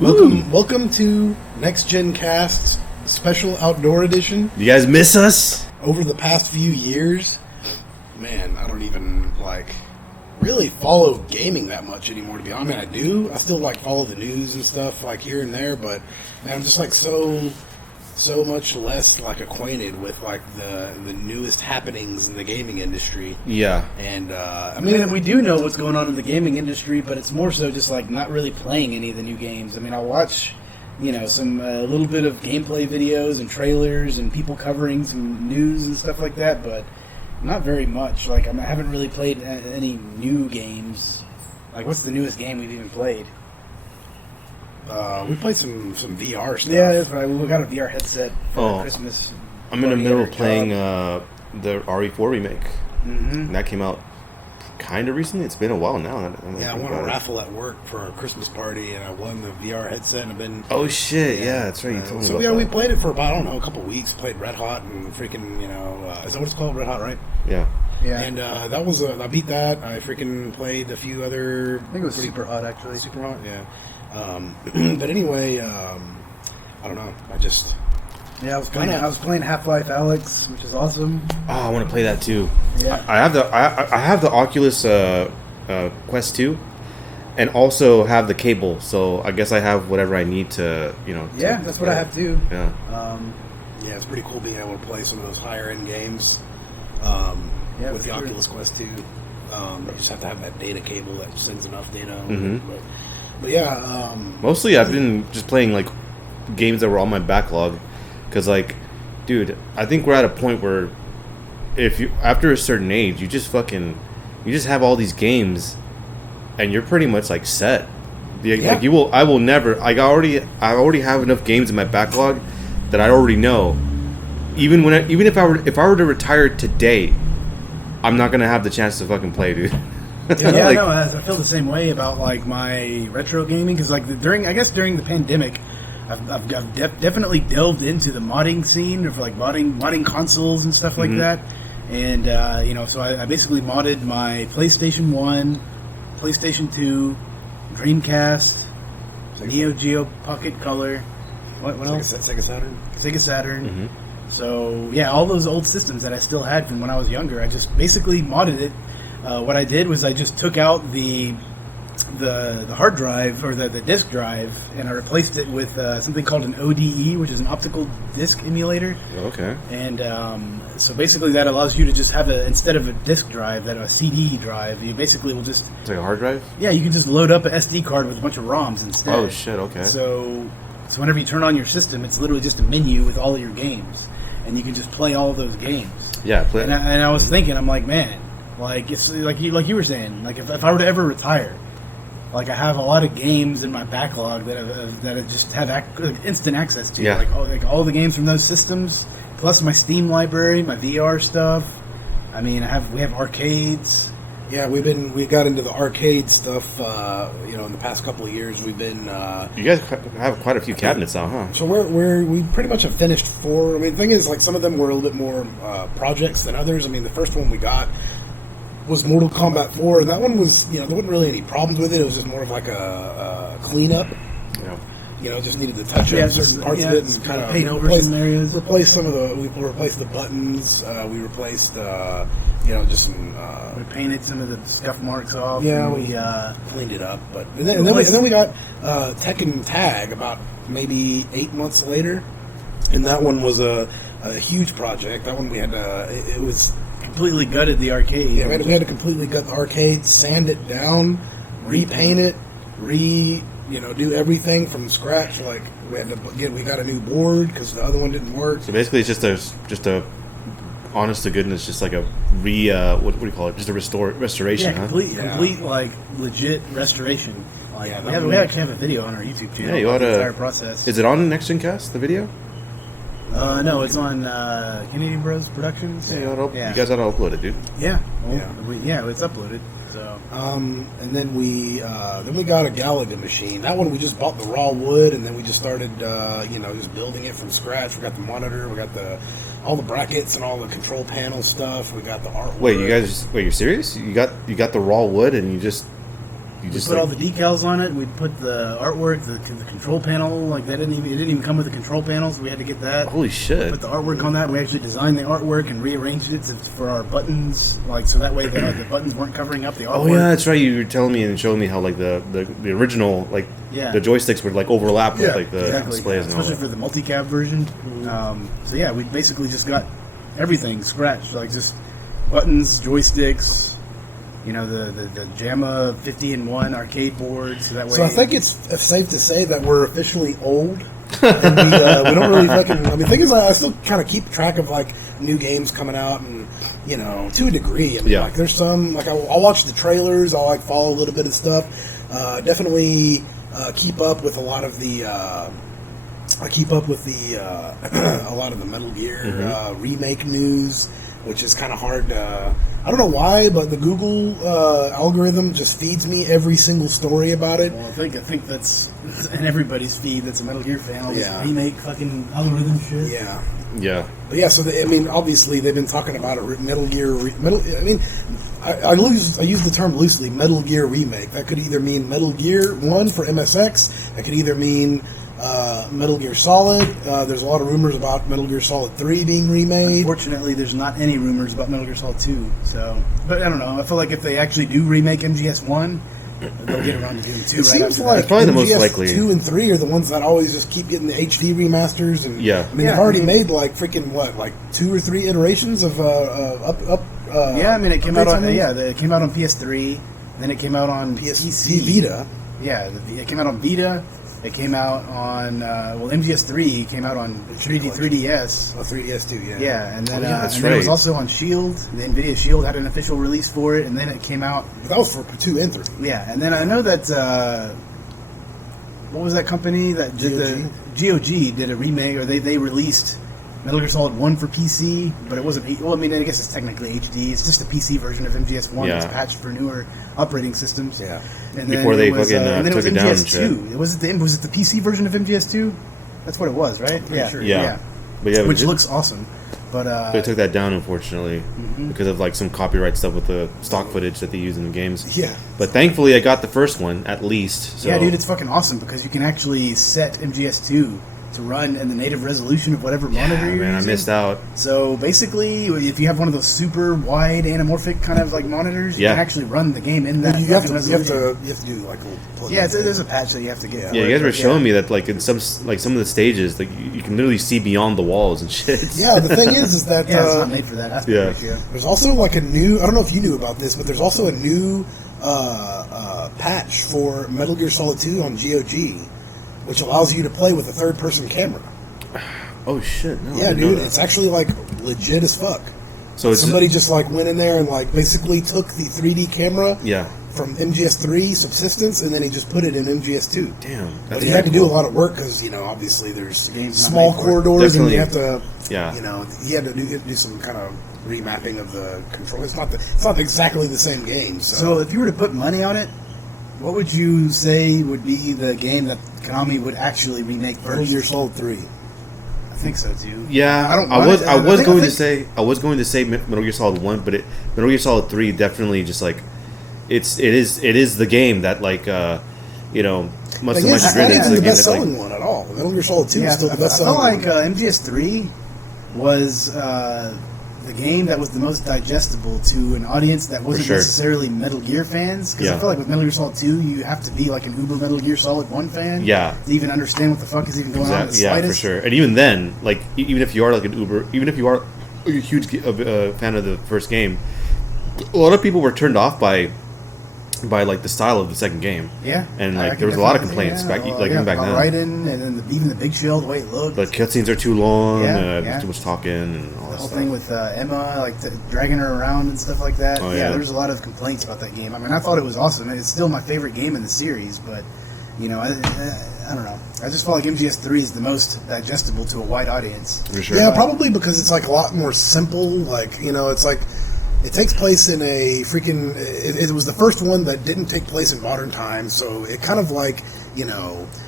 Welcome to Next Gen Cast's special outdoor edition. You guys miss us? Over the past few years, man, I don't even really follow gaming that much anymore. To be honest, I do. I still follow the news and stuff here and there, but man, I'm just so much less acquainted with the newest happenings in the gaming industry. Yeah. And I mean, we do know what's going on in the gaming industry, but it's more so just not really playing any of the new games. I mean, I'll watch, some little bit of gameplay videos and trailers and people covering some news and stuff like that, but not very much. I haven't really played any new games. What's the newest game we've even played? We played some VR stuff. Yeah, that's right. We got a VR headset for Christmas. I'm in the middle of playing the RE4 remake. Mm-hmm. That came out kind of recently. It's been a while now. I won a raffle at work for a Christmas party, and I won the VR headset. And I've been shit! Yeah, that's right. You told me so about yeah, that. we played it for about a couple weeks. Played Red Hot and freaking is that what it's called? Red Hot, right? Yeah. Yeah. And that was I beat that. I freaking played a few other. I think it was Super Hot, actually. Super Hot, yeah. But anyway, I don't know. I was playing Half-Life Alyx, which is awesome. Oh, I want to play that too. Yeah. I have the Oculus Quest 2, and also have the cable. So I guess I have whatever I need to Yeah, that's what I have too. Yeah. Yeah, it's pretty cool being able to play some of those higher end games. With the Oculus Quest 2, you just have to have that data cable that sends enough data. But yeah, mostly I've been just playing games that were on my backlog, because dude, I think we're at a point where if you after a certain age, you just have all these games, and you're pretty much set. I will never. I already have enough games in my backlog that I already know. Even if I were to retire today, I'm not gonna have the chance to fucking play, dude. I feel the same way about my retro gaming, because during the pandemic, I've definitely delved into the modding scene of modding consoles and stuff like that, and so I basically modded my PlayStation 1, PlayStation 2, Dreamcast, Neo Geo Pocket Color, what else? Sega Saturn. Sega Saturn. So yeah, all those old systems that I still had from when I was younger, I just basically modded it. What I did was I just took out the hard drive, or the disk drive, and I replaced it with something called an ODE, which is an optical disc emulator. Okay. And so basically that allows you to just have instead of a disk drive, a CD drive, you basically will just... It's like a hard drive? Yeah, you can just load up an SD card with a bunch of ROMs instead. Oh shit, okay. So whenever you turn on your system, it's literally just a menu with all of your games, and you can just play all of those games. Yeah, play. And I was thinking, I'm like, man, it's like you were saying, if I were to ever retire, I have a lot of games in my backlog that I just have instant access to. Yeah. All the games from those systems, plus my Steam library, my VR stuff. I mean, we have arcades. Yeah, we got into the arcade stuff. In the past couple of years, we've been. You guys have quite a few cabinets now, huh? So we pretty much have finished 4. I mean, the thing is, some of them were a little bit more projects than others. I mean, the first one we got was Mortal Kombat 4, and that one was, there wasn't really any problems with it. It was just more of a cleanup. Yeah. Just needed to touch up certain parts of it and kind of paint over some areas. We replaced the buttons. We replaced, just some. We painted some of the scuff marks off. Yeah, we cleaned it up. But and then we got Tekken Tag about maybe 8 months later, and that one was a huge project. That one we had it was. Completely gutted the arcade. Yeah, we had to completely gut the arcade, sand it down, repaint it, do everything from scratch. We got a new board because the other one didn't work. So basically, it's just a honest to goodness, just like a what do you call it? Just a restoration, huh? Complete legit restoration. We actually have a video on our YouTube channel. Yeah, you ought to. The entire process. Is it on Next Gen Cast, the video? No, it's on Canadian Bros Productions. Yeah, you guys ought to upload it, dude. Yeah, it's uploaded. So, and then we got a Galaga machine. That one we just bought the raw wood, and then we just started, just building it from scratch. We got the monitor, we got all the brackets and all the control panel stuff. We got the artwork. Wait, you're serious? You got the raw wood, and you just You We just put all like, the decals on it. We put the artwork, the control panel. Like that it didn't even come with the control panels. We had to get that. holy shit. Put the artwork on that. We actually designed the artwork and rearranged it for our buttons, like so that way the buttons weren't covering up the artwork. Oh yeah, that's right. You were telling me and showing me how like the original like Yeah. the joysticks would like overlap with Yeah, like the Exactly, displays and all especially that. for the multicab version. So yeah, we basically just got everything scratched, like just buttons, joysticks. You know, the JAMA 50-in-1 arcade board, so that way... So I think it's safe to say that we're officially old. And we don't really fucking... I mean, the thing is, I still kind of keep track of, like, new games coming out and, you know, to a degree. I mean, Yeah. like, there's some... Like, I'll watch the trailers. I'll, like, follow a little bit of stuff. Definitely keep up with a lot of the... I keep up with the a lot of the Metal Gear remake news, which is kind of hard to... I don't know why, but the Google algorithm just feeds me every single story about it. Well, I think that's in everybody's feed that's a Metal Gear fan. All this Yeah. remake fucking algorithm shit. Yeah. Yeah. But yeah, so I mean, obviously they've been talking about it. Metal Gear. I mean, I use the term loosely. Metal Gear remake. That could either mean Metal Gear 1 for MSX. That could either mean Metal Gear Solid. There's a lot of rumors about Metal Gear Solid 3 being remade. Unfortunately, there's not any rumors about Metal Gear Solid 2. So, but I don't know. I feel like if they actually do remake MGS 1, they'll get around to doing 2 It right seems after like That's probably the most MGS likely. 2 and 3 are the ones that always just keep getting the HD remasters. And Yeah. I mean, Yeah, they've already I mean- made like freaking like 2 or 3 iterations of Yeah, I mean, it came out updates on those? it came out on PS3, then it came out on PC. Vita. Yeah, it came out on Vita. It came out on MGS3 came out on 3DS. Oh, 3DS too, yeah. Yeah, and then, Oh, yeah, that's and then it was right. also on Shield. The Nvidia Shield had an official release for it, and then it came out. But that was for 2 and 3. Yeah, and then I know that what was that company that did the GOG did a remake, or they released Metal Gear Solid 1 for PC, but it wasn't. Well, I mean, I guess it's technically HD. It's just a PC version of MGS 1 Yeah. that's patched for newer operating systems. Yeah. And Before they fucking, and then took it was down and MGS2. Was it the PC version of MGS2? That's what it was, right? pretty sure. Yeah. But yeah, Which but looks awesome, but they took that down unfortunately because of like some copyright stuff with the stock footage that they use in the games. Yeah. But thankfully, I got the first one at least. So. yeah, dude, it's fucking awesome because you can actually set MGS2 to run in the native resolution of whatever monitor Yeah, you're man, I using. missed out. So basically, if you have one of those super wide anamorphic kind of like monitors, you Yeah. can actually run the game in that You have to resolution. do like a little plug-in Yeah, thing. there's a patch that you have to get. Yeah, you guys were showing me that like in some of the stages, like you can literally see beyond the walls and shit. Yeah, the thing is that Yeah, it's not made for that aspect yeah. ratio. there's also like a new. I don't know if you knew about this, but there's also a new patch for Metal Gear Solid 2 on GOG, which allows you to play with a third-person camera. Oh shit! No, I Yeah, didn't know dude, that. it's actually like legit as fuck. So it's Somebody just like went in there and like basically took the 3D camera yeah. from MGS3 Subsistence, and then he just put it in MGS2. Damn, But that's he had to pretty do a cool. lot of work because obviously there's game's not small made for it. corridors, and Definitely. you have to, Yeah. he had to do some kind of remapping of the control. It's not exactly the same game. So if you were to put money on it, what would you say would be the game that Konami would actually remake Metal first? Gear Solid 3. I think so too. Yeah, I don't I want was it. I was think- going I to think- say Metal Gear Solid 1, but Metal Gear Solid 3 definitely just like it is the game that like must have much It's not written into even the the game best that like selling one at all. Metal Gear Solid 2 Yeah, is still the best I felt selling like one. MGS3 was the game that was the most digestible to an audience that wasn't sure. necessarily Metal Gear fans. Because I Yeah. feel like with Metal Gear Solid 2, you have to be like an uber Metal Gear Solid 1 fan Yeah. to even understand what the fuck is even going on in the yeah, for slightest. sure. And even then, like even if you are like an Uber, even if you are a huge fan of the first game, a lot of people were turned off by like the style of the second game. Yeah. And, I like, can there was a lot of definitely- complaints back- yeah, like, even back about then. Raiden, and then even the big shell, the way it looked. The cutscenes are too long. Yeah, There's yeah. too much talking and all The that whole stuff. thing with Emma, like dragging her around and stuff like that. Oh, yeah, yeah. there was a lot of complaints about that game. I mean, I thought it was awesome. It's still my favorite game in the series, but I don't know. I just felt like MGS3 is the most digestible to a wide audience. For sure. Yeah, probably because it's like a lot more simple. Like, it's like it takes place in a freaking. It was the first one that didn't take place in modern times, so it kind of like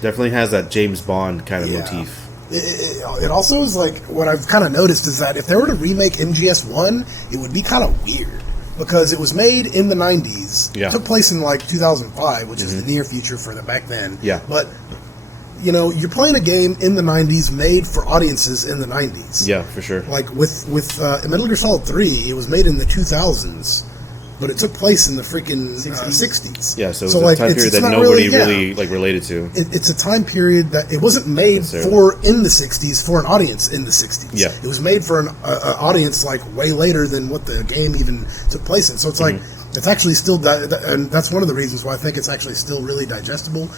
Definitely has that James Bond kind of Yeah. motif. It also is like what I've kind of noticed is that if they were to remake MGS1, it would be kind of weird. because it was made in the 90s. Yeah. It took place in like 2005, which is the near future for the back then. Yeah. But you're playing a game in the 90s made for audiences in the 90s. Yeah, for sure. Like with Metal Gear Solid 3, it was made in the 2000s, but it took place in the freaking 60s. Yeah, so it was a time period that nobody really like related to. It's a time period that it wasn't made for in the 60s for an audience in the 60s. Yeah. It was made for an audience like way later than what the game even took place in. So it's like it's actually still and that's one of the reasons why I think it's actually still really digestible.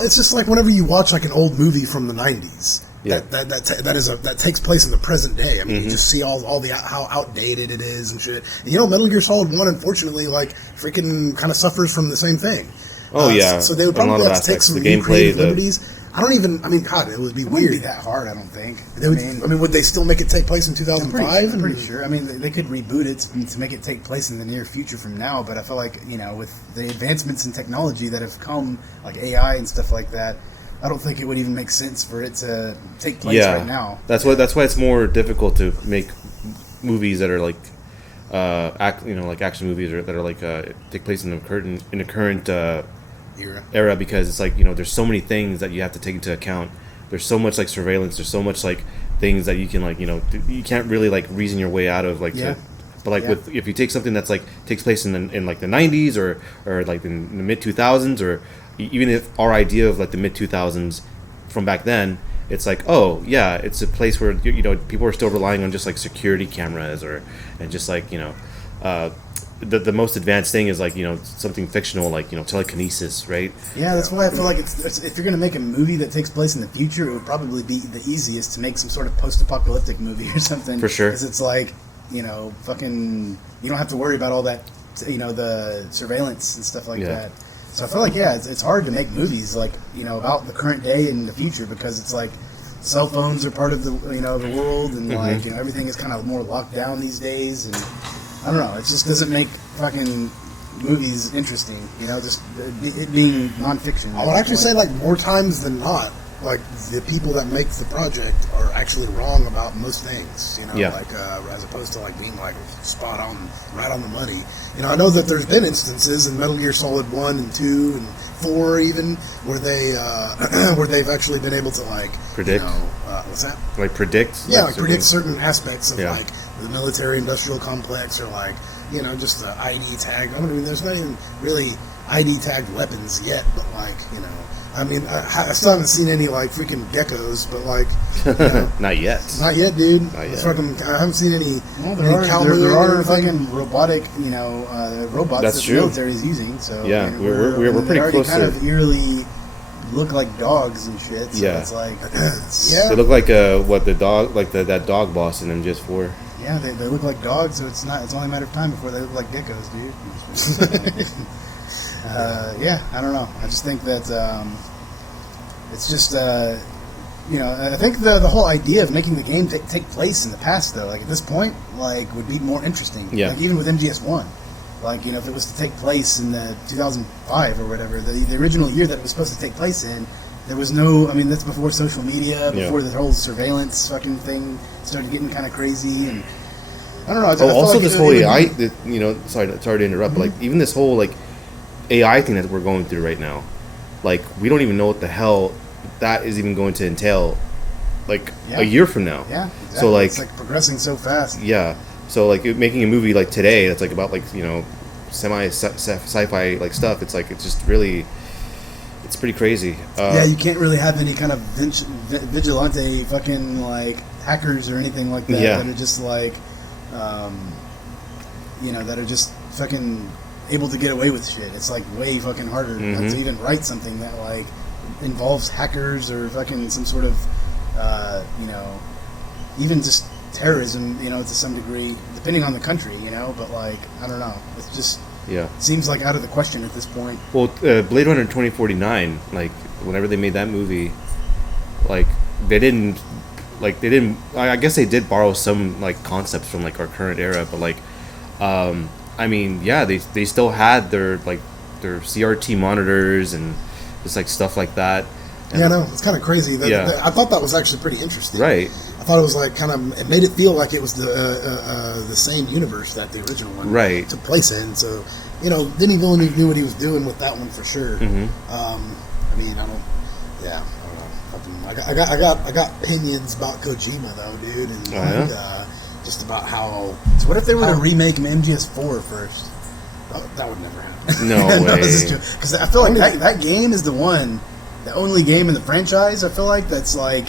It's just like whenever you watch like an old movie from the 90s. Yeah. That takes place in the present day. I mean, you just see all the how outdated it is and shit. And, Metal Gear Solid 1, unfortunately, like freaking kind of suffers from the same thing. Oh yeah. So they would probably have to take some creative liberties. God, it would be It weird. wouldn't be that hard, I don't think. Would they still make it take place in 2005? I'm pretty sure. I mean, they could reboot it to make it take place in the near future from now, but I feel like, with the advancements in technology that have come, like AI and stuff like that, I don't think it would even make sense for it to take place right now. That's why it's more difficult to make movies that are like like action movies that are like take place in the current era, because it's like there's so many things that you have to take into account. There's so much like surveillance. There's so much like things that you can like you can't really like reason your way out of like. But like if you take something that's like takes place in like the 90s or like in the mid 2000s, or even if our idea of like the mid 2000s from back then, it's like, oh yeah, it's a place where people are still relying on just like security cameras and just like the most advanced thing is like something fictional like telekinesis, right? Yeah, that's why I feel like it's if you're gonna make a movie that takes place in the future, it would probably be the easiest to make some sort of post-apocalyptic movie or something. For sure, because it's like fucking you don't have to worry about all that the surveillance and stuff like that. So I feel like it's hard to make movies like about the current day and the future, because it's like cell phones are part of the the world, and like everything is kind of more locked down these days, and I don't know, it just doesn't make fucking movies interesting, just it being nonfiction. I would actually say like more times than not, like the people that make the project are actually wrong about most things, like as opposed to like being like spot on, right on the money. I know that there's been instances in Metal Gear Solid 1 and 2 and 4 even where they where they've actually been able to like predict. What's that? Like predict? Yeah, like predict certain aspects of like the military-industrial complex, or like just the ID tag. I mean, there's not even really ID tagged weapons yet, but like I mean, I still haven't seen any like freaking geckos, but like not yet, dude. Not yet. I haven't seen any. Well, there are fucking robotic, robots That's that true. the military is using. So yeah, we're pretty already close. Kind of eerily look like dogs and shit. So Yeah. it's like Yeah. They look like the dog, like that dog boss in MGS4. Yeah, they look like dogs, so it's only a matter of time before they look like geckos, dude. Yeah, I don't know. I just think that it's just I think the whole idea of making the game take place in the past, though, like at this point, like would be more interesting. Yeah. Like even with MGS1, like if it was to take place in the 2005 or whatever, the original year that it was supposed to take place in, there was no. I mean, that's before social media, before the whole surveillance fucking thing started getting kind of crazy, and I don't know. I feel Also, like this whole AI, sorry to interrupt, but like even this whole like AI thing that we're going through right now, like we don't even know what the hell that is even going to entail, like a year from now. Yeah, exactly. So like it's like progressing so fast. Yeah, so like making a movie like today that's like about like semi sci-fi like stuff. It's like it's just really. It's pretty crazy. Yeah, you can't really have any kind of vigilante fucking like hackers or anything like that that are just like, that are just fucking able to get away with shit. It's like way fucking harder to even write something that like involves hackers or fucking some sort of, even just terrorism, to some degree, depending on the country, but like, I don't know. It's just... Yeah. Seems like out of the question at this point. Well, Blade Runner 2049, like, whenever they made that movie, like, they didn't, I guess they did borrow some, like, concepts from, like, our current era, but, like, I mean, yeah, they still had their CRT monitors and just, like, stuff like that. And yeah, no, it's kind of crazy. I thought that was actually pretty interesting. Right. I thought it was like kind of it made it feel like it was the same universe that the original one Right. took place in. So Denis Villeneuve knew what he was doing with that one for sure. Mm-hmm. I mean, I don't know. I got opinions about Kojima though, dude, and just about how. So what if they were to remake MGS4 first? That would never happen. No way. Because I feel like that game is the only game in the franchise. I feel like that's like,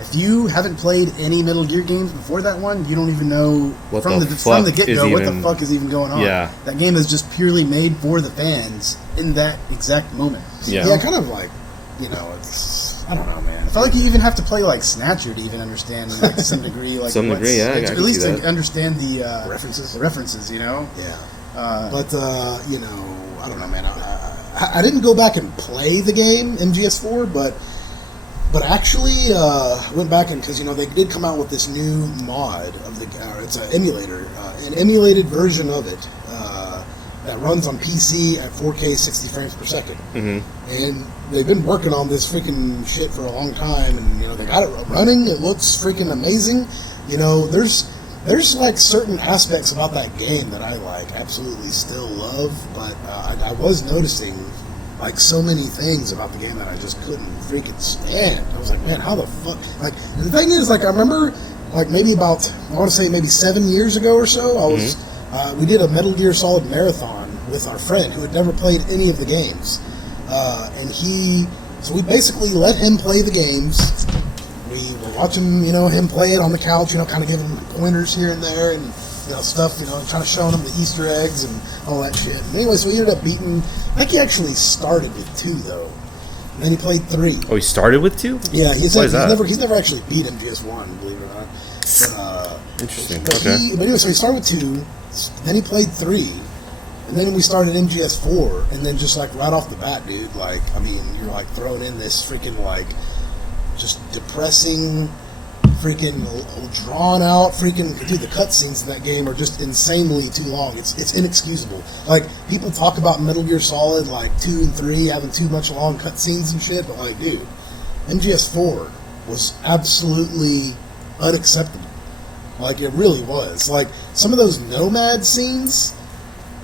if you haven't played any Metal Gear games before that one, you don't even know from the get go what the fuck is even going on. Yeah. That game is just purely made for the fans in that exact moment. Yeah. Kind of like, it's, I don't know, man. I feel like you even have to play like Snatcher to even understand, like, to some degree, like some degree, yeah, at least to understand the references. The references, Yeah. But I don't know, man. I didn't go back and play the game MGS4, but actually went back and because they did come out with this new mod of it's an emulator, an emulated version of it that runs on PC at 4K 60 frames per second. Mm-hmm. And they've been working on this freaking shit for a long time, and they got it running. It looks freaking amazing. There's like certain aspects about that game that I like absolutely still love, but I was noticing like so many things about the game that I just couldn't freaking stand. I was like, man, how the fuck? Like, the thing is, like, I remember like maybe about, I want to say maybe 7 years ago or so, I was we did a Metal Gear Solid marathon with our friend who had never played any of the games, and so we basically let him play the games. We were watching, him play it on the couch, kind of giving him pointers here and there, and stuff, trying to show him the Easter eggs and all that shit. And anyway, so we ended up beating. I think he actually started with 2 though, and then he played 3. Oh, he started with 2? Yeah, he's never actually beat MGS1, believe it or not. But, interesting. But Okay. But anyway, so he started with 2, then he played 3. And then we started MGS4, and then just like right off the bat, dude, like, I mean, you're like throwing in this freaking like just depressing, freaking drawn out, freaking dude. The cutscenes in that game are just insanely too long. It's inexcusable. Like, people talk about Metal Gear Solid like 2 and 3 having too much long cutscenes and shit, but like, dude, MGS4 was absolutely unacceptable. Like, it really was. Like, some of those Nomad scenes.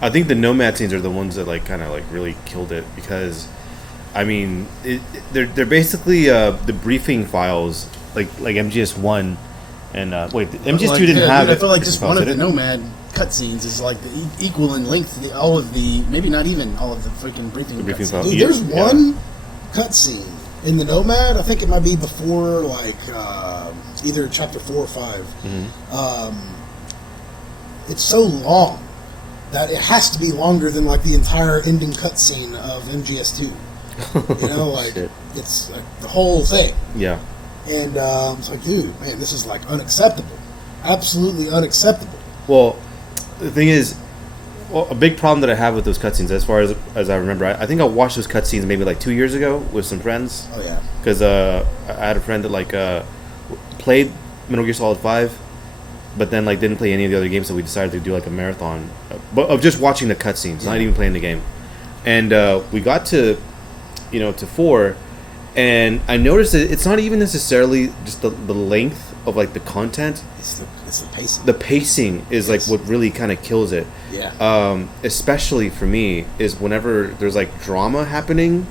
I think the Nomad scenes are the ones that like kind of like really killed it because, I mean, they're basically the briefing files like MGS1 and MGS2 didn't have. I feel like just files, one of the Nomad cutscenes is like the equal in length to all of the, maybe not even all of the freaking briefing files. Dude, there's one cutscene in the Nomad. I think it might be before like either chapter 4 or 5. Mm-hmm. It's so long that it has to be longer than like the entire ending cutscene of MGS2. Like it's like the whole thing. Yeah. And it's like, dude, man, this is like unacceptable. Absolutely unacceptable. Well, the thing is, a big problem that I have with those cutscenes, as far as I remember, I think I watched those cutscenes maybe like 2 years ago with some friends. Oh yeah. Because I had a friend that like played Metal Gear Solid 5. But then, like, didn't play any of the other games, so we decided to do, like, a marathon of just watching the cutscenes, not even playing the game. And we got to 4, and I noticed that it's not even necessarily just the length of, like, the content. It's the pacing. The pacing is, like, what really kind of kills it. Yeah. Especially for me, is whenever there's, like, drama happening.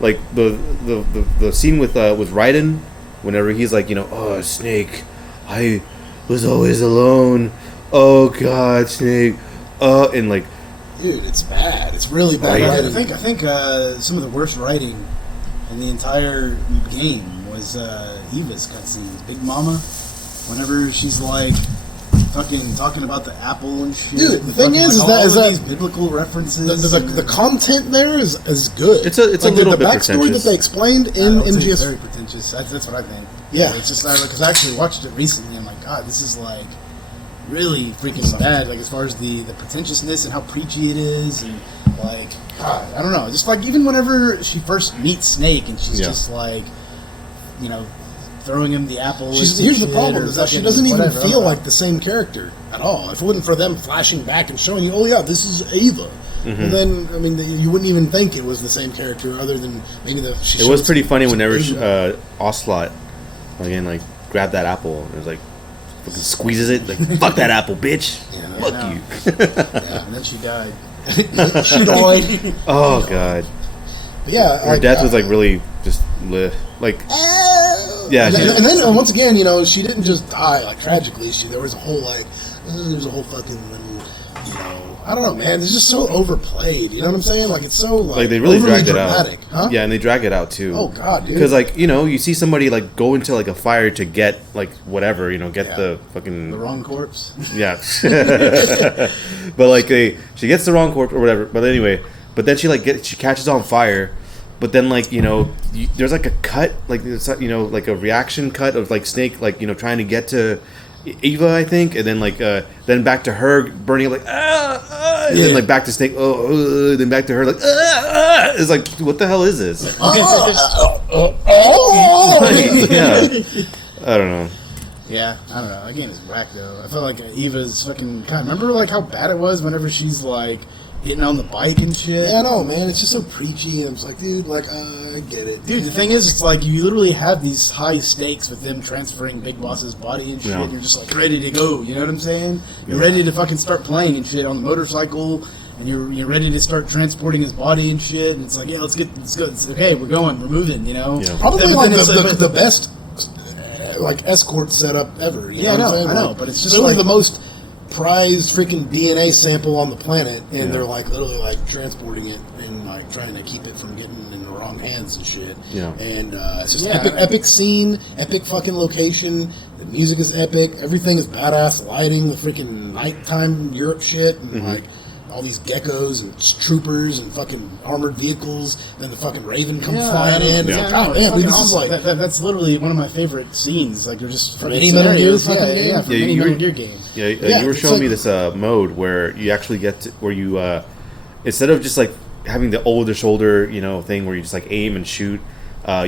Like, the scene with Raiden, whenever he's like, oh, Snake, I was always alone. Oh God, Snake. And like, dude, it's bad. It's really bad. I think some of the worst writing in the entire game was Eva's cutscenes. Big Mama, whenever she's like fucking talking about the apple and shit. Dude, the thing is all that these biblical references. The content there is good. It's a little bit pretentious. The backstory that they explained in MGS. Very pretentious. That's what I think. Yeah, it's just because I actually watched it recently. I'm like, God, this is like really freaking bad. Like, as far as the pretentiousness and how preachy it is, and like, God, I don't know. Just like, even whenever she first meets Snake and she's just like, throwing him the apple. Here's the problem: is that she doesn't even feel like the same character at all. If it wasn't for them flashing back and showing you, oh yeah, this is Ava. Mm-hmm. And then, I mean, you wouldn't even think it was the same character, other than maybe it was pretty funny whenever Ocelot, again, like grab that apple and it's like fucking squeezes it like fuck that apple, bitch. Yeah, Fuck I know. you. Yeah, and then she died. She died. Oh god, But yeah, her death was like really just like yeah. and then once again, you know, she didn't just die like tragically. There was a whole like, there's a whole fucking little, you know, I don't know, man. It's just so overplayed. You know what I'm saying? Like it's so like they really overly dragged dramatic, it out. huh? Yeah, and they drag it out too. Oh god, dude. Because like you know, you see somebody like go into like a fire to get like whatever, you know, get Yeah. the fucking The wrong corpse. yeah. But like she gets the wrong corpse or whatever. But anyway, but then she catches on fire. But then like you know, there's like a cut, like it's, you know, like a reaction cut of like Snake, like you know, trying to get to Eva, I think, and then like then back to her burning up like and then like back to Snake, then back to her like It's like what the hell is this? Yeah, I don't know. Yeah, I don't know. That game is whack though. I felt like Eva's fucking. God, remember like how bad it was whenever she's like getting on the bike and shit. Yeah, I know, man. It's just so preachy. And I'm just like, dude, like, I get it, Dude, the thing is, it's like you literally have these high stakes with them transferring Big Boss's body and shit. Yeah. And you're just like ready to go. You know what I'm saying? You're ready to fucking start playing and shit on the motorcycle, and you're ready to start transporting his body and shit. And it's like, yeah, let's go. It's okay, we're going, we're moving. You know, Yeah. Probably But like then it's the best like escort setup ever. You Yeah, know what I'm I know, saying? I know, Like, but it's just literally like- the most prized freaking DNA sample on the planet, and Yeah. they're like literally like transporting it and like trying to keep it from getting in the wrong hands and shit. Yeah. And it's just Yeah. epic scene, epic fucking location. The music is epic. Everything is badass. Lighting, the freaking nighttime Europe shit, and Mm-hmm. like all these geckos and troopers and fucking armored vehicles. Then the fucking Raven comes flying in. It's like, no, God it's damn, fucking dude, this is awesome. like that's literally one of my favorite scenes. Like they're just From fucking any Metal Gear scenarios. fucking Yeah, game? yeah, from Yeah, any you Metal were- Gear game. Yeah, Yeah, you were it's showing like- me this mode where you actually get to, where you instead of just like having the over the shoulder, you know, thing where you just like aim and shoot,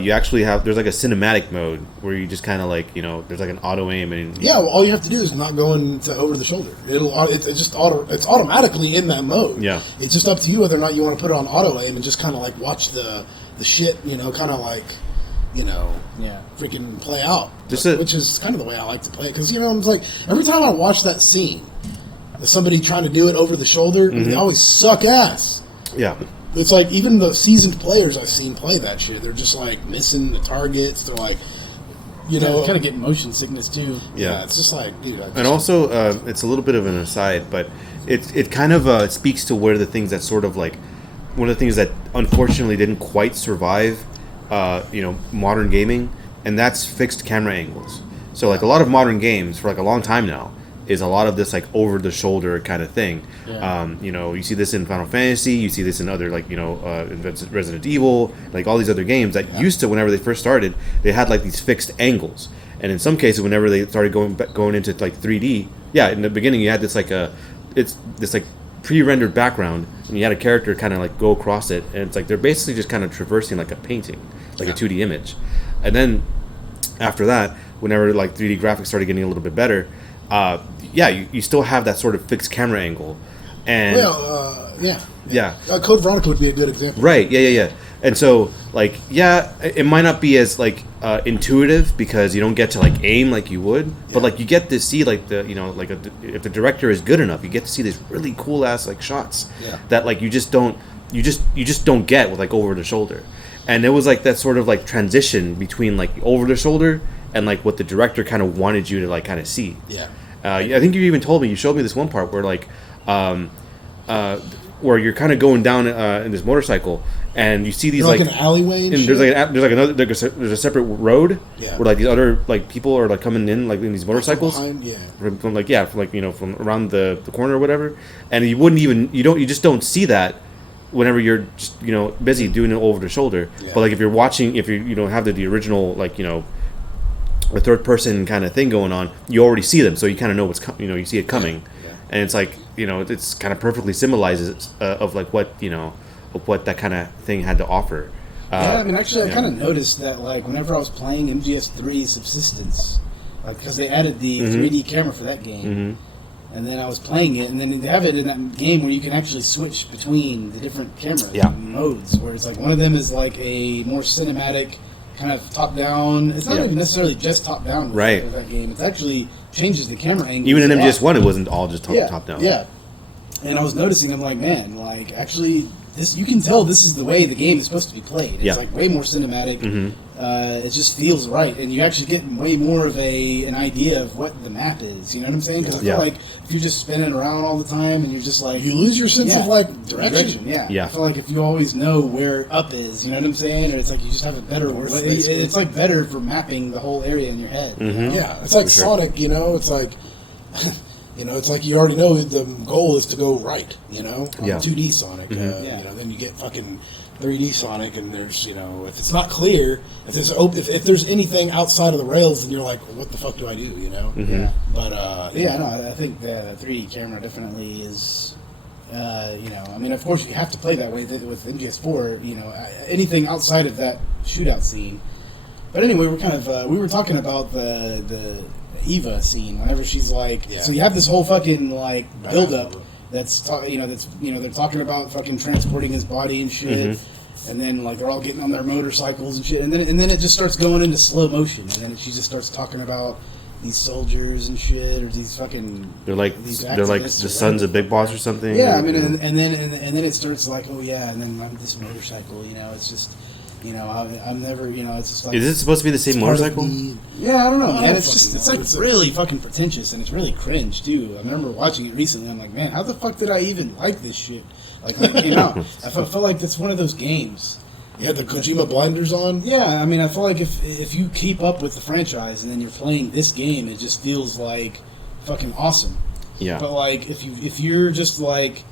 you actually have there's like a cinematic mode where you just kind of like, you know, there's like an auto aim and Yeah, well, all you have to do is not go into over the shoulder. It's automatically in that mode. Yeah. It's just up to you whether or not you want to put it on auto aim and just kind of like watch the shit, you know, kind of like, you know, Yeah. freaking play out. Just a- which is kind of the way I like to play it because you know it's like every time I watch that scene, there's somebody trying to do it over the shoulder, Mm-hmm. they always suck ass. yeah. It's like even the seasoned players I've seen play that shit, they're just like missing the targets. They're like, you know, kind of getting motion sickness too. Yeah. it's just like, dude. I just, And also, it's a little bit of an aside, but it kind of speaks to where the things that sort of like one of the things that unfortunately didn't quite survive, you know, modern gaming, and that's fixed camera angles. So like a lot of modern games for like a long time now is a lot of this like over the shoulder kind of thing. Yeah. You know, you see this in Final Fantasy, you see this in other like, you know, in Resident Evil, like all these other games that used to, whenever they first started, they had like these fixed angles. And in some cases, whenever they started going into like 3D, yeah, in the beginning you had this like it's this like pre-rendered background, and you had a character kind of like go across it, and it's like they're basically just kind of traversing like a painting, like a 2D image. And then after that, whenever like 3D graphics started getting a little bit better, yeah, you still have that sort of fixed camera angle, and yeah. Code Veronica would be a good example. Right. Yeah. And so, like, yeah, it might not be as like intuitive because you don't get to like aim like you would, but like you get to see like the, you know, like if the director is good enough, you get to see these really cool ass like shots that like you just don't get with like over the shoulder. And it was like that sort of like transition between like over the shoulder and like what the director kind of wanted you to like kind of see. Yeah. I think you even told me, you showed me this one part where like where you're kind of going down in this motorcycle and you see these Like like an alleyway and and shit? there's a separate road Yeah. where like these other like people are like coming in like in these motorcycles Behind, yeah. from like you know from around the corner or whatever, and you just don't see that whenever you're just, you know, busy doing it over the shoulder. Yeah. But like if you're watching, if you know have the original like, you know, a third person kind of thing going on, you already see them, so you kind of know you see it coming. Yeah. And it's like, you know, it's kind of perfectly symbolizes of like what, you know, of what that kind of thing had to offer. Yeah, I mean, actually, I yeah. kind of noticed that, like, whenever I was playing MGS3 Subsistence, like, because they added the Mm-hmm. 3D camera for that game, and then I was playing it, and then they have it in that game where you can actually switch between the different camera Yeah. modes, where it's like one of them is like a more cinematic kind of top down. It's not Yeah. even necessarily just top down with, Right. with that game. It actually changes the camera angle. Even in a lot. MGS1, it wasn't all just top down. Yeah. And I was noticing, I'm like, man, like actually, this you can tell this is the way the game is supposed to be played. It's Yeah. like way more cinematic. Mhm. It just feels right, and you actually get way more of an idea of what the map is. You know what I'm saying? Because I feel Yeah. like if you're just spinning around all the time and you're just like You lose your sense Yeah. of like direction. Yeah. Yeah. I feel like if you always know where up is, you know what I'm saying? Or it's like you just have a better Or way. space. It's like better for mapping the whole area in your head. you Mhm. know? Yeah, it's like For sure. Sonic, you know. It's like, it's like you already know the goal is to go right, you know. On Yeah. 2D Sonic, Mhm. Yeah. then you get fucking 3D Sonic, and there's, if it's not clear, if there's anything outside of the rails, then you're like, well, what the fuck do I do, you know? Mhm. But Yeah, no, I think the 3D camera definitely is, I mean, of course you have to play that way with MGS4, anything outside of that shootout scene. But anyway, we're kind of, we were talking about the Eva scene, whenever she's like, Yeah. so you have this whole fucking, like, build-up that's they're talking about fucking transporting his body and shit. And then, like, they're all getting on their motorcycles and shit. And then it just starts going into slow motion. And then she just starts talking about these soldiers and shit, or these fucking... They're like these they're like activists the or sons of whatever. Big Boss or something. Yeah, I or- mean, and then it starts like, oh yeah, and then I'm this motorcycle, it's just, I'm never, it's just like... Is it supposed to be the same part of motorcycle? Yeah, I don't know, I man. don't It's just, fucking it's know. like It's a- really fucking pretentious, and it's really cringe too. I remember watching it recently. I'm like, man, how the fuck did I even like this shit? Like when it came out, I felt like it's one of those games. you had the Kojima blinders on. Yeah, I mean, I feel like if you keep up with the franchise and then you're playing this game, it just feels like fucking awesome. Yeah. But like if you're just like,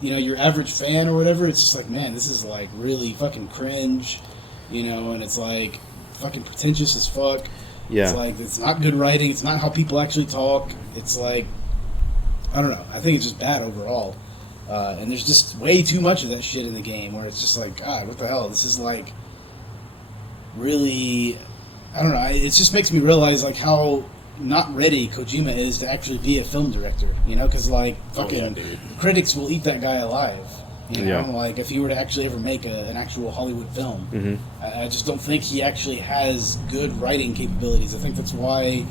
your average fan or whatever, it's just like, man, this is like really fucking cringe, and it's like fucking pretentious as fuck. Yeah. It's like it's not good writing. It's not how people actually talk. It's like, I don't know. I think it's just bad overall. And there's just way too much of that shit in the game where it's just like, God, what the hell? This is like really, I don't know. It just makes me realize like how not ready Kojima is to actually be a film director. Because like fucking yeah, dude. critics will eat that guy alive. Yeah. Like if he were to actually ever make an actual Hollywood film, Mhm. I just don't think he actually has good writing capabilities. I think that's why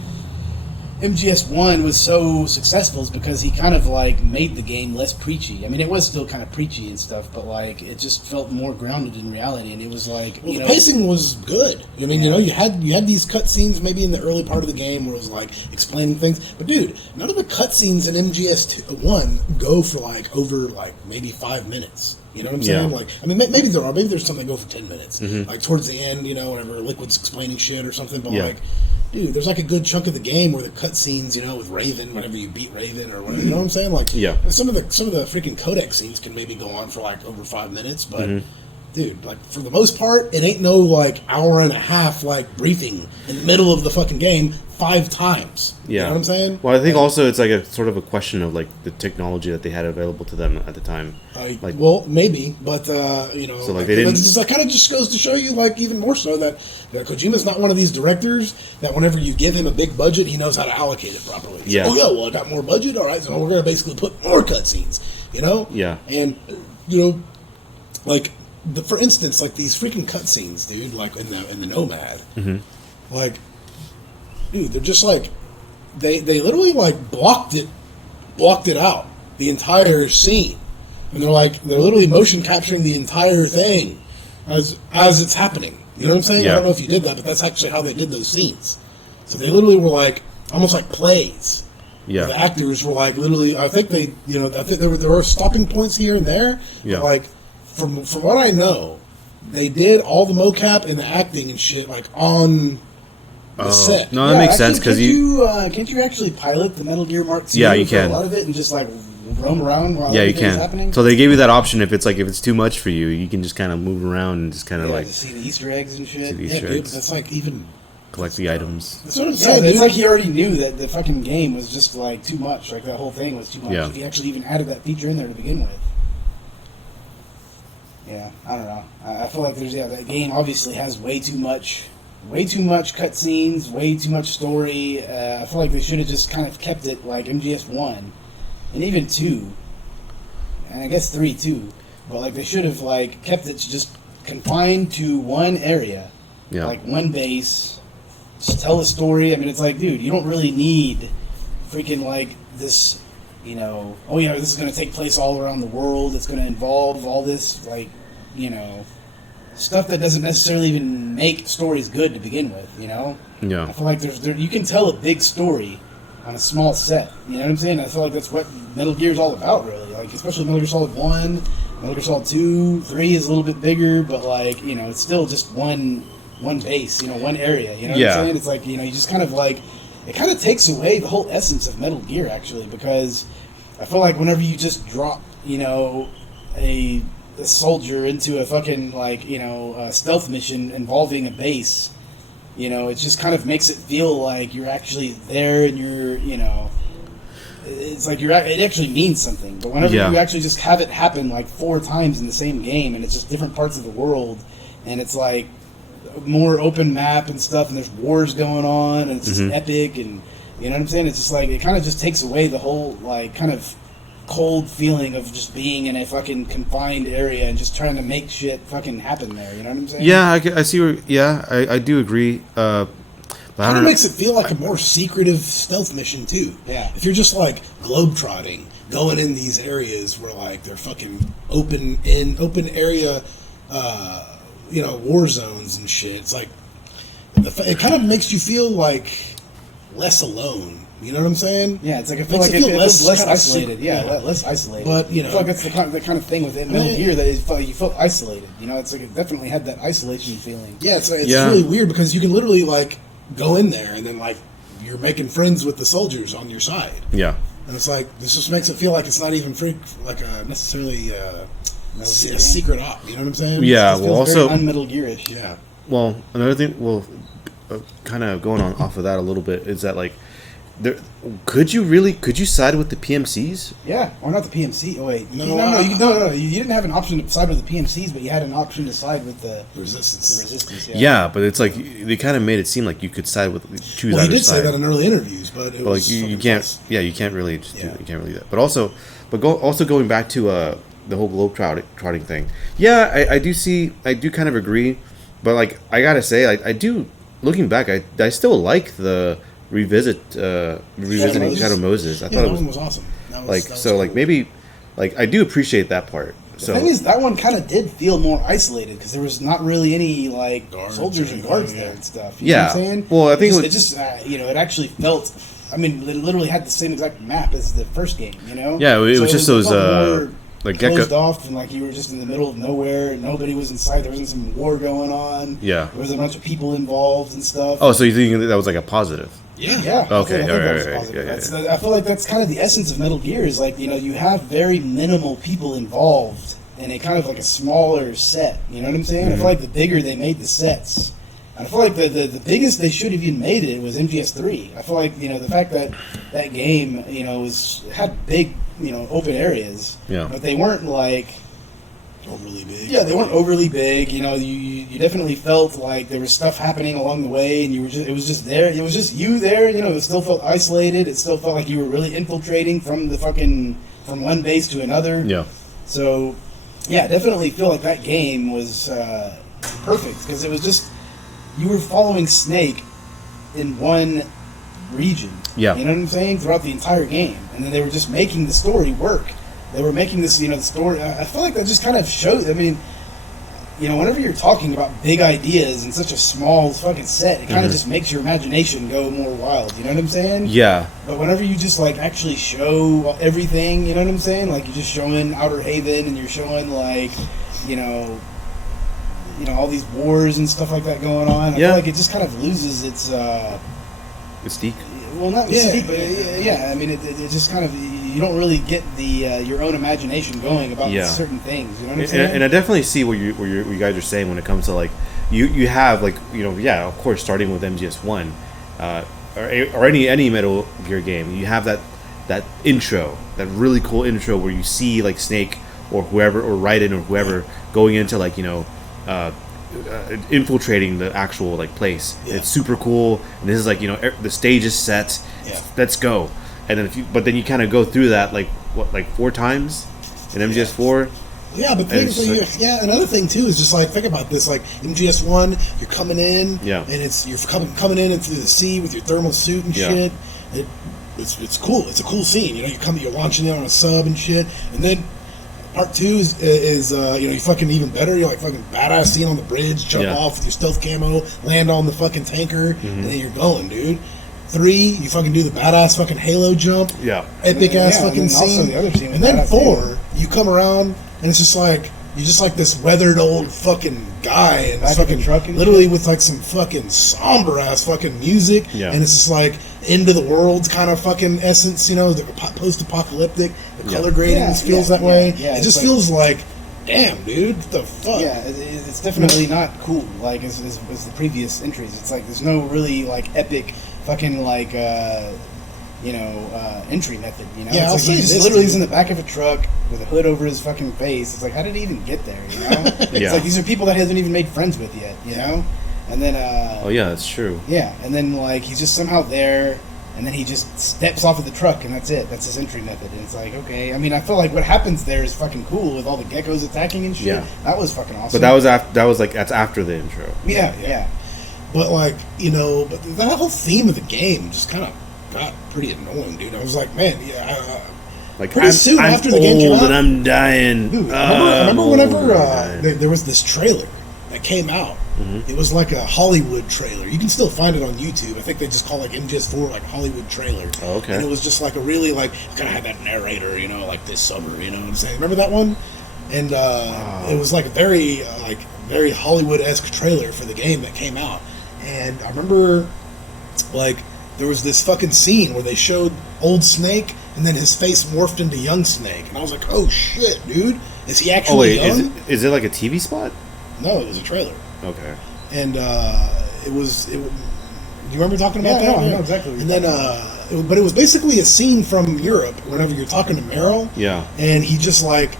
MGS1 was so successful, is because he kind of like made the game less preachy. I mean, it was still kind of preachy and stuff, but like it just felt more grounded in reality, and it was like, Well, the pacing was good. I mean, you had these cutscenes maybe in the early part of the game where it was like explaining things. But dude, none of the cutscenes in MGS1 go for like over like maybe 5 minutes. You know what I'm saying? Yeah. Like, I mean, maybe there are. Maybe there's some that go for 10 minutes. Like towards the end, whenever Liquid's explaining shit or something. But Yeah. like, dude, there's like a good chunk of the game where the cutscenes, with Raven, whenever you beat Raven or whatever. You know what I'm saying? Like, Yeah. some of the freaking codec scenes can maybe go on for like over 5 minutes, but. Dude, like for the most part, it ain't no like hour and a half like briefing in the middle of the fucking game 5 times. Yeah. You know what I'm saying? Well, I think also it's like a sort of a question of like the technology that they had available to them at the time. Like- Well, maybe, but So, like, they didn't- It just kind of just goes to show you, like, even more so that Kojima's not one of these directors that whenever you give him a big budget, he knows how to allocate it properly. It's Yeah. like, oh yeah, well, I got more budget. All right, so we're gonna basically put more cutscenes. Yeah. And like for instance, like these freaking cutscenes, dude, like in the Nomad, like, dude, they're just like they literally like blocked it out, the entire scene, and they're literally motion capturing the entire thing as it's happening. You know what I'm saying? Yeah. I don't know if you did that, but that's actually how they did those scenes. So they literally were like almost like plays. Yeah. The actors were like literally. I think they, I think there were stopping points here and there. Yeah. But like from what I know, they did all the mocap and the acting and shit like on the set. No, that makes sense because can't you actually pilot the Metal Gear Mark II Yeah, you for can. a lot of it and just like roam around while yeah, you everything's can. happening? So they gave you that option if it's too much for you, you can just kind of move around and just kind of Yeah, like to see the Easter eggs and shit. See the Yeah, Easter dude, eggs. that's like even. collect the items. That's what I'm Yeah, saying, it's dude. like he already knew that the fucking game was just like too much. Like that whole thing was too much. Yeah. If he actually even added that feature in there to begin with. Yeah, I don't know. I feel like that game obviously has way too much cutscenes, way too much story. I feel like they should have just kind of kept it like MGS1 and even 2, and I guess 3 too. But like they should have like kept it just confined to one area, Yeah. Like one base, just tell a story. I mean, it's like, dude, you don't really need freaking like this, you know, oh yeah, this is going to take place all around the world. It's going to involve all this, like, you know, stuff that doesn't necessarily even make stories good to begin with, you know? Yeah. I feel like you can tell a big story on a small set. You know what I'm saying? I feel like that's what Metal Gear is all about, really. Like, especially Metal Gear Solid 1, Metal Gear Solid 2, 3 is a little bit bigger, but, like, you know, it's still just one base, you know, one area. You know what I'm saying? It's like, you know, you just kind of, like, it kind of takes away the whole essence of Metal Gear, actually, because I feel like whenever you just drop, you know, a soldier into a fucking, like, you know, stealth mission involving a base, you know, it just kind of makes it feel like you're actually there and you're, you know, it's like it actually means something. But whenever you actually just have it happen like 4 times in the same game and it's just different parts of the world and it's like more open map and stuff and there's wars going on and it's just epic and, you know what I'm saying? It's just like, it kind of just takes away the whole, like, kind of cold feeling of just being in a fucking confined area and just trying to make shit fucking happen there. You know what I'm saying? Yeah, I see where. Yeah, I do agree. But I Kind don't of know. makes it feel like a more secretive stealth mission too. Yeah. If you're just like globetrotting, going in these areas where like they're fucking open area, you know, war zones and shit. It's like it kind of makes you feel like less alone. You know what I'm saying? Yeah, it's like I feel Makes like you it feel feels less kinda isolated. Yeah, yeah. less isolated. But, you know- I feel like that's the kind of thing with Metal Yeah. Gear that you felt isolated. You know, it's like it definitely had that isolation feeling. Yeah, it's Yeah. really weird because you can literally like go in there and then like you're making friends with the soldiers on your side. Yeah. And it's like, this just makes it feel like it's not even like a necessarily a Gear secret op. You know what I'm saying? Yeah. It Well, feels very also, un-Metal Gearish. Yeah. well, another thing. Well, kind of going on off of that a little bit is that like, could you side with the PMCs? Yeah, or not the PMC. Oh wait, No, no. You didn't have an option to side with the PMCs, but you had an option to side with the Resistance. Resistance. Yeah, but it's like they kind of made it seem like you could side with choose Well, he either did side. say that in early interviews, but it But like was you fucking can't, false. yeah, you can't really just do Yeah. you can't really do that. But also going back to the whole globe-trotting thing. Yeah, I do kind of agree, but like I gotta say, I do looking back, I still like the revisiting Moses? Shadow Moses. I Yeah, thought that it one was was awesome. That was, like that was so like cool. maybe like I do appreciate that part. The So thing is, that one kind of did feel more isolated because there was not really any like Guards soldiers or and guards anything, there yeah. and stuff. You know Yeah. what I'm saying? Well, I think it just you know, it actually felt. I mean, it literally had the same exact map as the first game. You know? Yeah, it was just those, felt more like closed Gecko. off and like you were just in the middle of nowhere. Nobody was in sight. There wasn't some war going on. Yeah. There was a bunch of people involved and stuff. Oh, so you think that was like a positive? Yeah. Yeah. Okay, I think alright, that was alright, positive. yeah, yeah, That's I feel like that's kind of the essence of Metal Gear is like, you know, you have very minimal people involved in a kind of like a smaller set. You know what I'm saying? I feel like the bigger they made the sets, and I feel like the biggest they should have even made it was MGS3. I feel like, you know, the fact that that game, you know, had big, you know, open areas, Yeah. but they weren't like. Overly big. Yeah, they weren't overly big. You know, you definitely felt like there was stuff happening along the way, and it was just there. It was just you there. You know, it still felt isolated. It still felt like you were really infiltrating from from one base to another. Yeah. So, yeah, I definitely feel like that game was perfect because it was just you were following Snake in one region. Yeah. You know what I'm saying? Throughout the entire game, and then they were just making the story work. They were making this, you know, the story. I feel like that just kind of shows. I mean, you know, whenever you're talking about big ideas in such a small fucking set, it kind of just makes your imagination go more wild. You know what I'm saying? Yeah. But whenever you just like actually show everything, you know what I'm saying? Like you're just showing Outer Haven, and you're showing like, you know, all these wars and stuff like that going on. I Yeah. feel like it just kind of loses its. Mystique. Well, not Yeah. mystique, but yeah. I mean, it just kind of you don't really get the your own imagination going about Yeah. certain things. You know what I'm And, saying? and I definitely see what you guys are saying when it comes to like you have like, you know, yeah, of course, starting with MGS1 or any Metal Gear game, you have that intro, that really cool intro where you see like Snake or whoever or Raiden or whoever going into like, you know, infiltrating the actual like place. Yeah. It's super cool, and this is like, you know, the stage is set. Yeah. Let's go. And then but then you kind of go through that like 4 times in MGS4. Yeah, but the thing It's is, like- another thing too is just like think about this. Like MGS1, you're coming in, Yeah. and you're coming in into the sea with your thermal suit and Yeah. shit. It's cool. It's a cool scene. You know, you're launching in on a sub and shit, and then part 2 is you fucking even better. You're like fucking badass scene on the bridge, jump Yeah. off with your stealth camo, land on the fucking tanker, and then you're going, dude. 3, you fucking do the badass fucking Halo jump, Yeah. epic ass Yeah, and fucking then also scene. the other scene And was then badass 4, you come around and it's just like you're just like this weathered old fucking guy and Back this of the fucking truck and literally shit. with like some fucking somber ass fucking music, Yeah. and it's just like end of the world kind of fucking essence, you know, the post apocalyptic. The Yeah. color grading Yeah, feels yeah, that way. yeah, it it's just like- feels like, damn, dude, what the fuck? Yeah, it's definitely not cool. Like as the previous entries, it's like there's no really like epic fucking like entry method. You know, Yeah, it's I'll like say he just this, literally dude. is in the back of a truck with a hood over his fucking face. It's like, how did he even get there? You know, Yeah. it's like these are people that he hasn't even made friends with yet. You know, and then Oh yeah, that's true. yeah, and then like he's just somehow there. And then he just steps off of the truck, and that's it. That's his entry method. And it's like, okay. I mean, I feel like what happens there is fucking cool with all the geckos attacking and shit. Yeah. That was fucking awesome. But that was after. That was like that's after the intro. yeah. But like, but that whole theme of the game just kind of got pretty annoying, dude. I was like, man, Like Pretty soon I'm after the game came old out- and I'm dying. Dude, I'm remember old whenever and I'm dying. there was this trailer that came out? Mm-hmm. It was like a Hollywood trailer. You can still find it on YouTube. I think they just call like MGS4 like Hollywood trailer. Oh, okay. And it was just like a really like kind of had that narrator, like this summer. You know what I'm saying? Remember that one? And it was like a very Hollywood-esque trailer for the game that came out. And I remember like there was this fucking scene where they showed old Snake and then his face morphed into young Snake, and I was like, oh shit, dude, is he actually Oh wait, young? is it like a TV spot? No, it was a trailer. Okay. And it was. Do you remember talking about Yeah, that? no, I know exactly what And you're then, but it was basically a scene from Europe. Whenever you're talking to Meryl, Yeah. and he's like,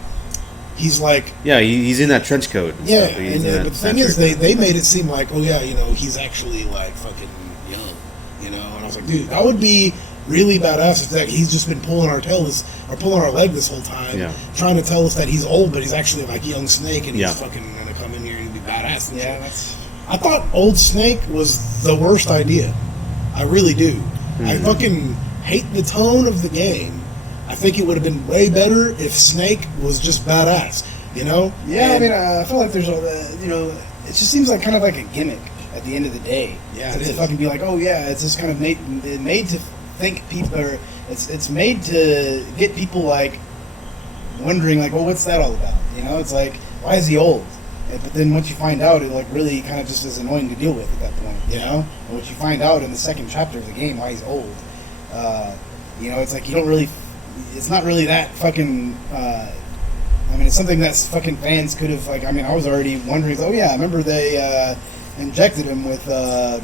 Yeah, he's in that trench coat. And yeah. stuff. He's And in that but the thing sweatshirt. is, they made it seem like, oh yeah, he's actually like fucking young, And I was like, dude, that would be really badass if that he's just been pulling our pulling our leg this whole time, Yeah. trying to tell us that he's old, but he's actually like young Snake, and he's Yeah. fucking gonna come in here and be badass. And Yeah, shit. that's I thought Old Snake was the worst idea. I really do. I fucking hate the tone of the game. I think it would have been way better if Snake was just badass. Yeah, And- I mean, I feel like there's it just seems like kind of like a gimmick at the end of the day. Yeah, to it is. fucking be like, oh yeah, it's just kind of made to think people, or it's made to get people like wondering like, well, what's that all about? It's like, why is he old? But then once you find out, it like really kind of just is annoying to deal with at that point. Yeah. And what you find out in the second chapter of the game, why he's old. It's like you don't really. It's not really that fucking. I mean, it's something that fucking fans could have like. I mean, I was already wondering. Oh yeah, I remember they injected him with the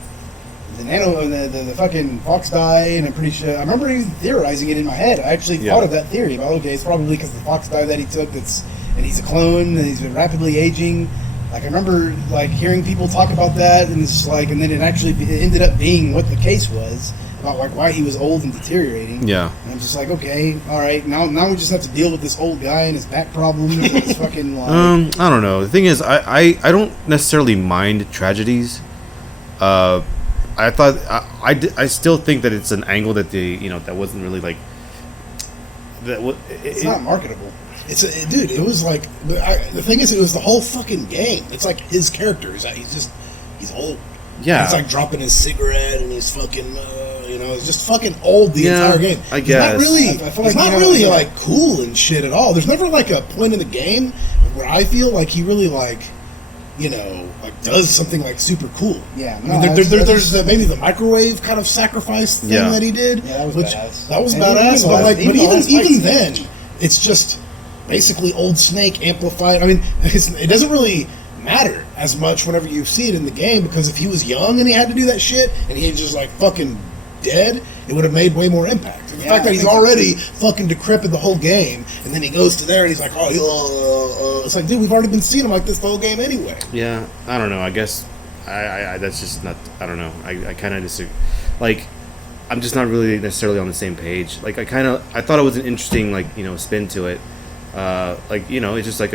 nano, the fucking fox dye, and I'm pretty sure I remember even theorizing it in my head. I actually Yeah. thought of that theory about okay, it's probably because the fox dye that he took and he's a clone and he's been rapidly aging. Like I remember like hearing people talk about that, and it's like, and then it ended up being what the case was about like why he was old and deteriorating. Yeah. And I'm just like, okay, all right, now we just have to deal with this old guy and his back problems. And his fucking like, I don't know. The thing is, I don't necessarily mind tragedies. I thought I still think that it's an angle that they that wasn't really like that. it's not marketable. Dude, it was like the thing is, it was the whole fucking game. It's like his character is that he's old. Yeah. He's like dropping his cigarette and he's fucking, he's just fucking old the Yeah, entire game. I He's guess. not really, I feel he's like, not really like cool and shit at all. There's never like a point in the game where I feel like he really like does something like super cool. Yeah, I no, mean, that's- there's maybe the microwave kind of sacrifice thing Yeah. that he did. Yeah, that was which badass. that was And badass. even But like, even but the last fight even scene. then, it's just basically Old Snake amplified. I mean, it doesn't really matter as much whenever you see it in the game, because if he was young and he had to do that shit and he just like fucking dead, it would have made way more impact. The Yeah, fact that I he's think so. already fucking decrepit the whole game, and then he goes to there and he's like, it's like, dude, we've already been seeing him like this the whole game anyway. Yeah, I don't know. I guess I that's just not. I don't know. I kind of disagree. Like, I'm just not really necessarily on the same page. Like, I thought it was an interesting spin to it. It's just like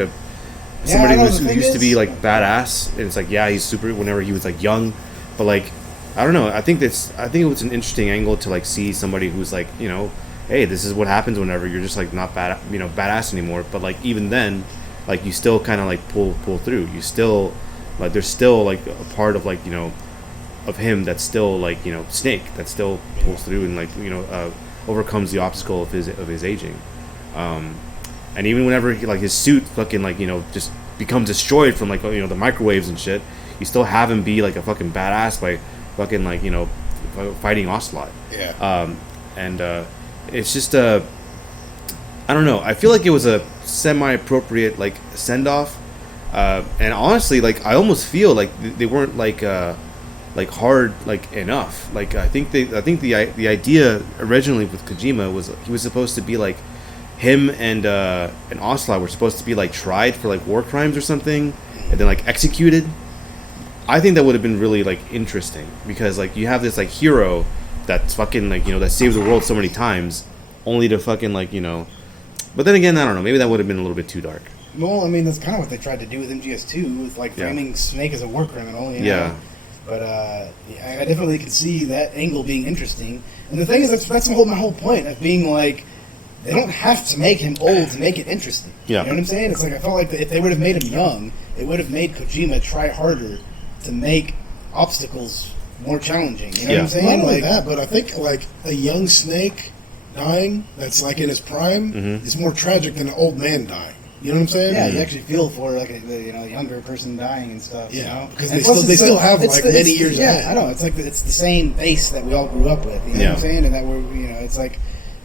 somebody I know, who the thing used to be is- like badass, and it's like, yeah, he's super whenever he was like young, but like, I don't know. I think it was an interesting angle to like see somebody who's like, you know, hey, this is what happens whenever you're just like not badass anymore. But like even then, like you still kind of like pull through. You still like there's still like a part of like, you know, of him that's still like, you know, Snake that still pulls through and like, you know, overcomes the obstacle of his aging. And even whenever he, like his suit fucking like, you know, just becomes destroyed from like, you know, the microwaves and shit, you still have him be like a fucking badass by fucking like, you know, fighting Ocelot. Yeah. And it's just I don't know. I feel like it was a semi-appropriate like send-off. And honestly, like I almost feel like they weren't like hard like enough. Like I think the idea originally with Kojima was he was supposed to be like him and Ocelot were supposed to be like tried for like war crimes or something, and then like executed. I think that would have been really like interesting because like you have this like hero that's fucking like, you know, that saves the world so many times, only to fucking like, you know. But then again, I don't know. Maybe that would have been a little bit too dark. Well, I mean, that's kind of what they tried to do with MGS2, with like framing Snake as a war criminal. You know? Yeah. But I definitely could see that angle being interesting. And the thing is, that's my whole point of being like, they don't have to make him old to make it interesting. Yeah. You know what I'm saying? It's like I felt like if they would have made him young, it would have made Kojima try harder to make obstacles more challenging. You know what I'm saying? Not only Like, that, but I think like a young Snake dying that's like in his prime is more tragic than an old man dying. You know what I'm saying? yeah, you actually feel for like a younger person dying and stuff. Yeah, you know? because And they plus still it's have it's like the- many it's- years Yeah, ahead. I know. It's like it's the same base that we all grew up with. You know what I'm saying? And that we're it's like.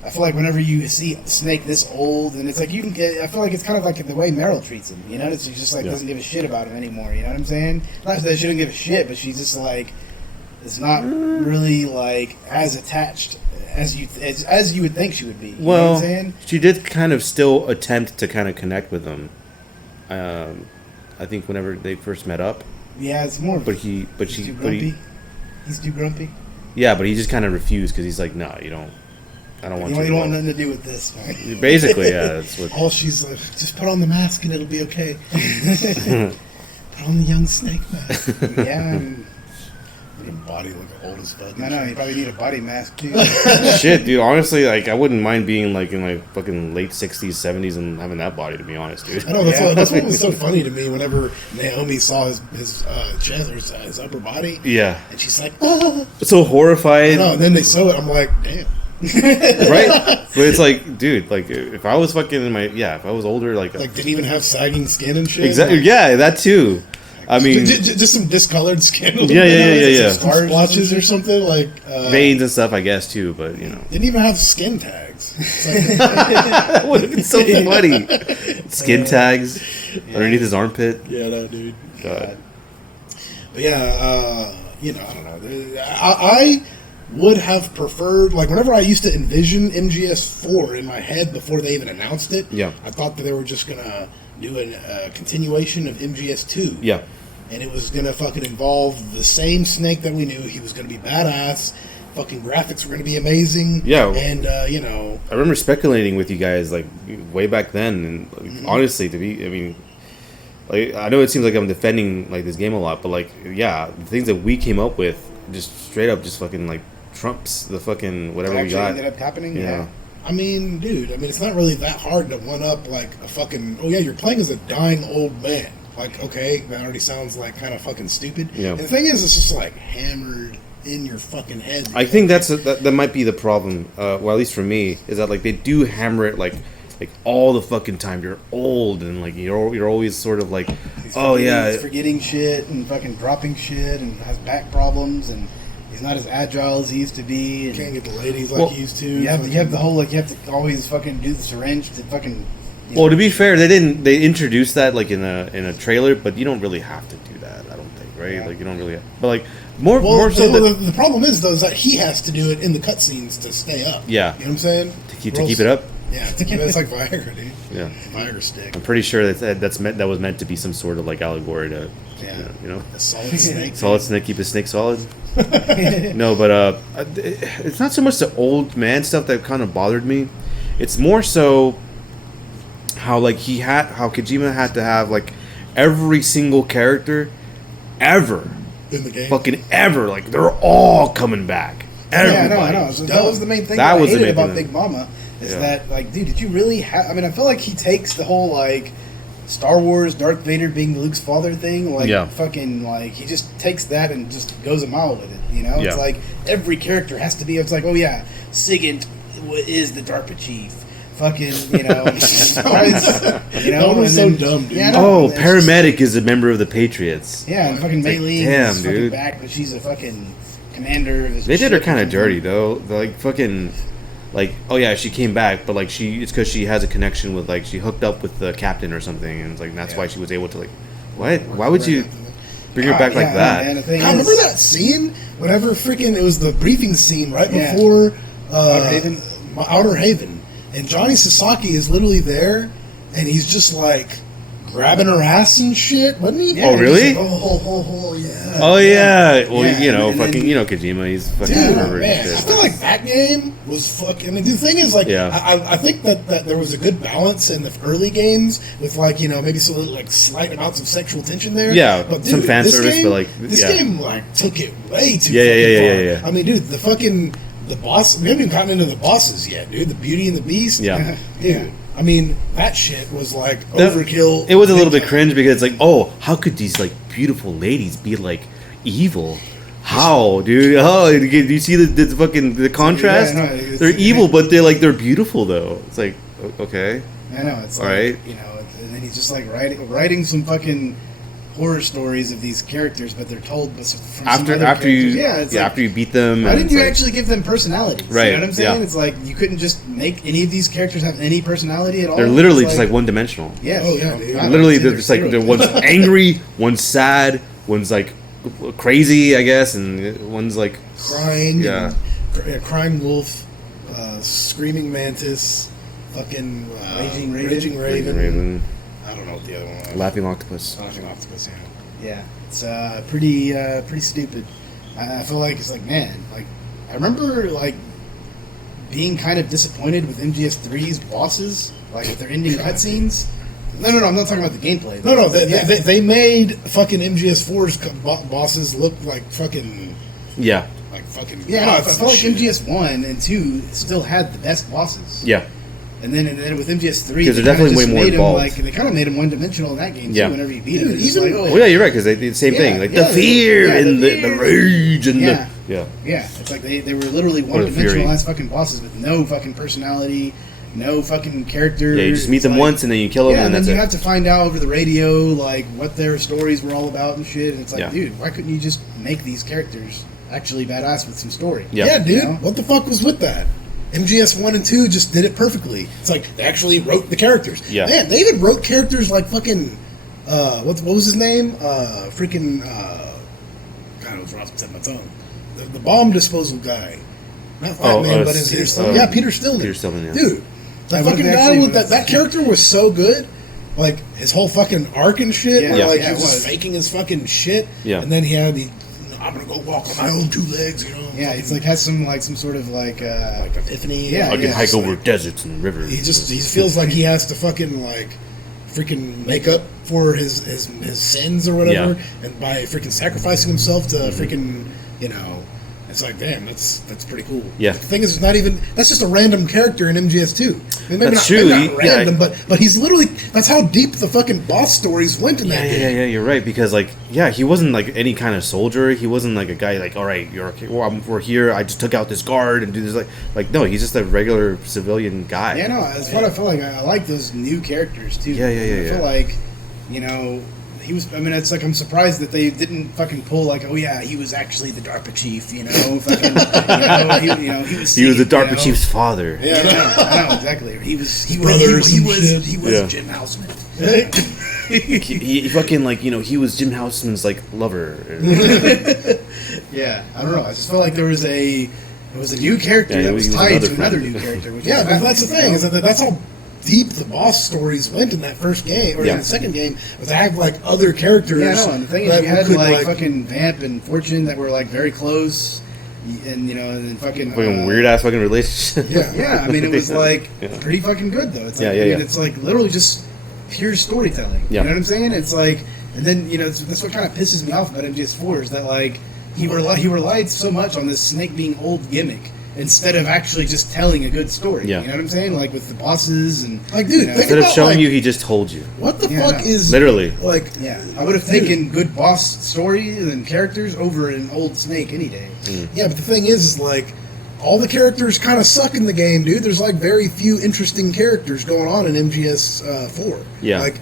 I feel like whenever you see Snake this old, and it's like you can get. I feel like it's kind of like the way Meryl treats him. You know, it's just like doesn't give a shit about him anymore. You know what I'm saying? Not that she doesn't give a shit, but she's just like is not really like as attached as you would think she would be. You know what Well, I'm saying? she did kind of still attempt to kind of connect with him. I think whenever they first met up, Yeah, it's more. but he's she, too but grumpy. he, He's too grumpy. yeah, but he just kind of refused because he's like, no, you don't. I don't want You you. don't want involved." nothing to do with this, man. Basically, yeah, that's what. All she's like, just put on the mask and it'll be okay. Put on the young Snake mask. Yeah, and, Your body look old as fuck. I know you probably need a body mask too. Shit, dude. Honestly, like, I wouldn't mind being like in my fucking late 60s, 70s, and having that body. To be honest, dude. I know that's what was so funny to me whenever Naomi saw his chest or his upper body, Yeah, and she's like, "Oh!" so horrified. No, and then they sew it. I'm like, damn. Right? But it's like, dude, like if I was fucking in my if I was older, like Like, didn't even have sagging skin and shit. exactly, Like, yeah, that too. I mean, just some discolored skin. Yeah. Some splotches or something like veins and stuff, I guess too. But you know, Didn't even have skin tags. It's like, that would have been so funny. Skin tags underneath his armpit. yeah, no, dude. God. But yeah, I don't know. I would have preferred, like, whenever I used to envision MGS4 in my head before they even announced it, Yeah. I thought that they were just gonna do a continuation of MGS2. Yeah, And it was gonna fucking involve the same Snake that we knew. He was gonna be badass. Fucking graphics were gonna be amazing. Yeah. And, I remember speculating with you guys like way back then, and like, honestly, like I know it seems like I'm defending like this game a lot, but like yeah, the things that we came up with just straight up just fucking like trumps the fucking whatever we actually got. ended up happening. Yeah. I mean, dude, it's not really that hard to one up like a fucking. Oh yeah, you're playing as a dying old man. Like, okay, that already sounds like kind of fucking stupid. Yeah. And the thing is, it's just like hammered in your fucking head. I think that might be the problem. Well, at least for me, is that like they do hammer it like all the fucking time. You're old and like you're always sort of like, He's forgetting shit and fucking dropping shit and has back problems and he's not as agile as he used to be. And Can't get the ladies like you used to. you have the whole like you have to always fucking do the syringe to fucking. Well, to be fair, they introduced that like in a trailer, but you don't really have to do that. I don't think, right? Yeah. Like you don't really, but like more Well, so the problem is though is that he has to do it in the cutscenes to stay up. Yeah. You know what I'm saying? to keep it up. Yeah, to keep it. It's like Viagra, dude. Yeah. Viagra stick. I'm pretty sure that was meant to be some sort of like allegory to, Yeah. you know, A solid snake. solid snake keep his snake solid. No, but it's not so much the old man stuff that kind of bothered me. It's more so how like how Kojima had to have like every single character ever, in the game. fucking ever, like they're all coming back. Everybody. I know. So that was the main thing That that I was the hated main about thing. Big Mama is Yeah. that, like, dude, did you really have? I mean, I feel like he takes the whole like Star Wars, Darth Vader being Luke's father thing, like Yeah. fucking like he just takes that and just goes a mile with it. You know, Yeah. it's like every character has to be. It's like, oh yeah, Sigint is the DARPA chief. Fucking, you know, you know, That one was and so dumb, dude. Yeah, I know, Oh, it's just- paramedic is a member of the Patriots. yeah, and fucking Mei Like, Ling damn, is fucking dude. back, but she's a fucking commander. Of this They did her ship or kind of something. dirty though. They're like fucking, like, oh yeah, she came back, but like it's because she has a connection with, like, she hooked up with the captain or something, and it's like that's why she was able to, like, what? Why would you bring her back like Yeah, that? man, the thing God, is- remember that scene? Whenever freaking it was the briefing scene right Yeah. before Outer Haven? Outer Haven, and Johnny Sasaki is literally there, and he's just like grabbing her ass and shit, wasn't he? Yeah, Oh, really? He's like, oh, yeah. Oh yeah, well, Yeah, you know, and then- fucking, you know, Kojima, he's fucking Dude, pervert man, and I shit. feel like that game was fucking. I mean, the thing is, like, Yeah. I think that there was a good balance in the early games with, like, you know, maybe some like slight amounts of sexual tension there. Yeah, but some fan this service, game- but, like, this yeah. game like took it way too. Yeah, fucking yeah, far. yeah. I mean, dude, the boss. We haven't even gotten into the bosses yet, dude. The Beauty and the Beast. Yeah. dude. I mean, that shit was like That- overkill. It was a little bit cringe because it's like, oh, how could these like beautiful ladies be like evil? How, dude? Oh, do you see the fucking the contrast? Yeah, I know, it's- They're evil, but they're beautiful though. It's like, okay, I know it's All like, right. you know, and then he's just like writing some fucking horror stories of these characters, but they're told from some after other after you characters. It's like, after you beat them, why and didn't it's you like- actually give them personalities? Right, You know what I'm saying? yeah. It's like you couldn't just make any of these characters have any personality at all. They're literally It's just like one dimensional. Yes. Oh, yeah, dude. God, Literally, I'd say they're just like zero. they're one's angry, one's sad, one's like crazy, I guess, and one's like crying. Yeah. Crying wolf, screaming mantis, fucking Raging Raven. Raging Raven. Raven, I don't know what the other one was. laughing octopus. Laughing octopus. Yeah. Yeah, it's pretty stupid. I feel like it's like, man, like I remember like being kind of disappointed with MGS3's bosses, like with their ending cutscenes. No, I'm not talking about the gameplay. No, Yeah. they made fucking MGS4's bosses look like fucking Yeah, Yeah, no, I gods felt like and shit. MGS1 and 2 still had the best bosses. yeah. And then with MGS3, Because they they're definitely kinda just way more made 'em, involved. like, they kind of made him one-dimensional in that game, Yeah. too, whenever you beat him. Dude, It's even- like, oh, Well, yeah, you're right because they did the same Yeah, thing, like yeah, the fear yeah, and the the fear. rage and Yeah. yeah. Yeah, it's like they were literally Or the one-dimensional Fury. ass fucking bosses with no fucking personality, no fucking character. Yeah, you just meet It's them like- once and then you kill them Yeah, and and that's then you it. have to find out over the radio like what their stories were all about and shit. And it's like, Yeah. dude, why couldn't you just make these characters actually badass with some story? Yeah. Yeah, dude. You know? What the fuck was with that? MGS 1 and 2 just did it perfectly. It's like they actually wrote the characters. Yeah. Man, they even wrote characters like fucking what was his name? Freaking God, it was off the tip of my tongue. The bomb disposal guy. Not Oh, Batman, but his Peter Stillman. Yeah, Peter Stillman. Peter Stillman, yeah. Dude, that what fucking if they guy actually with was- that character was so good. Like his whole fucking arc and shit. Yeah. where, Yeah. like Yeah, he it was just was. faking his fucking shit. Yeah. And then he had the I'm gonna go walk on my own two legs, you know. Yeah, it's like has some sort of like like epiphany. Yeah, I can yeah, hike it's over like- deserts and rivers. he feels like he has to fucking like freaking make up for his sins or whatever, Yeah. and by freaking sacrificing himself to freaking, you know, it's like, damn, that's pretty cool. Yeah. The thing is, it's not even that's just a random character in MGS2. I mean, maybe That's not, true. maybe not Yeah. random, but he's literally that's how deep the fucking boss stories went in Yeah, that yeah, game. yeah, you're right because like yeah, he wasn't like any kind of soldier. He wasn't like a guy like all right, you're okay. Well, we're here. I just took out this guard and do this like no, he's just a regular civilian guy. Yeah, no, that's what I feel like. I like those new characters too. Yeah, yeah, yeah, I yeah. feel like, you know, he was. I mean, it's like I'm surprised that they didn't fucking pull like, oh yeah, he was actually the DARPA chief. You know, fucking, he was. He was the you DARPA know? chief's father. Yeah, I know exactly. He was. He Brothers and was. shit. He was Yeah. Jim Houseman. He fucking like he was Jim Houseman's like lover. Yeah, I don't know. I just felt like there was a new character Yeah, that he was was tied another to another friend. new character. Which Yeah, was but that's the thing is that that's how deep the boss stories went in that first game or Yeah. in the second game. Was to have like other characters. Yeah, no, and the thing is, that you had could, like fucking Vamp and Fortune that were like very close, and you know, and then fucking Fucking weird ass fucking relationship. Yeah. Yeah, I mean, it was like Yeah. pretty fucking good though. It's like, Yeah, yeah, I mean, yeah. it's like literally just pure storytelling. Yeah. You know what I'm saying? It's like, and then that's what kind of pisses me off about MGS4 is that like he relied so much on this Snake being old gimmick instead of actually just telling a good story. Yeah. You know what I'm saying? Like with the bosses and Like, dude, think Instead of about, showing like, you, he just told you. what the Yeah, fuck no. is Literally. like? yeah, I would have taken good boss story and characters over an old Snake any day. Yeah, but the thing is like all the characters kind of suck in the game, dude. There's like very few interesting characters going on in MGS 4. Yeah. Like,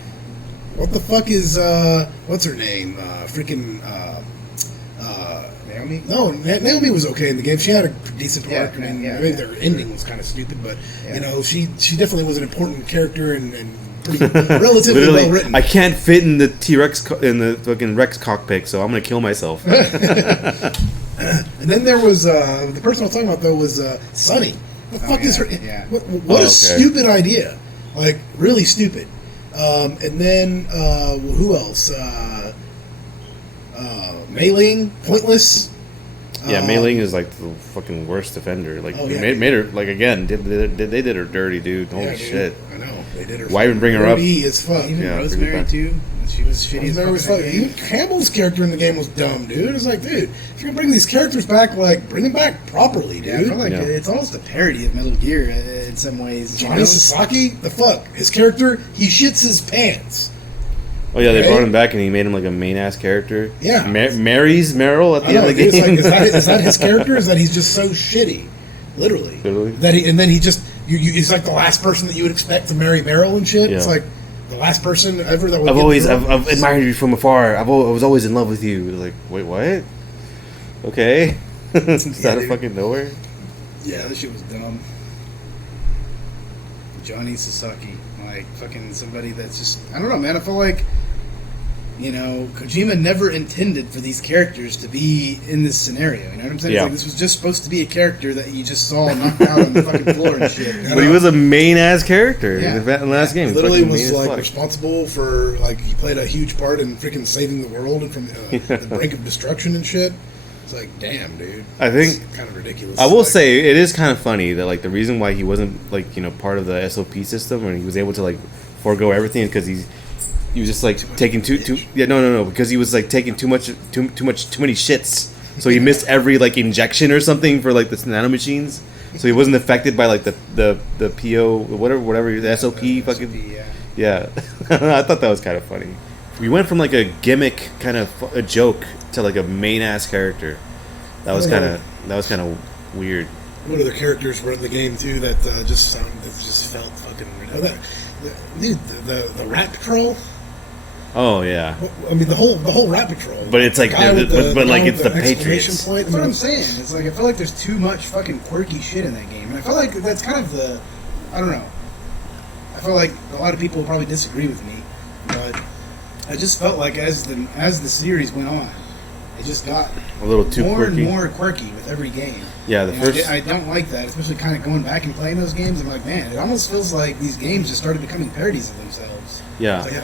what the fuck is what's her name? Naomi? No, Naomi was okay in the game. She had a decent Yeah, arc. I mean, yeah, maybe yeah. their ending was kind of stupid, but Yeah. she definitely was an important character and pretty relatively Literally, well written. I can't fit in the T-Rex in the fucking Rex cockpit, so I'm gonna kill myself. And then there was the person I was talking about though was Sunny. The fuck is her? yeah. What Oh, a okay. stupid idea! Like really stupid. And then who else? Mei Ling, pointless. Yeah, Mei Ling is like the fucking worst offender. Like Oh, yeah. made her like again. They did her dirty, dude. Holy Yeah, dude, shit. I know they did her. Why even bring her up? dirty as fuck. Even Yeah, Rosemary pretty bad. too. She was shitty as Rosemary was fuck. fuck. Even Campbell's character in the game was dumb, dude. It's like, dude, if you're gonna bring these characters back, like bring them back properly, dude. Yeah, I feel like Yeah. it's almost a parody of Metal Gear in some ways. you Johnny know? Sasaki, the fuck, his character, he shits his pants. Oh yeah, they Okay. brought him back and he made him like a main ass character. Yeah. Marries Meryl at the I know, end of the dude, game. it's like, is that his character? Is that he's just so shitty, literally? Literally? That he and then he just he's like the last person that you would expect to marry Meryl and shit. It's Yeah. like the last person ever that would. I've get always the girl. I've admired you from afar. I was always in love with you. Like, wait, what? Okay, it's out of dude. fucking nowhere. Yeah, that shit was dumb. Johnny Sasaki, like fucking somebody that's just I don't know, man. I feel like Kojima never intended for these characters to be in this scenario. You know what I'm saying? Yeah. It's like this was just supposed to be a character that you just saw knocked out on the fucking floor and shit. you But he know? was a main ass character Yeah. in the last game. He literally Fucking was main as like fuck. responsible for like he played a huge part in freaking saving the world and from the brink of destruction and shit. It's like, damn, dude. I think- It's kind of ridiculous. I will Like, say it is kind of funny that like the reason why he wasn't like part of the SOP system and he was able to like forego everything because he was just like taking too no because he was like taking too many shits, so he missed every like injection or something for like the nanomachines, so he wasn't affected by like the PO whatever the SOP fucking Yeah. yeah. I thought that was kind of funny. We went from like a gimmick kind of a joke to like a main ass character. That was kind of weird. what other characters were in the game too that just felt fucking dude, the Rat Patrol. Oh yeah. I mean the whole Rat Patrol. But it's like guy with but like guy it's with the exclamation Patriots. point. That's what I'm saying. It's like I feel like there's too much fucking quirky shit in that game, and I feel like that's kind of I don't know. I feel like a lot of people will probably disagree with me, but I just felt like as the series went on, it just got A little too more quirky. and more quirky with every game. Yeah, the And first I don't like that, especially kind of going back and playing those games. I'm like, man, it almost feels like these games just started becoming parodies of themselves. yeah. Like the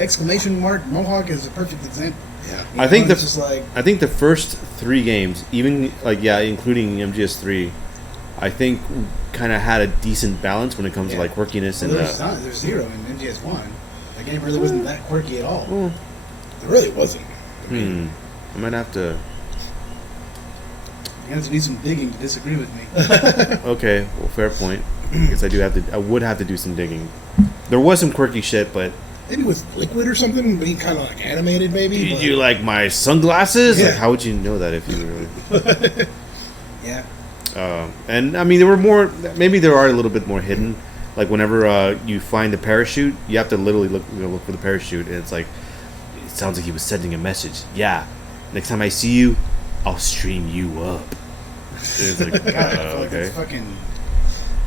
exclamation mark Mohawk is a perfect example. Yeah. You I know, think and the it's just like I think the first 3 games, even like including MGS3, I think kind of had a decent balance when it comes to Yeah. like quirkiness and there's zero in MGS1. That game really wasn't that quirky at all. It really wasn't. I might have to. You have to do some digging to disagree with me. Okay, well, fair point. I guess I would have to do some digging. There was some quirky shit, but Maybe with liquid or something, being kind of like animated, maybe. did but- you like my sunglasses? Yeah. Like, how would you know that if you really? Yeah. And I mean, there were more. Maybe there are a little bit more hidden. Like whenever you find the parachute, you have to literally look for the parachute, and it's like it sounds like he was sending a message. Yeah, next time I see you, I'll stream you up. And it's like, God, I feel like okay. it's fucking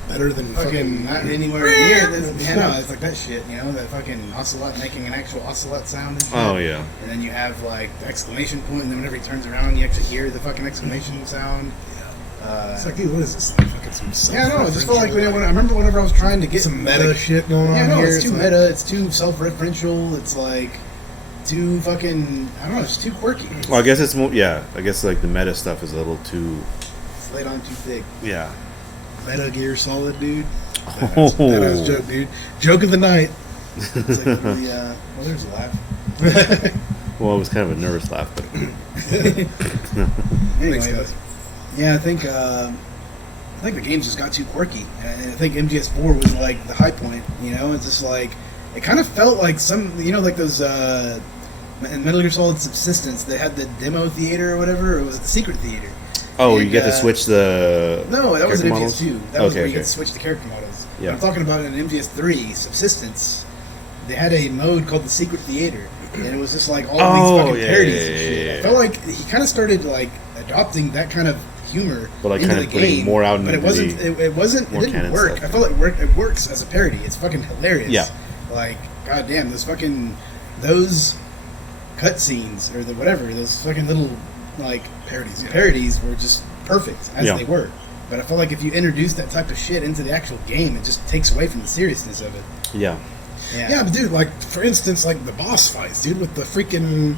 better than fucking not anywhere near this. Yeah, no, it's like that shit, you know, that fucking ocelot making an actual ocelot sound and shit. Oh yeah. And then you have like the exclamation point, and then whenever he turns around, you actually hear the fucking exclamation sound. It's like, dude, what is this? Like fucking some Yeah, no, it just felt like self-referential, when I remember whenever I was trying to get some meta shit going Yeah, on no, here. it's too like- meta. It's too self-referential. It's like too fucking. I don't know. It's too quirky. Well, I guess it's more. Yeah, I guess like the meta stuff is a little too. It's laid on too thick. Yeah. Meta Gear Solid, dude. Oh. That was joke, dude. Joke of the night. It's like really, well, there's a laugh. Well, it was kind of a nervous laugh, but Anyway, but, yeah, I think the games just got too quirky, and I think MGS4 was like the high point. You know, it's just like it kind of felt like some, you know, like those in Metal Gear Solid Subsistence, they had the demo theater or whatever, or it was the secret theater. oh, And, you get to switch the No, that was in character models? MGS2. That was where you okay. could switch the character models. Yeah. I'm talking about in MGS3 Subsistence. They had a mode called the Secret Theater, and it was just like all these fucking parodies and shit. yeah. I felt like he kind of started like adopting that kind of humor But, like, into kind the of putting game, more out but into it wasn't. the It wasn't. It more didn't canon work. stuff. I felt like it works as a parody. It's fucking hilarious. Yeah. Like, goddamn, those cutscenes or the whatever, those fucking little like parodies were just perfect as Yeah. they were. But I feel like if you introduce that type of shit into the actual game, it just takes away from the seriousness of it. Yeah. Yeah, but dude, like for instance, like the boss fights, dude, with the freaking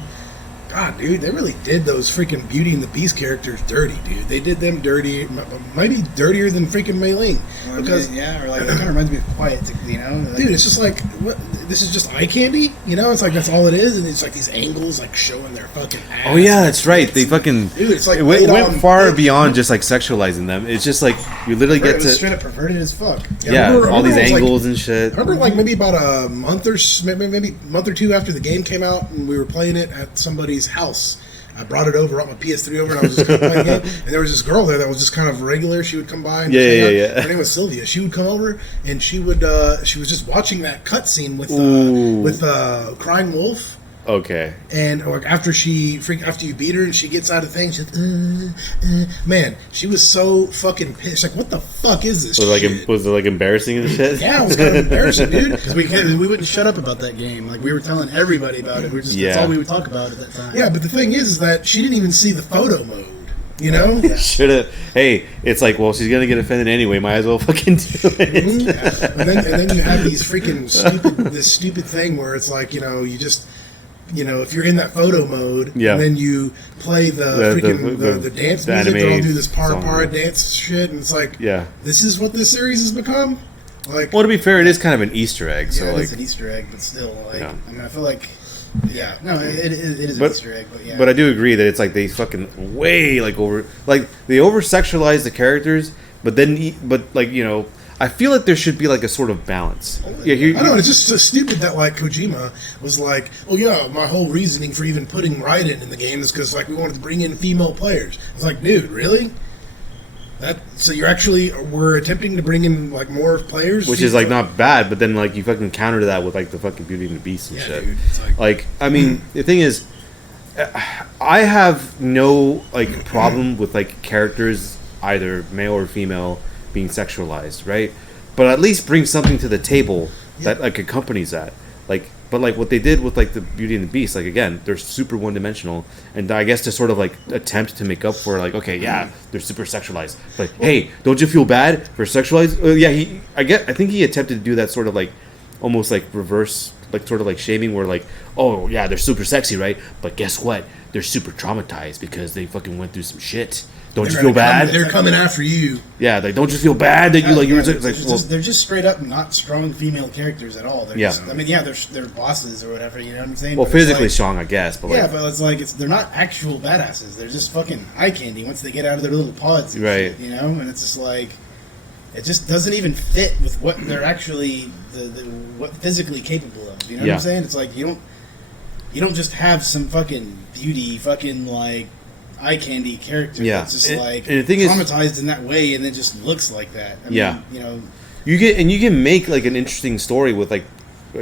God, dude, they really did those freaking Beauty and the Beast characters dirty, dude. They did them dirty, maybe dirtier than freaking Mei Ling. Because or like that kind of reminds me of Quiet, you know? Like, dude, it's just like what, this is just eye candy, you know? It's like that's all it is, and it's like these angles like showing their fucking ass. Oh yeah, that's right. They fucking Dude, it's like it went laid on far thick. beyond just like sexualizing them. It's just like you literally it get was to straight up perverted as fuck. yeah, remember all these it was, like- angles and shit. I remember like maybe about a month or maybe a month or two after the game came out, and we were playing it at somebody's house. I brought it over, brought my PS3 over, and I was just kind of playing the game. And there was this girl there that was just kind of regular. She would come by. And Yeah, hang yeah, out. yeah. Her name was Sylvia. She would come over, and she was just watching that cutscene Ooh. with Crying Wolf. Okay. And or after after you beat her and she gets out of things, she's man, she was so fucking pissed. Like, what the fuck is this? shit? Was it like embarrassing and shit? Yeah, it was kind of embarrassing, dude. Because we wouldn't shut up about that game. Like, we were telling everybody about it. That's Yeah. all we would talk about at that time. Yeah, but the thing is that she didn't even see the photo mode. You know? Should have. Hey, it's like, well, she's gonna get offended anyway. Might as well fucking do it. and then you have these freaking this stupid thing where it's like, you know, you just, you know, if you're in that photo mode, Yeah. and then you play the dance the music, they'll all anime do this para song. dance shit, and it's like, Yeah. this is what this series has become. Like, Well, to be fair, it is kind of an Easter egg. So Yeah, like, it's an Easter egg, but still, like, Yeah. I mean, I feel like, yeah, no, it is But- an Easter egg, but yeah. but I do agree that it's like they fucking way like they over sexualize the characters, but like, you know, I feel like there should be like a sort of balance. Yeah, I don't know. It's just so stupid that like Kojima was like, "Well, yeah, my whole reasoning for even putting Raiden in the game is because like we wanted to bring in female players." I was like, "Dude, really? So you're actually we're attempting to bring in like more players, which is like not bad, but then like you fucking counter that with like the fucking Beauty and the Beast and Yeah, shit. dude. It's like, I mean, the thing is, I have no like problem with like characters, either male or female, being sexualized, right? But at least bring something to the table that like accompanies that. Like, but like what they did with like the Beauty and the Beast, like again, they're super one dimensional, and I guess to sort of like attempt to make up for like, okay, yeah, they're super sexualized, but hey, don't you feel bad for sexualized? Yeah, I think he attempted to do that sort of like almost like reverse, like sort of like shaming, where like, oh yeah, they're super sexy, right? But guess what? They're super traumatized because they fucking went through some shit. Don't you feel bad? They're coming after you. Yeah, like don't you feel bad that you like you were they're, like, they're just straight up not strong female characters at all. They're Yeah. just, I mean, yeah, they're bosses or whatever. You know what I'm saying? well, But it's physically like, strong, I guess, but like, yeah, but it's like they're not actual badasses. They're just fucking eye candy once they get out of their little pods, and Right. shit, you know, and it's just like it just doesn't even fit with what they're actually what physically capable of. You know what Yeah. I'm saying? It's like you don't just have some fucking beauty, fucking like eye candy character Yeah. that's just And- like and the thing is- traumatized in that way, and then just looks like that. I Yeah. mean, you know. you can make like an interesting story with like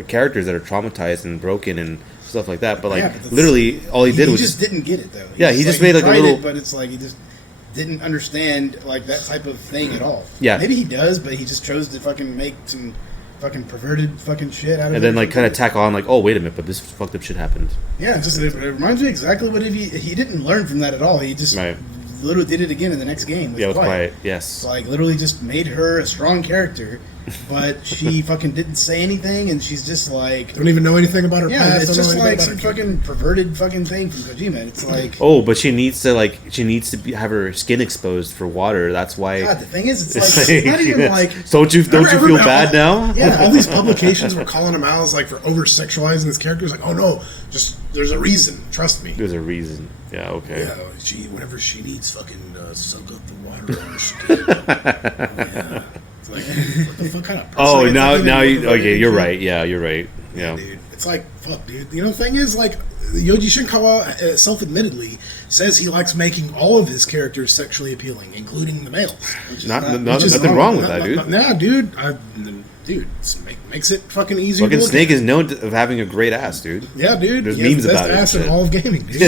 characters that are traumatized and broken and stuff like that. But like Yeah, but that's- literally, all he did was just didn't get it though. Yeah, he just made, like, a tried little- it, but it's like he just didn't understand like that type of thing at all. Yeah. maybe he does, but he just chose to fucking make some fucking perverted fucking shit out of it. and then like kind of tack on like, oh wait a minute, but this fucked up shit happened. yeah, it's just it reminds me exactly what he didn't learn from that at all. He just Right. literally did it again in the next game. Yeah, with Quiet. It's Yes. like literally just made her a strong character, but she fucking didn't say anything, and she's just like, Don't even know anything about her yeah, past. it's don't know just anything like about some her character. fucking perverted fucking thing from Kojima. It's like, Oh, but she needs to have her skin exposed for water. That's why. God, the thing is, it's It's like it's not even like. Don't you feel Remember bad now? Yeah. All these publications were calling him out as like for over sexualizing this character. It's like, oh no, just there's a reason. Trust me. There's a reason. Yeah. Okay. Yeah, whenever she needs fucking suck up the water on her skin. Yeah. It's like, what the fuck kind of person? Oh, It's now like, now even okay, you're dude. right. Yeah, you're right. Yeah. Dude, it's like, fuck, dude. You know, the thing is, like, Yoji Shinkawa self-admittedly says he likes making all of his characters sexually appealing, including the males. Nothing wrong with that, dude. Nah, dude. Dude, makes it fucking easier. Fucking to look Snake at. is known of having a great ass, dude. Yeah, dude. There's He has memes the best about it and ass in shit. all of gaming, dude.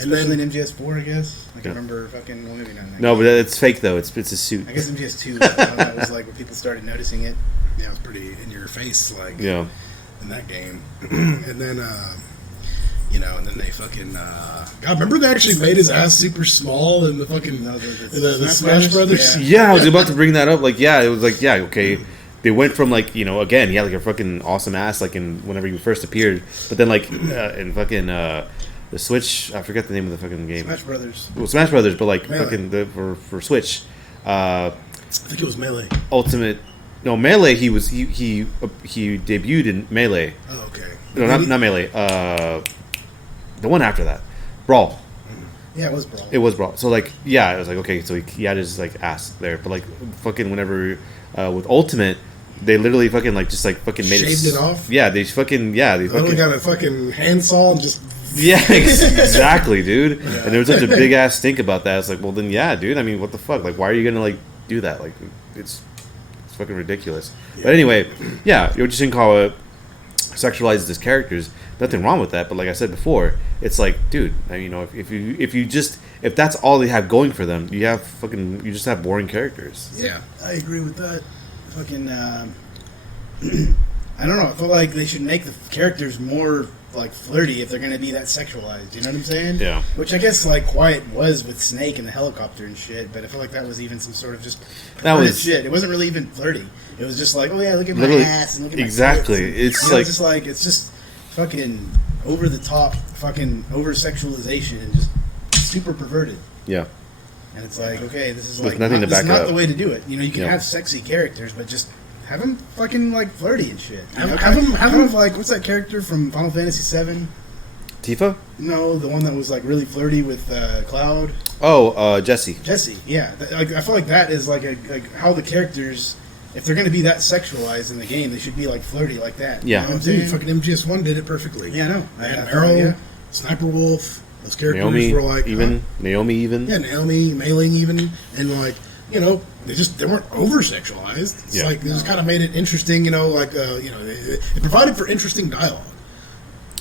And Especially then in MGS4, I guess. I can remember fucking. Well, maybe not. in that No, game. but it's fake though. It's a suit. I guess MGS2 was the one that was like when people started noticing it. yeah, it was pretty in your face, like Yeah. in that game. And then, and then they fucking. God, remember they actually made his ass super small in the fucking the Smash Brothers. Yeah. Yeah, I was about to bring that up. Like, yeah, it was like, yeah, okay. They went from like, again, he had like a fucking awesome ass like in whenever he first appeared, but then like in fucking the Switch, I forget the name of the fucking game. Smash Brothers. Well, Smash Brothers, but like Melee. fucking for Switch, I think it was Melee. Ultimate. No, Melee. He debuted in Melee. Oh, okay. No, not Melee. The one after that, Brawl. Yeah, it was Brawl. It was Brawl. So like, yeah, it was like okay. So he had his like ass there, but like fucking whenever with Ultimate, they literally fucking like just like fucking made Shaved it off? Yeah, they fucking I only fucking got a fucking handsaw and just. yeah, exactly, dude. And there was such a big ass stink about that. It's like, well, then yeah, dude. I mean, what the fuck? Like, why are you gonna like do that? Like, it's fucking ridiculous. But anyway, yeah, Yoji Shinkawa sexualizes his characters. Nothing wrong with that. But like I said before, it's like, dude, if that's all they have going for them, you just have boring characters. Yeah. I agree with that. Fucking, I don't know. I feel like they should make the characters more like flirty if they're gonna be that sexualized. You know what I'm saying? Yeah. Which I guess like Quiet was with Snake and the helicopter and shit. But I feel like that was even some sort of just That perverted was- shit. It wasn't really even flirty. It was just like, oh yeah, look at my Literally- ass and look at my exactly. tits. And, It's you know, like- just like it's just fucking over the top, fucking over sexualization and just super perverted. Yeah. And it's like, okay, this is With like nothing not, to this is back not up. the way to do it. You know, you can Yeah. have sexy characters, but just have them fucking like flirty and shit. You know, Have 'em- kind of like what's that character from Final Fantasy VII? Tifa? No, the one that was like really flirty with Cloud. Oh, Jesse. Jesse. Yeah, I feel like that is like how the characters, if they're going to be that sexualized in the game, they should be like flirty like that. Yeah. You know what I'm Dude, saying? fucking MGS1 did it perfectly. Yeah, I know. They had I- Meryl, yeah. Sniper Wolf. Those characters Naomi were like even. Naomi even. Yeah, Naomi, Mailing even, and like they weren't over sexualized. It's Yeah. like they just kind of made it interesting. It provided for interesting dialogue,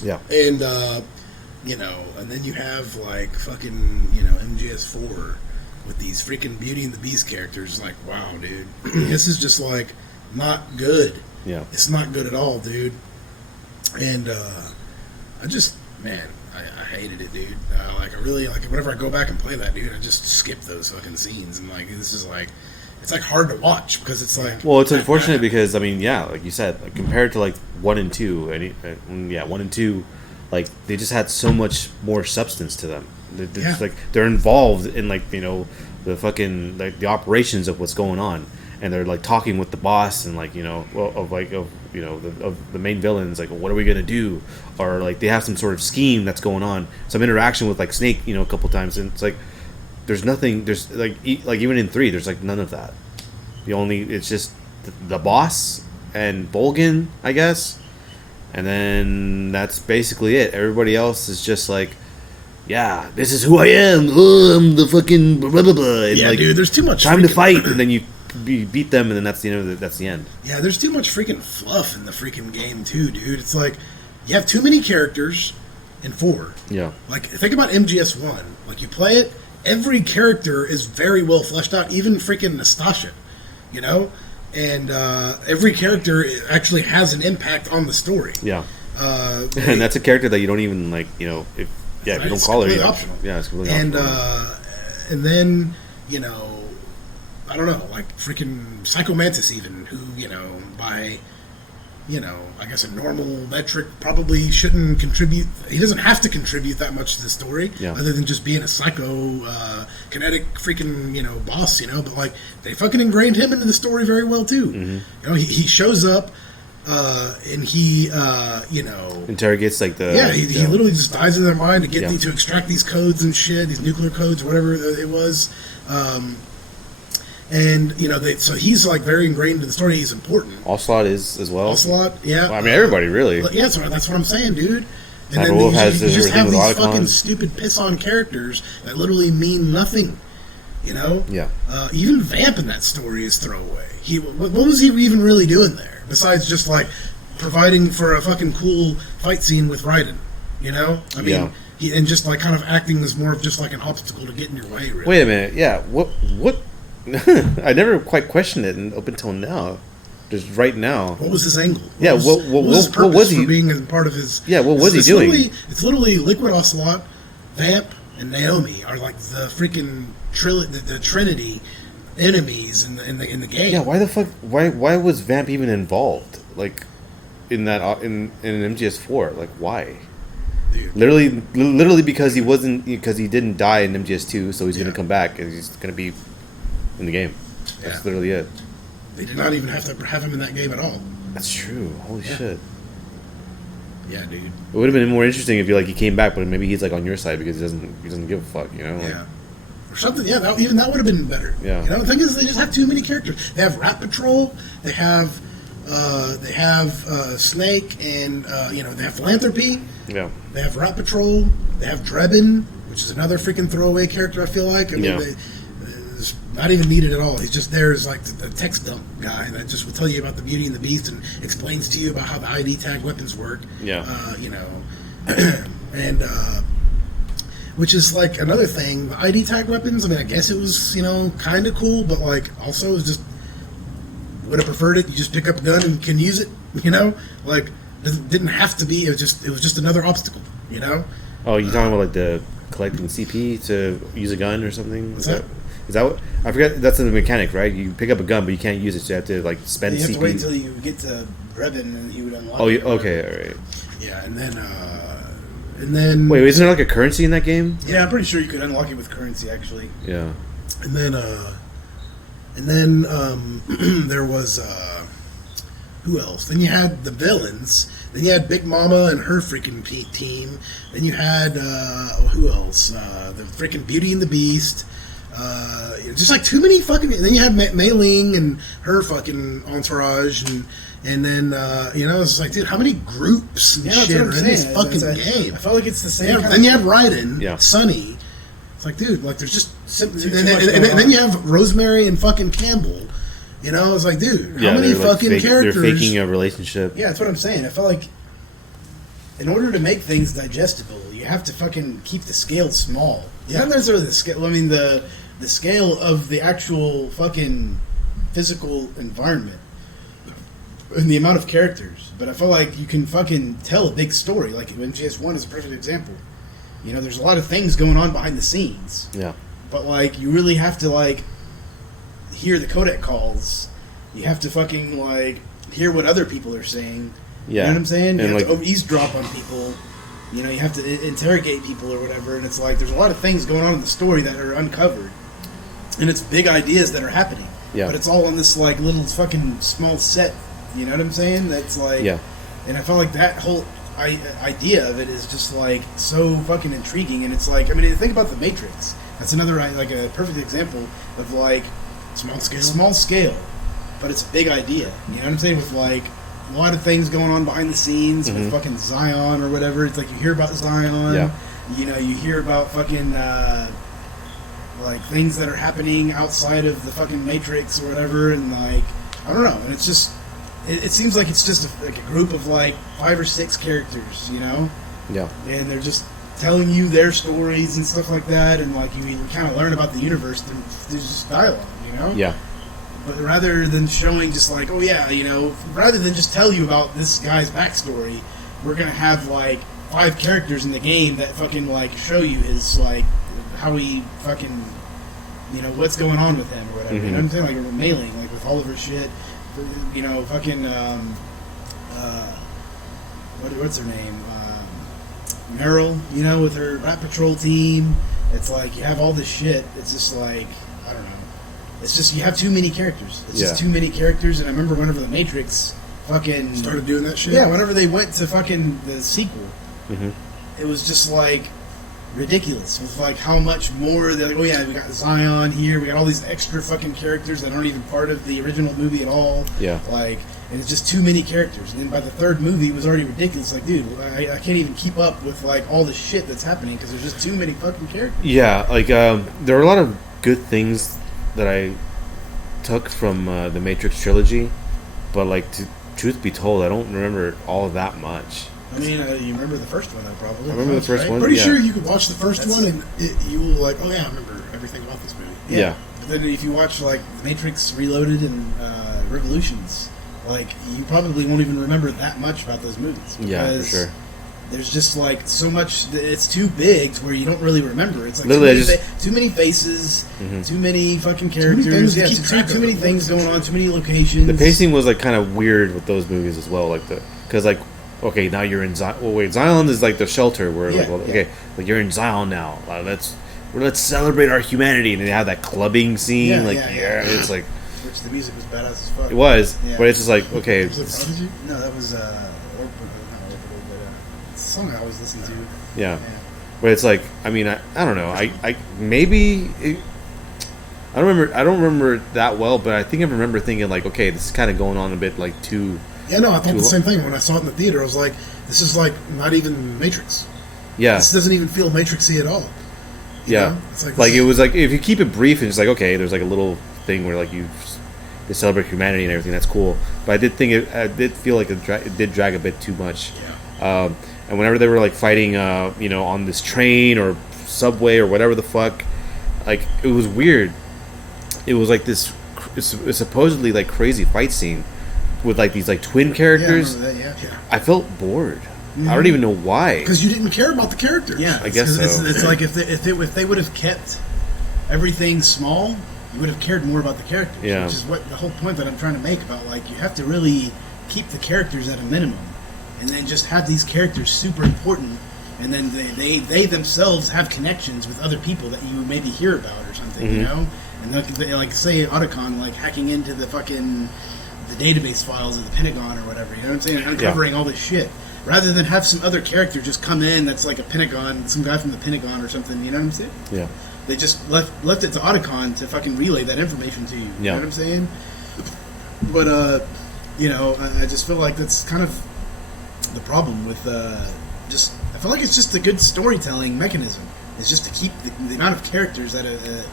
Yeah. and and then you have like fucking MGS4 with these freaking Beauty and the Beast characters. Like, wow, dude, this is just like not good. Yeah. It's not good at all, dude. And I hated it, dude. I really whenever I go back and play that, dude, I just skip those fucking scenes, and like this is like it's like hard to watch because it's like Well, it's unfortunate because I mean, yeah, like you said, like compared to like 1 and 2, 1 and 2, like they just had so much more substance to them. They're just, Yeah. like they're involved in like the fucking like the operations of what's going on, and they're like talking with the boss and like of the main villains, like what are we gonna do, or like they have some sort of scheme that's going on, some interaction with like Snake, a couple times, and it's like there's nothing. There's like even in 3, there's like none of that. It's just the boss and Bolgan, I guess, and then that's basically it. Everybody else is just like, yeah, this is who I am. Oh, I'm the fucking blah blah blah. And yeah, like, dude. There's too much time to freaking- fight, and then you beat them, and then that's the end. That's the end. Yeah, there's too much freaking fluff in the freaking game too, dude. It's like you have too many characters in 4. Yeah, Like, think about MGS1. Like, you play it, every character is very well fleshed out, even freaking Nastasha, And every character actually has an impact on the story. yeah. And that's a character that you don't even like. If Yeah, if you don't It's call her, completely yeah. optional. Yeah, it's completely And optional. and then you know, I don't know, like freaking Psycho Mantis, even who by I guess a normal metric probably shouldn't contribute. He doesn't have to contribute that much to the story, Yeah. other than just being a psycho, kinetic freaking boss. But like they fucking ingrained him into the story very well too. Mm-hmm. He shows up, and he Interrogates like the he literally just dives in their mind to get Yeah. to extract these codes and shit, these nuclear codes, whatever it was. And so he's like very ingrained into the story. He's important. Ocelot is as well. Ocelot, yeah. Well, I mean, everybody really. But yeah, that's what I'm saying, dude. And Cyber then Wolf you has just everything have with these Otacon. fucking stupid piss-on characters that literally mean nothing. Yeah. Even Vamp in that story is throwaway. What was he even really doing there besides just like providing for a fucking cool fight scene with Raiden? I mean, Yeah. and just like kind of acting as more of just like an obstacle to get in your way. Really. Wait a minute. Yeah. What? I never quite questioned it up until now. Just right now. What was his angle? Yeah, was his purpose what was he- for being a part of his? Yeah, what was he doing? It's literally Liquid Ocelot, Vamp, and Naomi are like the freaking the Trinity enemies in the game. Yeah. Why the fuck? Why was Vamp even involved? Like in that in MGS4? Like why? Dude. Literally because he didn't die in MGS2, so he's Yeah. gonna come back and he's gonna be in the game. That's Yeah. literally it. They did not even have to have him in that game at all. That's true. Holy shit. Yeah, dude. It would have been more interesting if he came back, but maybe he's like on your side because he doesn't give a fuck, Like, Yeah. Or something. Yeah, even that would have been better. Yeah. The thing is, they just have too many characters. They have Rat Patrol. They have Snake, and they have Philanthropy. yeah. They have Rat Patrol. They have Drebin, which is another freaking throwaway character. I feel like. I mean, Yeah. it's not even needed at all. He's just there as like a text dump guy that just will tell you about the Beauty and the Beast and explains to you about how the ID tag weapons work. Yeah. And which is like another thing. The ID tag weapons. I mean, I guess it was kind of cool, but like also it was just would have preferred it. You just pick up a gun and can use it. Like it didn't have to be. It was just another obstacle. Oh, you talking about like the collecting CP to use a gun or something? What's that? Is that what? I forget. That's the mechanic, right? You pick up a gun, but you can't use it. So you have to like spend You have CP. to wait until you get to Drebin and he would unlock. Oh, it. okay, all right. Yeah, and then Wait, isn't there like a currency in that game? Yeah, I'm pretty sure you could unlock it with currency actually. Yeah. and then there was who else? Then you had the villains. Then you had Big Mama and her freaking team. Then you had who else? The freaking Beauty and the Beast. Just like too many fucking. Then you had Mei Ling and her fucking entourage, and then it's like, dude, how many groups and Yeah, that's shit what are I'm in this saying. fucking It's game? I felt like it's the same. Yeah, kind then of- you had Raiden, Yeah. Sonny. It's like, dude, like there's just Too and much then going on. you have Rosemary and fucking Campbell. It's like, dude, how many they're, like, fucking characters? They're faking a relationship. Yeah, that's what I'm saying. I felt like in order to make things digestible, you have to fucking keep the scale small. Yeah. Not necessarily the scale. I mean the scale of the actual fucking physical environment and the amount of characters. But I feel like you can fucking tell a big story. Like MGS1 is a perfect example. There's a lot of things going on behind the scenes. Yeah. But like you really have to like hear the codec calls. You have to fucking like hear what other people are saying. Yeah. You know what I'm saying? You And have like, to eavesdrop on people. You have to interrogate people or whatever. And it's like there's a lot of things going on in the story that are uncovered. And it's big ideas that are happening. Yeah. But it's all on this like little fucking small set. You know what I'm saying? That's like yeah. And I felt like that whole idea of it is just like so fucking intriguing. And it's like, I mean, think about the Matrix. That's another like a perfect example of like small scale, but it's a big idea. You know what I'm saying? With like a lot of things going on behind the scenes with fucking Zion or whatever. It's like you hear about Zion. Yeah. You hear about fucking like things that are happening outside of the fucking Matrix or whatever, and like I don't know. And it's just it seems like it's just like a group of like 5 or 6 characters, Yeah. and they're just telling you their stories and stuff like that, and like you kind of learn about the universe through just dialogue, Yeah. But rather than showing just like, oh yeah, rather than just tell you about this guy's backstory, we're gonna have like 5 characters in the game that fucking like show you his like how he fucking what's going on with him or whatever. You know what I'm saying? Like a mailing, like with all of her shit. Fucking what's her name? Meryl. With her Rat Patrol team. It's like you have all this shit. It's just like I don't know. It's just you have too many characters. It's just too many characters. And I remember whenever the Matrix fucking started doing that shit. Yeah, whenever they went to fucking the sequel, it was just like ridiculous. It was like how much more they're like, oh yeah, we got Zion here, we got all these extra fucking characters that aren't even part of the original movie at all. Yeah. Like, and it's just too many characters. And then by the third movie, it was already ridiculous. Like, dude, I can't even keep up with like all the shit that's happening because there's just too many fucking characters. Yeah, like there are a lot of good things that I took from the Matrix trilogy, but like truth be told, I don't remember all that much. I mean, you remember the first one, though, probably. I remember the first one. Pretty yeah. sure you could watch the first one and you will like, oh yeah, I remember everything about this movie. Yeah. But then if you watch like The Matrix Reloaded and Revolutions, like you probably won't even remember that much about those movies. Yeah, for sure. There's just like so much. It's too big to where you don't really remember. It's like literally too many faces, too many fucking Too many characters. things to keep track Too of. many things going on. Too many locations. The pacing was like kind of weird with those movies as well, like because like okay, now you're in Zion. Well, wait, Zion is like the shelter where like okay, like you're in Zion now. Let's celebrate our humanity, and they have that clubbing scene. It's like which the music was badass as fuck. it was, Yeah. but it's just like okay, Was it Prodigy? No, that was it's a song I always listen to. yeah. But it's like I mean I don't know I maybe. I don't remember it that well, but I think I remember thinking like, okay, this is kind of going on a bit like too. Yeah, no, I thought the same thing when I saw it in the theater. I was like, this is like not even Matrix. Yeah, This doesn't even feel Matrixy at all. You yeah. know? It's Like it was like if you keep it brief and it's like okay, there's like a little thing where like they celebrate humanity and everything. That's cool. But I did think I did feel like it did drag a bit too much. Yeah. And whenever they were like fighting, on this train or subway or whatever the fuck, like it was weird. It was like this it's supposedly like crazy fight scene with like these like twin characters. Yeah, I remember that, yeah. I felt bored. I don't even know why. Because you didn't care about the characters. Yeah, I guess so. It's like if they would have kept everything small, you would have cared more about the characters. Yeah. Which is what the whole point that I'm trying to make about like you have to really keep the characters at a minimum, and then just have these characters super important, and then they themselves have connections with other people that you maybe hear about or something, you know. And they like say Otacon like hacking into the database files of the Pentagon or whatever. You know what I'm saying? Uncovering all this shit. Rather than have some other character just come in that's like a Pentagon, some guy from the Pentagon or something, you know what I'm saying? Yeah. They just left it to Otacon to fucking relay that information to you. You know what I'm saying? But I just feel like that's kind of the problem with I feel like it's just a good storytelling mechanism. It's just to keep the amount of characters at a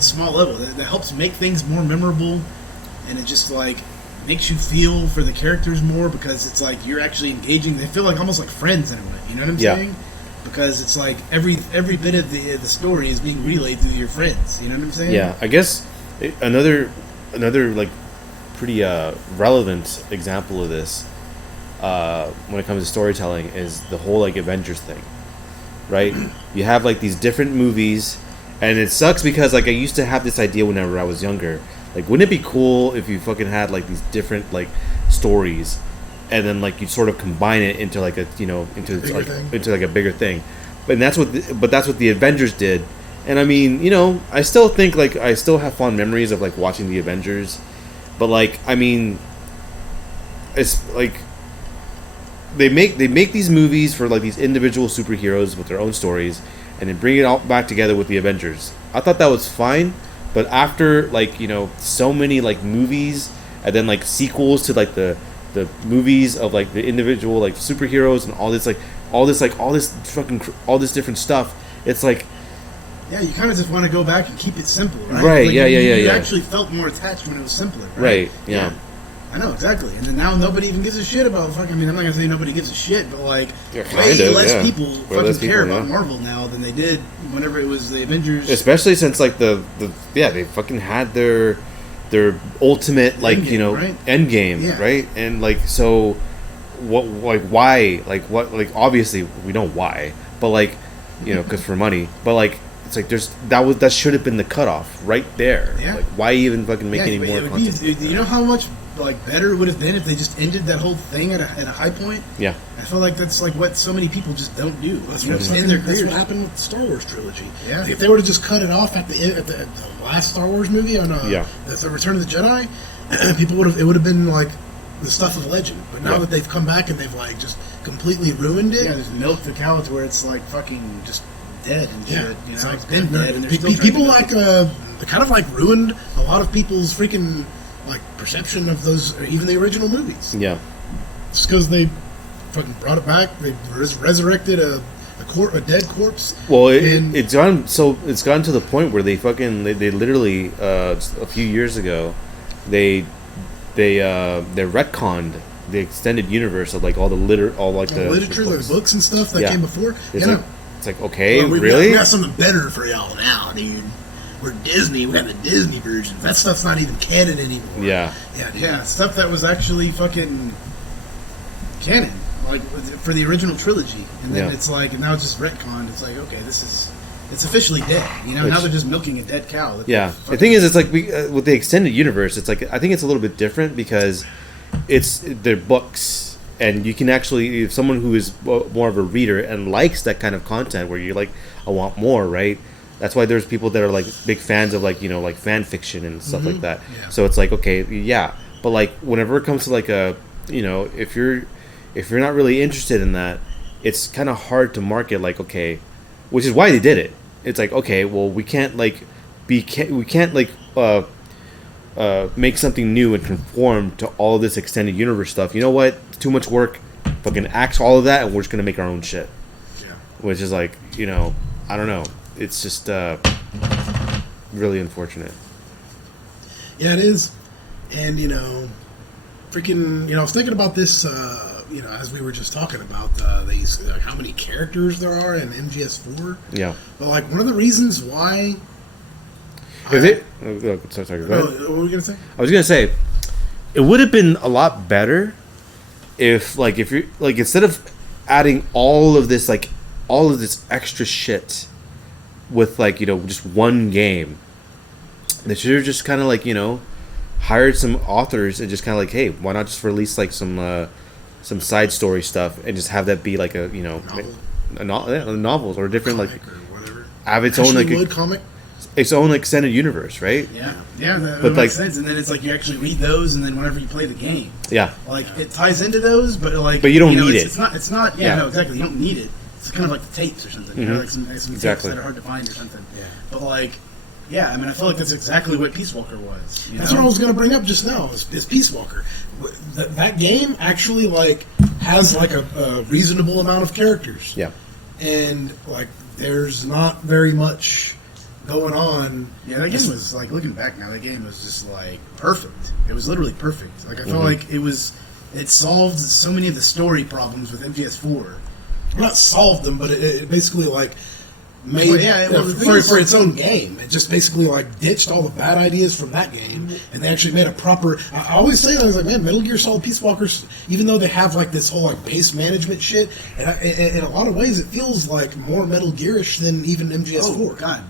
small level that helps make things more memorable, and it just like makes you feel for the characters more because it's like you're actually engaging. They feel like almost like friends in a way. You know what I'm saying? Because it's like every bit of the story is being relayed through your friends. You know what I'm saying? Yeah, I guess another like pretty relevant example of this when it comes to storytelling is the whole like Avengers thing, right? You have like these different movies, and it sucks because like I used to have this idea whenever I was younger. Like, wouldn't it be cool if you fucking had like these different like stories, and then like you sort of combine it into like a into like a bigger thing? But that's what the Avengers did. And I mean, I still think like I still have fond memories of like watching the Avengers, but like I mean, it's like they make these movies for like these individual superheroes with their own stories, and then bring it all back together with the Avengers. I thought that was fine. But after like so many like movies and then like sequels to like the movies of like the individual like superheroes and all this different stuff, it's like you kind of just want to go back and keep it simple, right? Right? Like, You you actually felt more attached when it was simpler, right? Yeah. I know exactly. And then now nobody even gives a shit about fucking. I mean, I'm not gonna say nobody gives a shit, but like way less people fucking care about Marvel now than they did whenever it was the Avengers. Especially since like they fucking had their ultimate like Endgame, right? Endgame, Yeah. right? And like so, what, like, why, like, obviously we know why, but like, you know, because for money, but like, it's like that should have been the cutoff right there. Yeah. Like, why even fucking make any but more it would be- content? you know how much like better it would have been if they just ended that whole thing at a high point. Yeah. I feel like that's like what so many people just don't do. That's You know, what, just end their that's careers. what happened with the Star Wars trilogy. Yeah. Like, if they would have just cut it off at the last Star Wars movie on Yeah. the Return of the Jedi, people would have been like the stuff of legend. But now Yeah. that they've come back and they've like just completely ruined it, Yeah, just milk the cow to where it's like fucking just dead and shit. You it's know, like it's been dead, and they're still people trying like to they kind of like ruined a lot of people's freaking like perception of those, even the original movies. Yeah. Just because they fucking brought it back, they resurrected a dead corpse. Well, And- it's gotten to the point where they literally a few years ago they retconned the extended universe of like all the literature, the books and stuff that Yeah. came before. It's, You like, know, it's like, okay, well, really? we got something better for y'all now, dude. We're Disney. We have the Disney version. That stuff's not even canon anymore. Yeah. Yeah, dude. Yeah, stuff that was actually fucking canon, like for the original trilogy, and then Yeah. it's like now it's just retconned. It's like, okay, it's officially dead. You know, now Which- they're just milking a dead cow. Yeah. The thing is, it's like with the extended universe, it's like I think it's a little bit different because they're books, and you can actually, if someone who is more of a reader and likes that kind of content, where you're like, I want more, right? That's why there's people that are like big fans of like, you know, like fan fiction and stuff like that. Yeah. So it's like, okay, yeah, but like whenever it comes to like a, you know, if you're not really interested in that, it's kind of hard to market like, okay, which is why they did it. It's like, okay, well, we can't like we can't like make something new and conform to all this extended universe stuff. You know what? It's too much work. Fucking axe all of that, and we're just gonna make our own shit. Yeah. Which is like, you know, I don't know. It's just really unfortunate. Yeah, it is. And, you know, freaking, you know, I was thinking about this, you know, as we were just talking about these, like, how many characters there are in MGS4. Yeah. But, like, one of the reasons why. Is it? Sorry, go ahead. What were we going to say? I was gonna say, it would have been a lot better if you're like, instead of adding all of this extra shit with like, you know, just one game, they should have just kind of like, you know, hired some authors and just kind of like, hey, why not just release like some side story stuff and just have that be like a, you know, novels or different Comic like or whatever. have its own Ashley like Wood comic. its own extended universe, right? Yeah, that But, makes like- sense. And then it's like you actually read those, and then whenever you play the game, Yeah. like it ties into those, but like, But you don't know, need it's, it. It's not. Yeah, Yeah. no, exactly. You don't need it. It's kind of like the tapes or something. You know, Mhm. like some tapes Exactly. that are hard to find or something. Yeah. But like, yeah, I mean, I feel like that's exactly what Peace Walker was. You That's know? what I was going to bring up just now. Is Peace Walker? That game actually like has like a reasonable amount of characters. Yeah. And like, there's not very much going on. Yeah, that game was like looking back now. That game was just like perfect. It was literally perfect. Like I felt Mhm. like it solved so many of the story problems with MGS4. Not solved them, but it basically like made Well, yeah, well, the thing is- for its own game. It just basically like ditched all the bad ideas from that game, and they actually made a proper. I always say that, I was like, man, Metal Gear Solid Peace Walkers, even though they have like this whole like base management shit, and in a lot of ways it feels like more Metal Gearish than even MGS4. Oh God,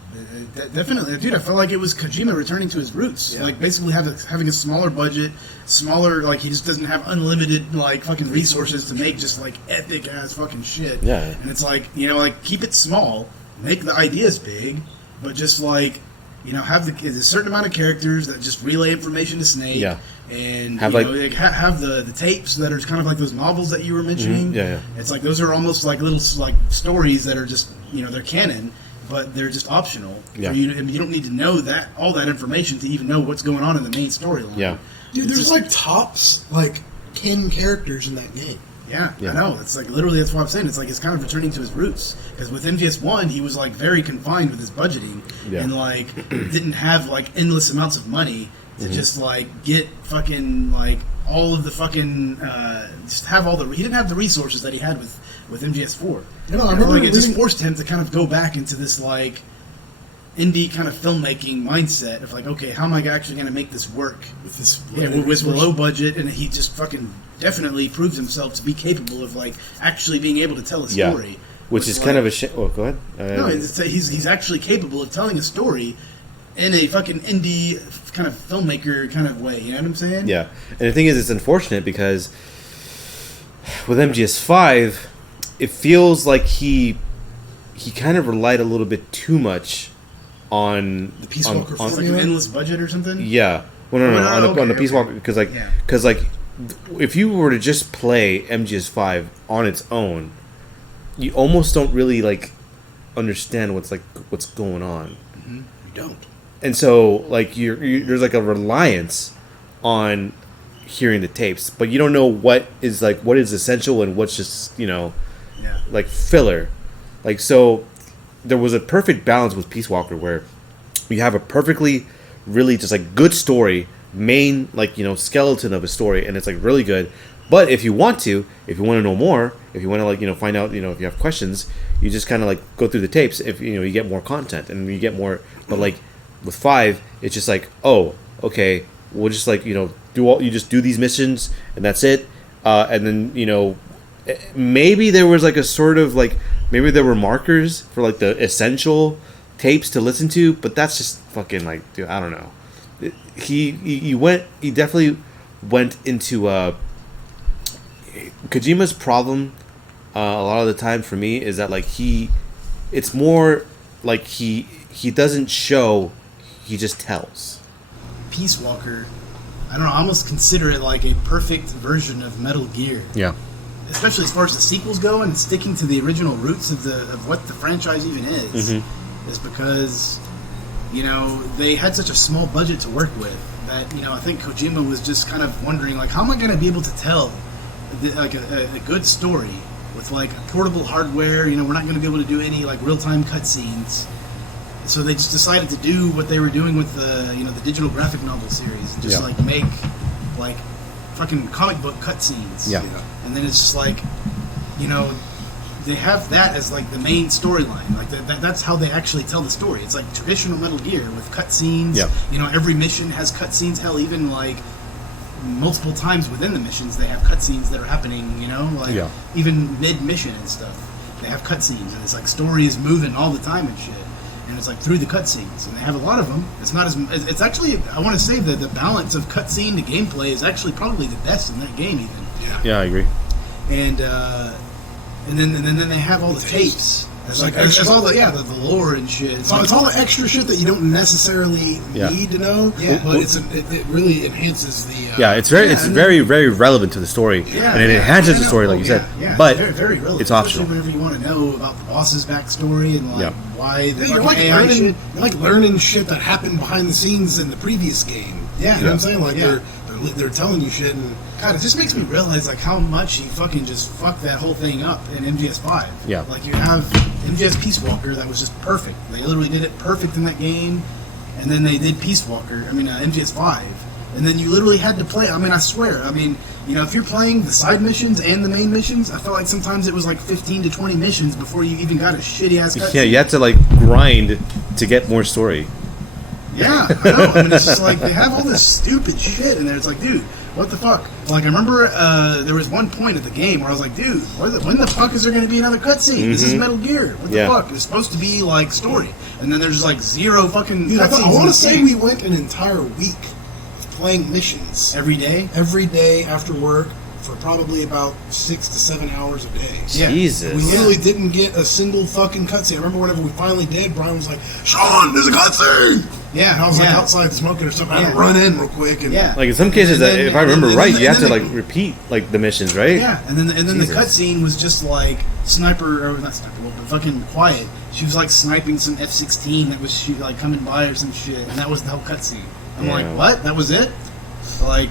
definitely, dude. I felt like it was Kojima returning to his roots. Yeah. Like basically having a smaller budget, smaller, like he just doesn't have unlimited like fucking resources to make just like epic ass fucking shit. Yeah. And it's like, you know, like keep it small, make the ideas big, but just like, you know, have a certain amount of characters that just relay information to Snake. Yeah. And Have, you like- know, have the tapes that are kind of like those novels that you were mentioning. Mhm. Yeah. It's like those are almost like little like stories that are just, you know, they're canon, but they're just optional. Yeah. You don't need to know that all that information to even know what's going on in the main storyline. Yeah. Dude, It's there's just- like tops like 10 characters in that game. Yeah, Yeah. I know. It's like literally that's what I'm saying. It's like it's kind of returning to his roots because with MGS1 he was like very confined with his budgeting Yeah. and like didn't have like endless amounts of money to just like get fucking like all of the fucking just have all the he didn't have the resources that he had with MGS4. You know, I I feel remember like it just reading- forced him to kind of go back into this like indie kind of filmmaking mindset of like, okay, how am I actually going to make this work With this, with low budget? And he just fucking definitely proves himself to be capable of like actually being able to tell a Yeah. story. Which is kind of a shame. Oh, go ahead. No, he's actually capable of telling a story in a fucking indie kind of filmmaker kind of way. You know what I'm saying? Yeah, and the thing is, it's unfortunate because with MGS5, it feels like he kind of relied a little bit too much on The Peace Walker It's like an formula? endless budget or something. yeah. Well, no, Oh, on the okay, Peace okay. Walker because Yeah. if you were to just play MGS5 on its own, you almost don't really like understand what's going on. We don't. And so, like, there's like a reliance on hearing the tapes, but you don't know what is essential and what's just Yeah. like filler. Like, so there was a perfect balance with Peace Walker where you have a perfectly, really just like good story, main skeleton of a story, and it's like really good. But if you want to know more, if you want to find out, if you have questions, you just kind of like go through the tapes. If you get more content and you get more, but like with 5, it's just like, oh, okay, we'll just do these missions and that's it. And then maybe there was like a sort of like maybe there were markers for like the essential tapes to listen to, but that's just fucking like, dude, I don't know. He definitely went into Kojima's problem a lot of the time for me is that like it's more like he doesn't show, he just tells. Peace Walker, I don't know, I almost consider it like a perfect version of Metal Gear. Yeah. Especially as far as the sequels go and sticking to the original roots of what the franchise even is. Is because, they had such a small budget to work with that, I think Kojima was just kind of wondering, like, how am I going to be able to tell like a good story with like portable hardware? We're not going to be able to do any like real-time cutscenes. So they just decided to do what they were doing with the digital graphic novel series and just like make like fucking comic book cutscenes. Yeah. And then it's just like, they have that as like the main storyline. Like that's how they actually tell the story. It's like traditional Metal Gear with cutscenes. Yeah. Every mission has cutscenes. Hell, even like multiple times within the missions, they have cutscenes that are happening. Even mid-mission and stuff, they have cutscenes, and it's like story is moving all the time and shit. And it's like through the cutscenes, and they have a lot of them. It's not as it's actually, I want to say that the balance of cutscene to gameplay is actually probably the best in that game, even. Yeah, I agree. And then they have all the tapes. It's like there's all the lore and shit. It's all the extra shit that you don't necessarily need to know. Yeah. But it really enhances the. It's very very relevant to the story, and it enhances the story, like you said. Yeah, but very, very relevant. it's optional. Especially whenever you want to know about the boss's backstory and like why the You're fucking AI shit. learning shit that happened behind the scenes in the previous game. Yeah. You know what I'm saying? Like Yeah. they're telling you shit, and God, it just makes me realize like how much he fucking just fucked that whole thing up in MGS5. Yeah. Like you have MGS Peace Walker that was just perfect. They literally did it perfect in that game, and then they did Peace Walker. MGS5, and then you literally had to play. I swear. If you're playing the side missions and the main missions, I felt like sometimes it was like 15 to 20 missions before you even got a shitty ass cutscene. Yeah, you have to like grind to get more story. Yeah, I know. It's just like they have all this stupid shit in there. It's like, dude, what the fuck? Like, I remember there was one point at the game where I was like, dude, when the fuck is there going to be another cutscene? This is Metal Gear. What the fuck? It's supposed to be like story, and then there's just like zero fucking. dude, I cutscenes want in to say game. we went an entire week playing missions every day. every day after work for probably about 6 to 7 hours a day. Yeah. Jesus. We literally didn't get a single fucking cutscene. I remember whenever we finally did, Brian was like, "Sean, there's a cutscene!" Yeah, And I was like yeah. outside smoking or something. I had to Yeah. run in real quick. And Yeah. Like in some cases, And then- if I remember and right, then- you have and to then like the- repeat like the missions, right? Yeah, and then the Jesus. cutscene was just like sniper or not sniper, but fucking quiet. She was like sniping some F-16 that was like coming by or some shit, and that was the whole cutscene. I'm like, Yeah. what? That was it? Like,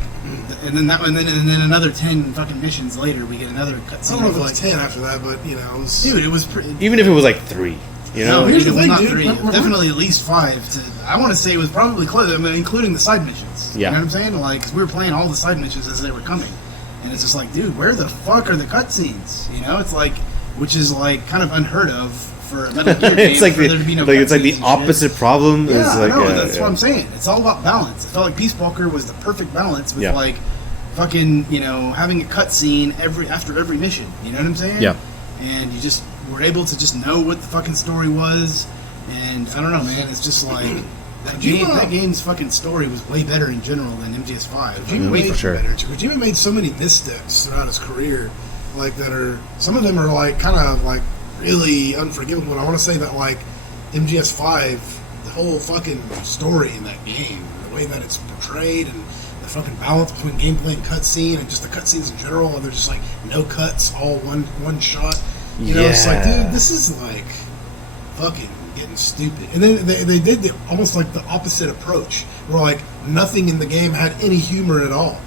and then another 10 fucking missions later, we get another I cutscene. don't know if of, it was like, 10 after that, but you know, it was. dude, it was pretty. Even if it was like 3, you know? No, here's the thing, not dude. 3. Remember- Definitely at least 5. I want to say it was probably close. Including the side missions. Yeah. You know what I'm saying? Like, 'cause we were playing all the side missions as they were coming, and it's just like, dude, where the fuck are the cutscenes? It's like, which is like kind of unheard of for a Metal Gear game it's like for there to be no it's like the cutscenes and shit. opposite problem. Yeah, is like, I know, that's what I'm saying. It's all about balance. I felt like Peace Walker was the perfect balance with like fucking, you know, having a cutscene after every mission. You know what I'm saying? Yeah. And you just were able to just know what the fucking story was. And I don't know, man. It's just like that game's fucking story was way better in general than MGS5. Way for sure. better. Kojima made so many missteps throughout his career, like that are some of them are like kind of like really unforgivable. I want to say that like MGS5, the whole fucking story in that game, the way that it's portrayed, and the fucking balance between gameplay and cutscene, and just the cutscenes in general, and there's just like no cuts, all one shot. You know, it's like, dude, this is like fucking getting stupid. And then they did almost like the opposite approach, where like nothing in the game had any humor at all.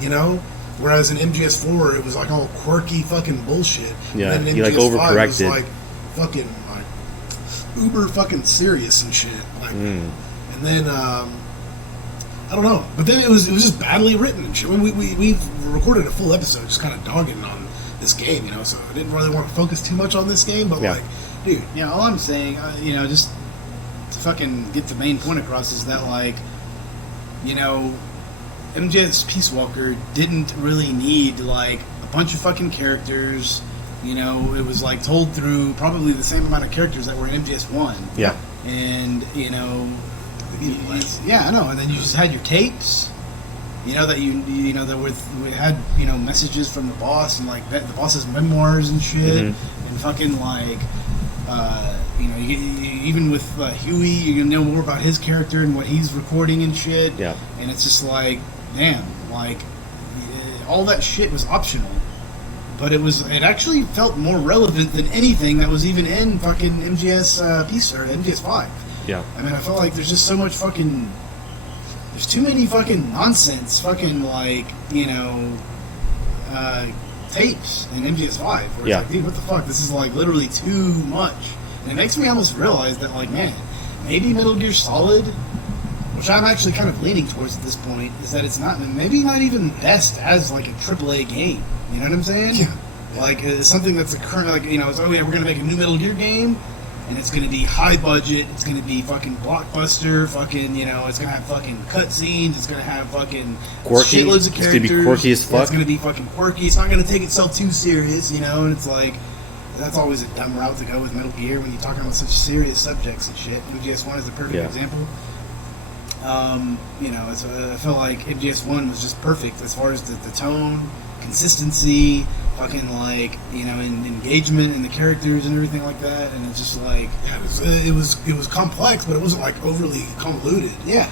You know. Whereas in MGS4, it was like all quirky fucking bullshit. Yeah, and then you like overcorrected. was like fucking like uber fucking serious and shit. Like, and then I don't know, but then it was just badly written and shit. We recorded a full episode just kind of dogging on this game, you know. So I didn't really want to focus too much on this game, but like, dude, yeah. All I'm saying, you know, just to fucking get the main point across is that like, you know, MGS Peace Walker didn't really need like a bunch of fucking characters. You know, it was like told through probably the same amount of characters that were in MGS1. Yeah. And you know, yeah, I know. And then you just had your tapes. You know that you know that we had, you know, messages from the boss and like the boss's memoirs and shit, and fucking like. You know, even with Huey, you can know more about his character and what he's recording and shit. Yeah. And it's just like, damn, like all that shit was optional, but it actually felt more relevant than anything that was even in fucking MGS Peace or MGS5. Yeah. I mean, I felt like there's just so much fucking. There's too many fucking nonsense, fucking like, you know, tapes in MGS5. Where it's like, dude, what the fuck? This is like literally too much. And it makes me almost realize that, like, man, maybe Metal Gear Solid, which I'm actually kind of leaning towards at this point, is that it's maybe not even best as like a AAA game. You know what I'm saying? Yeah. Like, it's something that's a current, like, you know, it's, oh yeah, we're gonna make a new Metal Gear game, and it's gonna be high budget, it's gonna be fucking blockbuster, fucking, you know, it's gonna have fucking cutscenes, it's gonna have fucking quirky. shitloads of characters. It's gonna be quirky as fuck. It's gonna be fucking quirky. It's not gonna take itself too serious, you know. And it's like, that's always a dumb route to go with Metal Gear when you're talking about such serious subjects and shit. MGS1 is the perfect example. You know, I felt like MGS1 was just perfect as far as the tone, consistency, fucking like, you know, engagement in the characters and everything like that. And it's just like, yeah, it was complex, but it wasn't like overly convoluted. Yeah.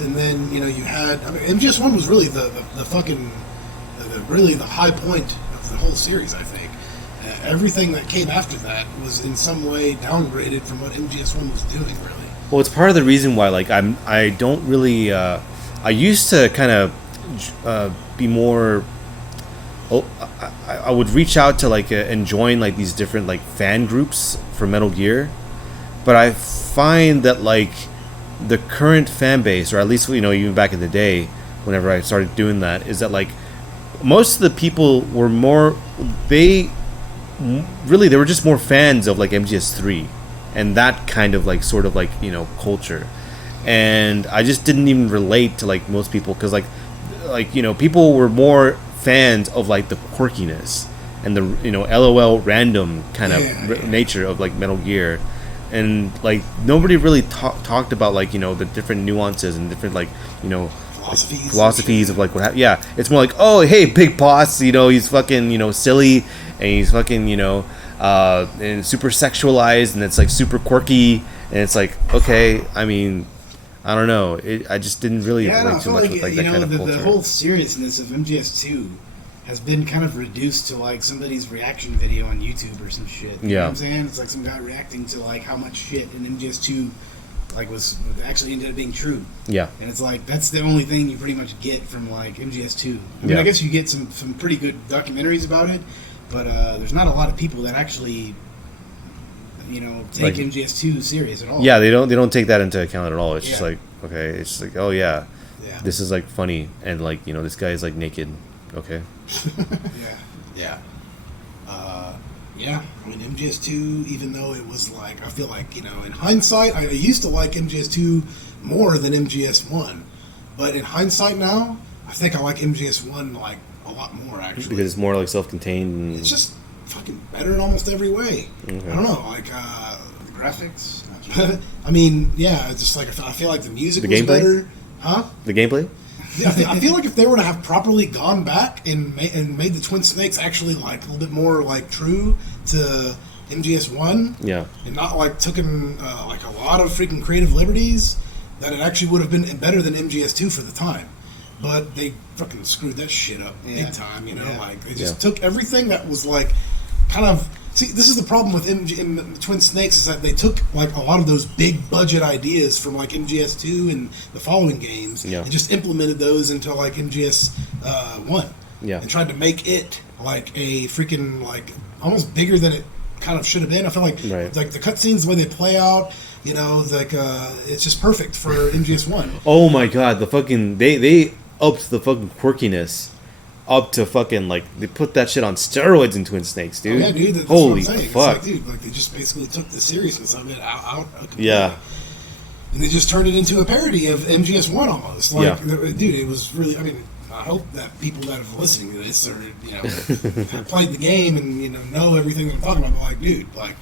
And then, you know, you had, I mean, MGS1 was really the fucking really the high point of the whole series, I think. Everything that came after that was in some way downgraded from what MGS1 was doing, really. Well, it's part of the reason why, like, I don't really, I used to kind of be more, I would reach out to, like, and join, like, these different, like, fan groups for Metal Gear, but I find that, like, the current fan base, or at least, you know, even back in the day, whenever I started doing that, is that, like, most of the people were more, they were just more fans of, like, MGS3 and that kind of, like, sort of, like, you know, culture. And I just didn't even relate to, like, most people, because, like, you know, people were more fans of, like, the quirkiness and the, you know, LOL random kind of nature of, like, Metal Gear. And, like, nobody really talked about, like, you know, the different nuances and different, like, you know, philosophies of, like, what it's more like, oh, hey, big boss, you know, he's fucking, you know, silly, and he's fucking, you know, and super sexualized, and it's, like, super quirky, and it's like, okay, I mean, I don't know, I just didn't really relate too much with, like, that kind of culture. The whole seriousness of MGS2 has been kind of reduced to, like, somebody's reaction video on YouTube or some shit. You know what I'm saying? It's like some guy reacting to, like, how much shit in MGS2 like was actually ended up being true. Yeah. And it's like that's the only thing you pretty much get from, like, MGS2. I mean, I guess you get some pretty good documentaries about it, but there's not a lot of people that actually, you know, take, like, MGS2 serious at all. Yeah, they don't take that into account at all. It's just like, okay, it's just like, oh yeah, this is, like, funny, and, like, you know, this guy is, like, naked. Okay. Yeah, I mean MGS2, even though it was like, I feel like, in hindsight, I used to like MGS2 more than MGS1, but in hindsight now, I think I like MGS1 like a lot more actually. Because it's more like self-contained. And... It's just fucking better in almost every way. Okay. I don't know, like The graphics. I mean, yeah, it's just like I feel like the music The was gameplay? better, huh? The gameplay? I feel like if they were to have properly gone back and made the Twin Snakes actually like a little bit more like true to MGS1, Yeah. and not like taken like a lot of freaking creative liberties, that it actually would have been better than MGS2 for the time. But they fucking screwed that shit up big time, like they just took everything that was like kind of. See, this is the problem with Twin Snakes, is that they took like a lot of those big budget ideas from like MGS2 and the following games, and just implemented those into like MGS1, and tried to make it like a freaking like almost bigger than it kind of should have been. I feel like like the cutscenes, the way they play out, like it's just perfect for MGS1. Oh my god, the fucking they upped the fucking quirkiness. Up to fucking like they put that shit on steroids in Twin Snakes, dude. Oh, yeah, dude. That's Holy what I'm saying. fuck, it's like, dude! Like they just basically took the seriousness of it out completely. Yeah. And they just turned it into a parody of MGS1 almost. Like, dude, it was really. I mean, I hope that people that are listening to this or have played the game and know everything that I'm talking about. But like, dude, like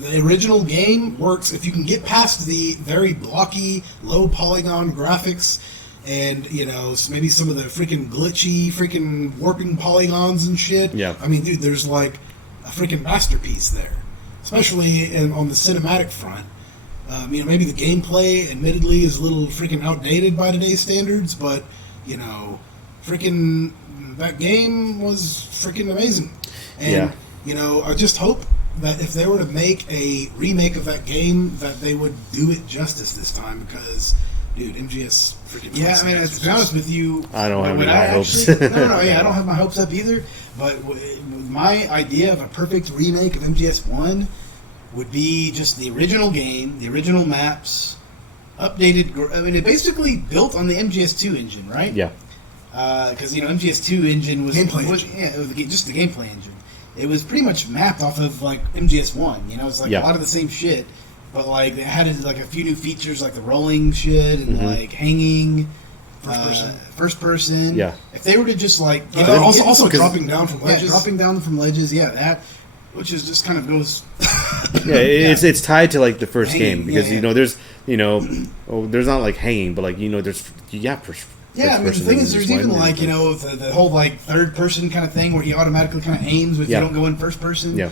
the original game works if you can get past the very blocky, low polygon graphics. And, maybe some of the freaking glitchy, freaking warping polygons and shit. Yeah. I mean, dude, there's like a freaking masterpiece there. Especially on the cinematic front. Maybe the gameplay, admittedly, is a little freaking outdated by today's standards, but, freaking that game was freaking amazing. And, I just hope that if they were to make a remake of that game, that they would do it justice this time, because... Dude, MGS freaking... Yeah, I mean, to be honest with you... I don't have any high hopes. No, I don't have my hopes up either. But my idea of a perfect remake of MGS1 would be just the original game, the original maps, updated... I mean, it basically built on the MGS2 engine, right? Yeah. Because, MGS2 engine was... Gameplay engine. Yeah, it was just the gameplay engine. It was pretty much mapped off of, like, MGS1. It's like a lot of the same shit. But like they had like a few new features, like the rolling shit and like hanging, first person. Yeah. If they were to just like also dropping down from ledges, that, which is just kind of goes. It's tied to like the first Hanging, game because there's there's not like hanging, but like there's Yeah, I mean, the thing is, there's even like the whole like third person kind of thing where he automatically kind of aims if you don't go in first person. Yeah.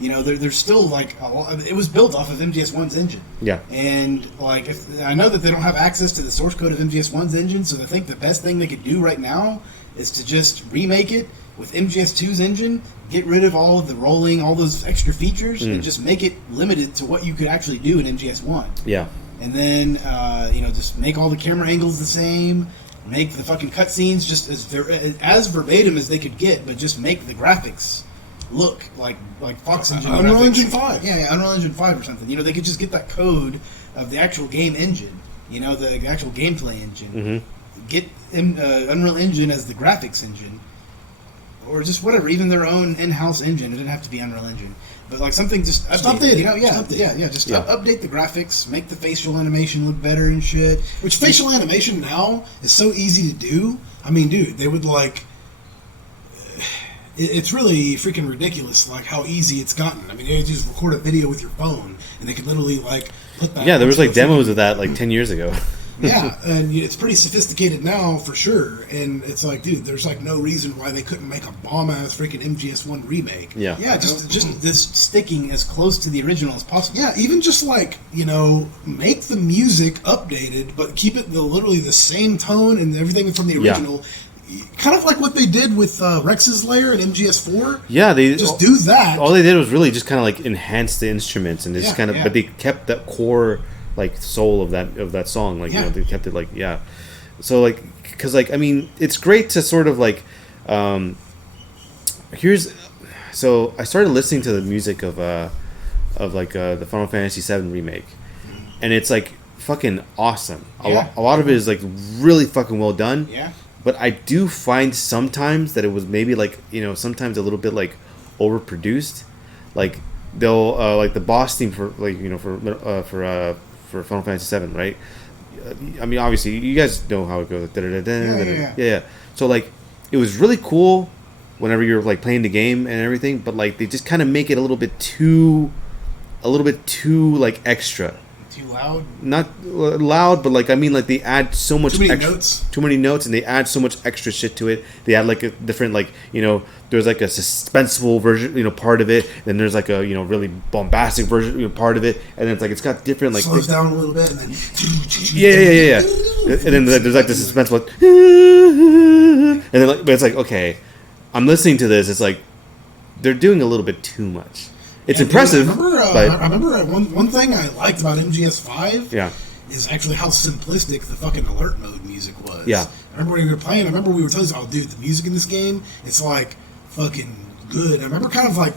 There's still like it was built off of MGS1's engine. Yeah. And like I know that they don't have access to the source code of MGS1's engine, so I think the best thing they could do right now is to just remake it with MGS2's engine, get rid of all of the rolling, all those extra features, and just make it limited to what you could actually do in MGS1. Yeah. And then just make all the camera angles the same. Make the fucking cutscenes just as verbatim as they could get, but just make the graphics look like Fox Engine Unreal graphics. Engine 5. Yeah, Unreal Engine 5 or something. They could just get that code of the actual game engine, the actual gameplay engine. Mm-hmm. Get Unreal Engine as the graphics engine, or just whatever, even their own in-house engine. It didn't have to be Unreal Engine, but like something just updated. Update the graphics, make the facial animation look better and shit. Which facial animation now is so easy to do. I mean, dude, they would like... It's really freaking ridiculous, like how easy it's gotten. I mean, you just record a video with your phone, and they could literally like put that. Yeah, there was like demos of that like 10 years ago. Yeah, and it's pretty sophisticated now for sure. And it's like, dude, there's like no reason why they couldn't make a bomb ass freaking MGS1 remake. Yeah, yeah, just this sticking as close to the original as possible. Yeah, even just like make the music updated, but keep it literally the same tone and everything from the original. Yeah. Kind of like what they did with Rex's Lair and MGS4. Yeah, they just do that. All they did was really just kind of like enhance the instruments and just but they kept that core like soul of that song. Like they kept it like So like because like I mean it's great to sort of like so I started listening to the music of the Final Fantasy VII remake, and it's like fucking awesome. A lot of it is like really fucking well done. Yeah. But I do find sometimes that it was maybe like sometimes a little bit like overproduced. Like they'll like the boss theme for like for Final Fantasy VII, right? I mean, obviously, you guys know how it goes. Yeah. So like, it was really cool whenever you're like playing the game and everything, but like they just kind of make it a little bit too like extra. Too loud. Not loud, but like I mean, like they add so much Too many notes, and they add so much extra shit to it. They add like a different, like, you know, there's like a suspenseful version, you know, part of it. Then there's like a, you know, really bombastic version, you know, part of it, and then it's like it's got different like slows down a little bit, and then yeah. And then there's like the suspenseful, and then like, but it's like, okay, I'm listening to this. It's like they're doing a little bit too much. It's impressive. I remember one thing I liked about MGS5 Yeah. is actually how simplistic the fucking alert mode music was. Yeah. I remember when we were playing, I remember we were telling you, oh, dude, the music in this game, it's like fucking good. I remember kind of like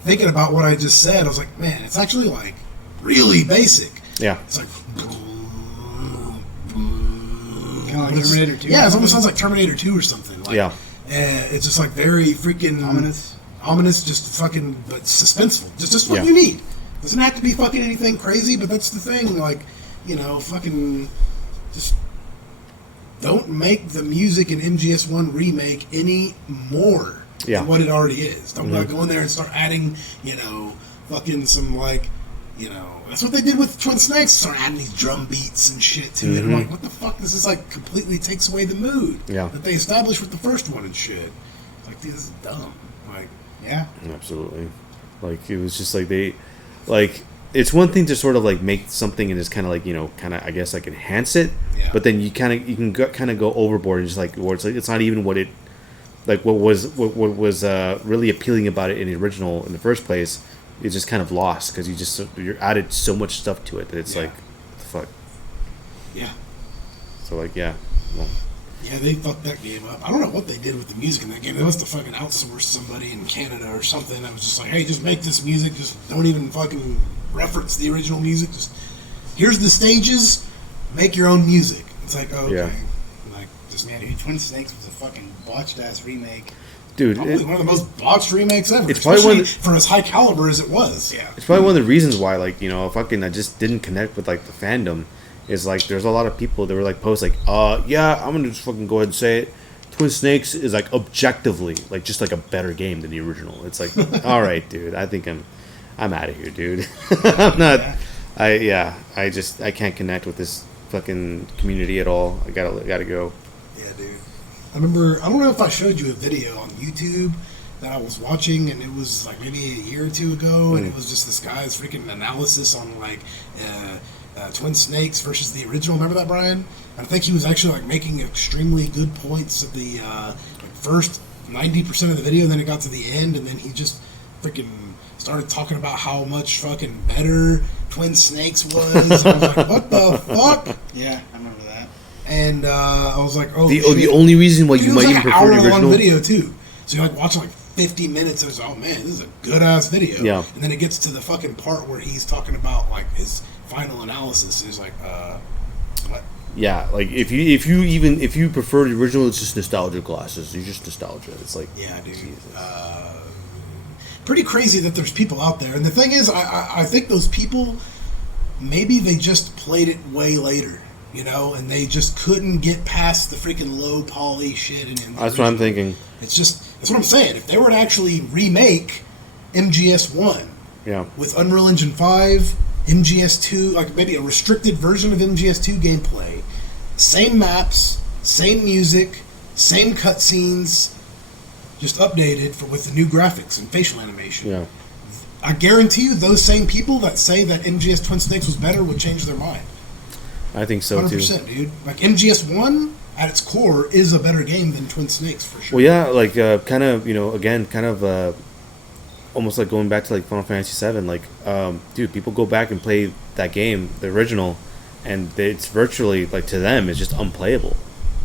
thinking about what I just said. I was like, man, it's actually like really basic. Yeah. It's like... Kind of like Terminator 2. Yeah, it almost sounds like Terminator 2 or something. Like, Yeah. it's just like very freaking... Ominous, just fucking, but suspenseful. Just what Yeah. you need. Doesn't have to be fucking anything crazy, but that's the thing. Like, you know, fucking, just don't make the music in MGS1 remake any more Yeah. than what it already is. Don't go in there and start adding, you know, fucking some like, you know, that's what they did with Twin Snakes. Start adding these drum beats and shit to it. I'm like, what the fuck? This is like completely takes away the mood that they established with the first one and shit. Like, this is dumb. Like. Yeah, Absolutely. Like, it was just like they, like, it's one thing to sort of like make something and just kind of like, you know, kind of, I guess, like enhance it, but then you can kind of go overboard and just like, where it's like, it's not even what it, like what was really appealing about it in the original in the first place. It's just kind of lost because you added so much stuff to it that it's like, what the fuck. Yeah. So like, yeah. Well, Yeah, they fucked that game up. I don't know what they did with the music in that game. They must have fucking outsourced somebody in Canada or something. I was just like, hey, just make this music. Just don't even fucking reference the original music. Just here's the stages. Make your own music. It's like, okay. Yeah. Like, just Man, dude, Twin Snakes was a fucking botched ass remake. dude, probably one of the most botched remakes ever. It's probably especially one of for as high caliber as it was. Yeah. it's probably one of the reasons why, like, you know, fucking I just didn't connect with like the fandom. Is like there's a lot of people that were like post like yeah, I'm gonna just fucking go ahead and say it. Twin Snakes is like objectively like just like a better game than the original. It's like all right, dude. I think I'm out of here, dude. I'm not. I can't connect with this fucking community at all. I gotta go. Yeah, dude. I remember, I don't know if I showed you a video on YouTube that I was watching, and it was like maybe a year or two ago, and it was just this guy's freaking analysis on like Twin Snakes versus the original. Remember that, Brian? I think he was actually like making extremely good points at the first 90% of the video, and then it got to the end, and then he just freaking started talking about how much fucking better Twin Snakes was. I was like, what the fuck? Yeah, I remember that. And I was like, oh, The only reason why you it might was even like an prefer the hour-long original. video too. So you're like watching like 50 minutes. And it's oh man, this is a good ass video. Yeah. And then it gets to the fucking part where he's talking about like his final analysis. And he's like, what? Yeah, like if you prefer the original, it's just nostalgia glasses. It's just nostalgia. It's like Yeah, dude. Pretty crazy that there's people out there. And the thing is, I think those people, maybe they just played it way later, you know, and they just couldn't get past the freaking low poly shit. And that's what I'm thinking. It's just, that's what I'm saying. If they were to actually remake MGS1 Yeah, with Unreal Engine 5, MGS2, like maybe a restricted version of MGS2 gameplay, same maps, same music, same cutscenes, just updated with the new graphics and facial animation. yeah. I guarantee you those same people that say that MGS Twin Snakes was better would change their mind. I think so too. 100%, dude. Like MGS1 at its core is a better game than Twin Snakes for sure. Well, yeah, like kind of, you know, again, kind of almost like going back to like Final Fantasy VII. Like, dude, people go back and play that game, the original, and it's virtually like to them, it's just unplayable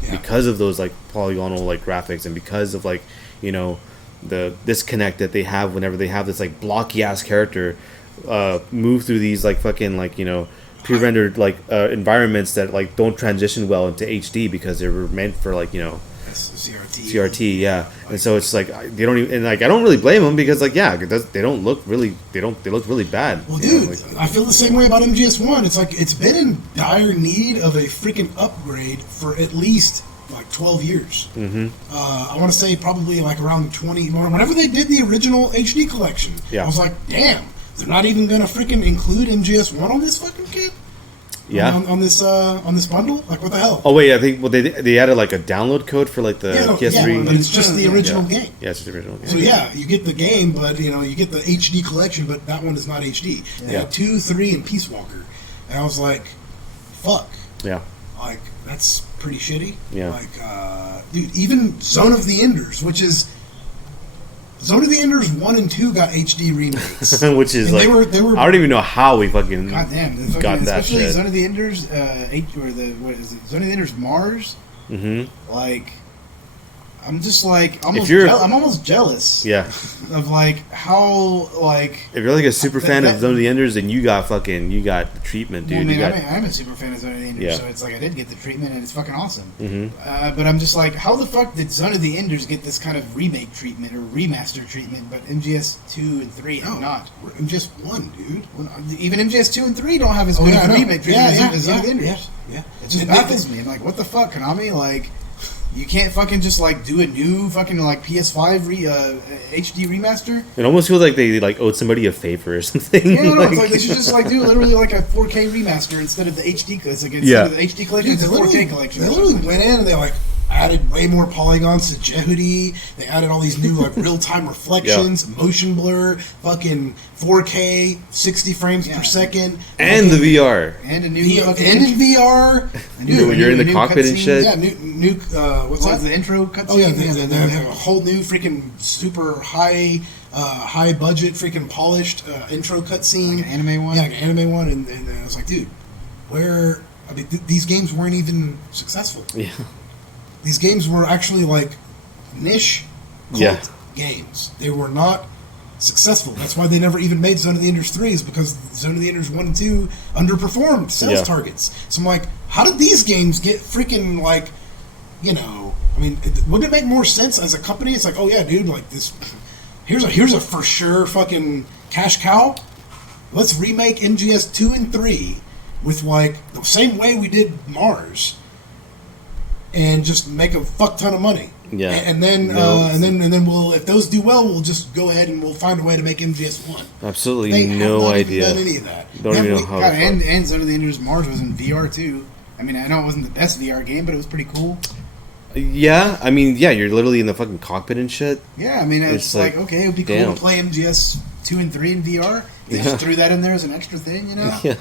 because of those like polygonal like graphics and because of like, you know, the disconnect that they have whenever they have this like blocky ass character move through these like fucking like, you know, pre-rendered like environments that like don't transition well into HD because they were meant for like, you know, CRT. CRT, yeah. And so it's like they don't even, and like I don't really blame them because like yeah, they don't look really, they look really bad. Well, you know, dude, like, I feel the same way about MGS1. It's like it's been in dire need of a freaking upgrade for at least like 12 years. Mm-hmm. I want to say probably like around 20. Whenever they did the original HD collection, Yeah. I was like, damn, they're not even gonna freaking include MGS1 on this fucking kit. yeah. On this bundle. Like, what the hell? Oh wait, I think they added like a download code for like the PS3. Yeah, but it's just the original game. Yeah, it's the original game. So yeah, you get the game, but you get the HD collection, but that one is not HD. They had 2, 3, and Peace Walker, and I was like, "Fuck!" Yeah. Like that's pretty shitty. Yeah. Like, dude, even Zone of the Enders, which is Zone of the Enders 1 and 2 got HD remakes, Which is And like they were I don't even know how we fucking God damn, the got fucking, that especially shit. Zone of the Enders, what is it? Zone of the Enders Mars. Mm-hmm. Like, I'm just like I'm almost jealous. Yeah. Of like how like. If you're like a super fan of that- Zone of the Enders, then you got the treatment, dude. Well, I mean, you got, I'm a super fan of Zone of the Enders, Yeah. so it's like I did get the treatment, and it's fucking awesome. Mhm. But I'm just like, how the fuck did Zone of the Enders get this kind of remake treatment or remaster treatment, but MGS 2 and 3 have not? MGS1, dude. Even MGS 2 and 3 don't have as Oh, good yeah, of I a know. remake treatment Yeah, as Zone of the Enders. Yeah. It just baffles me. I'm like, what the fuck, Konami? Like, you can't fucking just like do a new fucking like PS5 HD remaster? it almost feels like they like owed somebody a favor or something. Yeah, no, Like- it's like they should just like do literally like a 4K remaster instead of the HD. It's like instead Yeah. of the HD collection, Dude, it's a they 4K collection. They literally went in and they like added way more polygons to Jehudi. They added all these new like real time reflections, motion blur, fucking 4K, 60 frames per second, and the VR. And a new fucking and in VR. Dude, you're in the new cockpit and cutscene. shit. Yeah, new what's What's that? the intro cutscene? Oh yeah, they have a whole new freaking super high budget freaking polished intro cutscene, Like an anime one? Yeah, like an anime one, and I was like, dude, where? I mean, these games weren't even successful. Yeah. These games were actually like niche cult Yeah. games. They were not successful. That's why they never even made Zone of the Enders 3 is because Zone of the Enders 1 and 2 underperformed sales Yeah. targets. So I'm like, how did these games get freaking like, I mean, wouldn't it make more sense as a company? It's like, oh yeah, dude, like this, here's a for sure fucking cash cow. Let's remake MGS 2 and 3 with like the same way we did Mars, and just make a fuck ton of money. Yeah. And then No. and then we'll, if those do well, we'll just go ahead and we'll find a way to make MGS1. Absolutely They have no not idea. even done any of that. Don't They even know haven't- how. God, the fuck- and Zone of the Enders Mars was in VR too. I mean, I know it wasn't the best VR game, but it was pretty cool. Yeah, I mean, yeah, you're literally in the fucking cockpit and shit. Yeah, I mean, it's, It's like, like, okay, it would be cool damn. to play MGS 2 and 3 in VR. They Yeah. just threw that in there as an extra thing, you know? Yeah.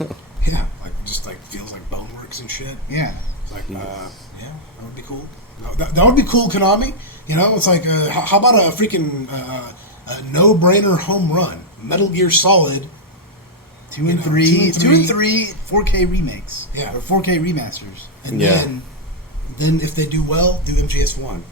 Yeah, like just like feels like Boneworks and shit. Yeah. It's like, yeah, that would be cool. No, that would be cool, Konami. It's like, how about a freaking a no-brainer home run? Metal Gear Solid. 2 and know, 3, 2 2 and and 3 4K remakes. Yeah. Or 4K remasters. And Yeah. then if they do well, do MGS1.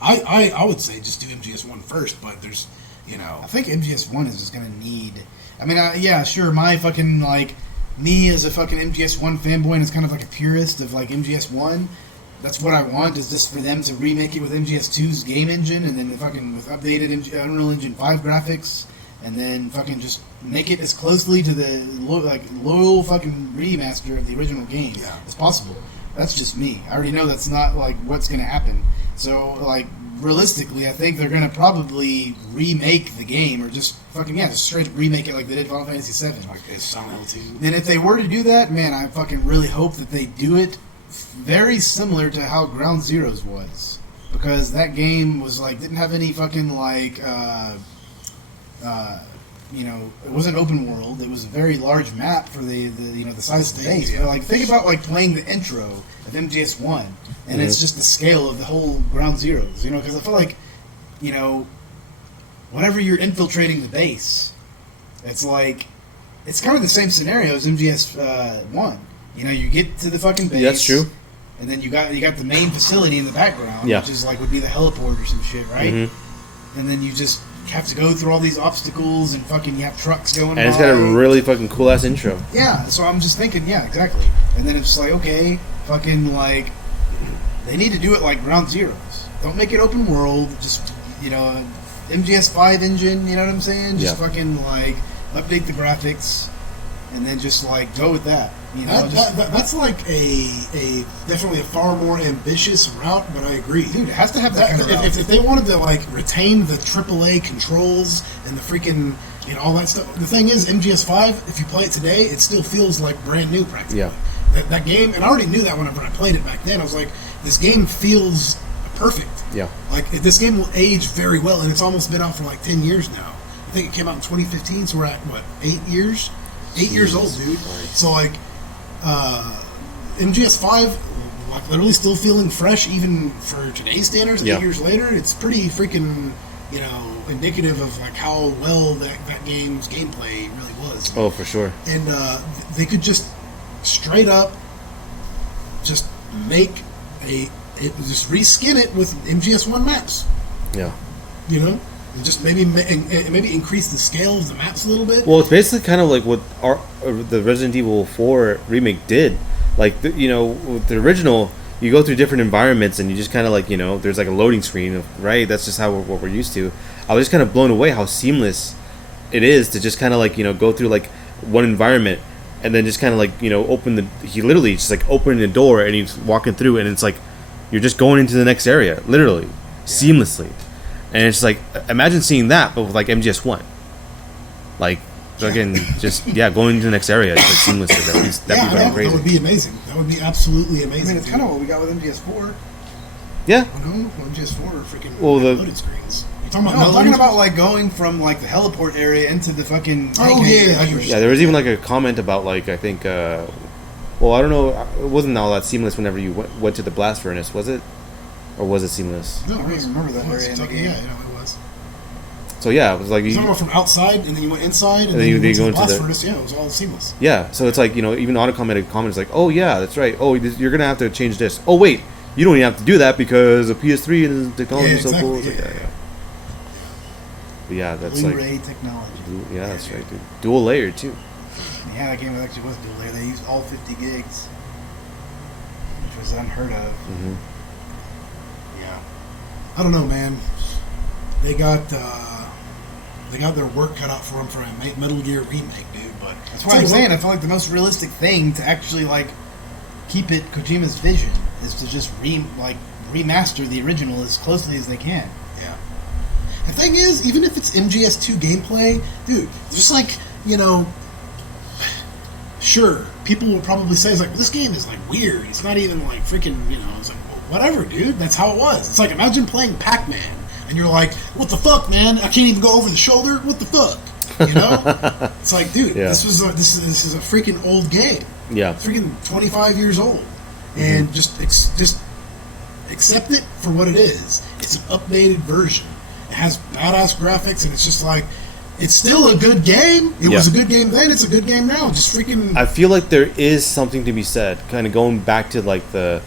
I would say just do MGS1 first, but there's, I think MGS1 is just going to need. I mean, yeah, sure, my fucking, like, me as a fucking MGS1 fanboy and is kind of like a purist of, like, MGS1. That's what I want, is just for them to remake it with MGS2's game engine and then fucking with updated Unreal Engine 5 graphics and then fucking just make it as closely to the loyal fucking remaster of the original game as possible. That's just me. I already know that's not like what's going to happen. So like realistically, I think they're going to probably remake the game or just fucking just straight remake it like they did Final Fantasy VII. like it's Silent Hill 2. And if they were to do that, man, I fucking really hope that they do it very similar to how Ground Zeroes was, because that game was like didn't have any fucking like it wasn't open world. It was a very large map for the size of the base. But like think about like playing the intro of MGS1, and it's just the scale of the whole Ground Zeroes. Because I feel like whenever you're infiltrating the base, it's like it's kind of the same scenario as MGS1. You get to the fucking base. Yeah, that's true. And then you got the main facility in the background, Yeah. which is like would be the heliport or some shit, right? Mhm. And then you just have to go through all these obstacles and fucking you have trucks going. And it's got a by. really fucking cool ass intro. Yeah, so I'm just thinking, yeah, exactly. And then it's like, okay, fucking like they need to do it like Ground Zeroes. don't make it open world. Just MGS5 engine. You know what I'm saying? Just Yeah. fucking like update the graphics, and then just like go with that. You know, That's like a definitely a far more ambitious route, but I agree. dude, it has to have that kind of route. If they wanted to like retain the AAA controls and the freaking all that stuff, the thing is MGS5. If you play it today, it still feels like brand new practically. Yeah. That game, and I already knew that whenever I played it back then. I was like, this game feels perfect. Yeah. Like this game will age very well, and it's almost been out for like 10 years now. I think it came out in 2015, so we're at what 8 years? 8 years old, dude. So like. MGS5, like literally still feeling fresh even for today's standards. Yeah. 8 years later, it's pretty freaking, indicative of like how well that game's gameplay really was. Oh, for sure. And they could just straight up just make just reskin it with MGS1 maps. Yeah. And just maybe increase the scale of the maps a little bit. Well, it's basically kind of like what the Resident Evil 4 remake did. Like, with the original, you go through different environments and you just kind of like, there's like a loading screen, right? That's just what we're used to. I was just kind of blown away how seamless it is to just kind of like, go through like one environment and then just kind of like, he literally just like opening the door and he's walking through and it's like, you're just going into the next area, literally, seamlessly. And it's like, imagine seeing that, but with like MGS1. Like, again, just, going into the next area like, seamlessly. That'd be That crazy. would be amazing. That would be absolutely I amazing. mean, it's kind of what we got with MGS4. Yeah. MGS4 freaking Well, the- loaded screens. You're talking No, about I'm talking loading- about like going from like the heliport area into the fucking. Oh, yeah, I Yeah, there was even like a comment about like, I think, I don't know, it wasn't all that seamless whenever you went to the blast furnace, was it? Or was it seamless? No, I don't even remember that it was. area in the Yeah, game. it was. So yeah, it was like, You're talking about from outside, and then you went inside, and then then you you went to go the into blast the- furnace. Yeah, it was all seamless. yeah, so it's like, even Auto commented comments like, oh yeah, that's right. Oh, you're going to have to change this. Oh wait, you don't even have to do that because the PS3 and the technology Yeah, is so cool. It's exactly, like, yeah. But yeah, that's like, Blu-ray technology. yeah, that's right, dude. Dual layer too. Yeah, that game actually was dual layer. They used all 50 gigs, which was unheard of. Hmm. Yeah. I don't know, man. They got their work cut out for them for a Metal Gear remake, dude. But That's why I'm saying I feel like the most realistic thing to actually like keep it Kojima's vision is to just remaster the original as closely as they can. Yeah. The thing is, even if it's MGS2 gameplay, dude, just like, sure, people will probably say, it's like, this game is like weird. It's not even like freaking, it's like, whatever, dude. That's how it was. It's like, imagine playing Pac-Man, and you're like, what the fuck, man? I can't even go over the shoulder? What the fuck? It's like, dude, Yeah. this is a freaking old game. Yeah. It's freaking 25 years old. And just accept it for what it is. It's an updated version. It has badass graphics, and it's just like, it's still a good game. It was a good game then. It's a good game now. Just freaking. I feel like there is something to be said, kind of going back to like the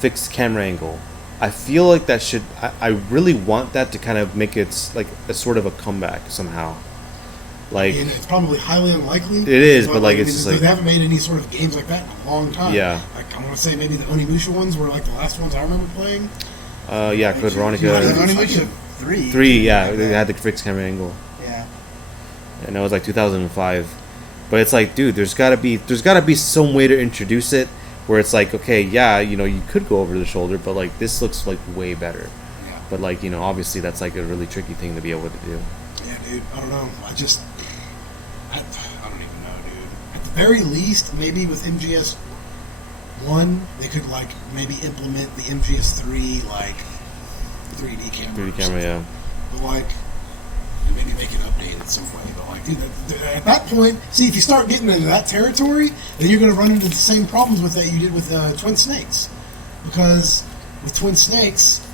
fixed camera angle. I feel like that should. I really want that to kind of make it like a sort of a comeback somehow. Like, And it's probably highly unlikely. It is, but, like, it's just they like- haven't made any sort of games like that in a long time. Yeah. Like, I want to say maybe the Onimusha ones were like the last ones I remember playing. yeah, Code Yeah, The Veronica Onimusha 3. 3. Yeah, they had the fixed camera angle, Yeah. and that was like 2005. But it's like, dude, there's gotta be some way to introduce it where it's like, okay, yeah, you could go over the shoulder, but like this looks like way better. Yeah. But like, obviously that's like a really tricky thing to be able to do. Yeah, dude. I don't know. I don't even know, dude. At the very least, maybe with MGS 1, they could like maybe implement the MGS 3 like 3D camera. 3D or camera, something. yeah. But like, maybe they can update it some way. But like, dude, at that point, see, if you start getting into that territory, then you're going to run into the same problems with that you did with Twin Snakes, because with Twin Snakes,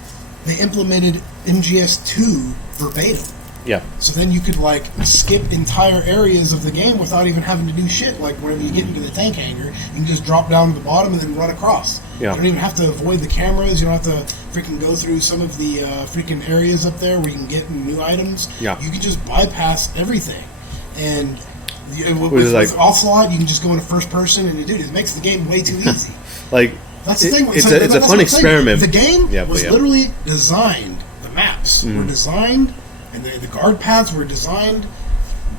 they implemented MGS 2 verbatim. Yeah. So then you could like skip entire areas of the game without even having to do shit. Like whenever you get into the tank hangar, you can just drop down to the bottom and then run across. Yeah. You don't even have to avoid the cameras. You don't have to freaking go through some of the freaking areas up there where you can get new items. Yeah. You can just bypass everything. And Which is with like- Ocelot, you can just go into first person, and dude, it makes the game way too easy. Like That's the thing. It's like, a that's fun what I'm saying. experiment. The game Yeah, was yeah. literally designed. The maps were designed, and the guard paths were designed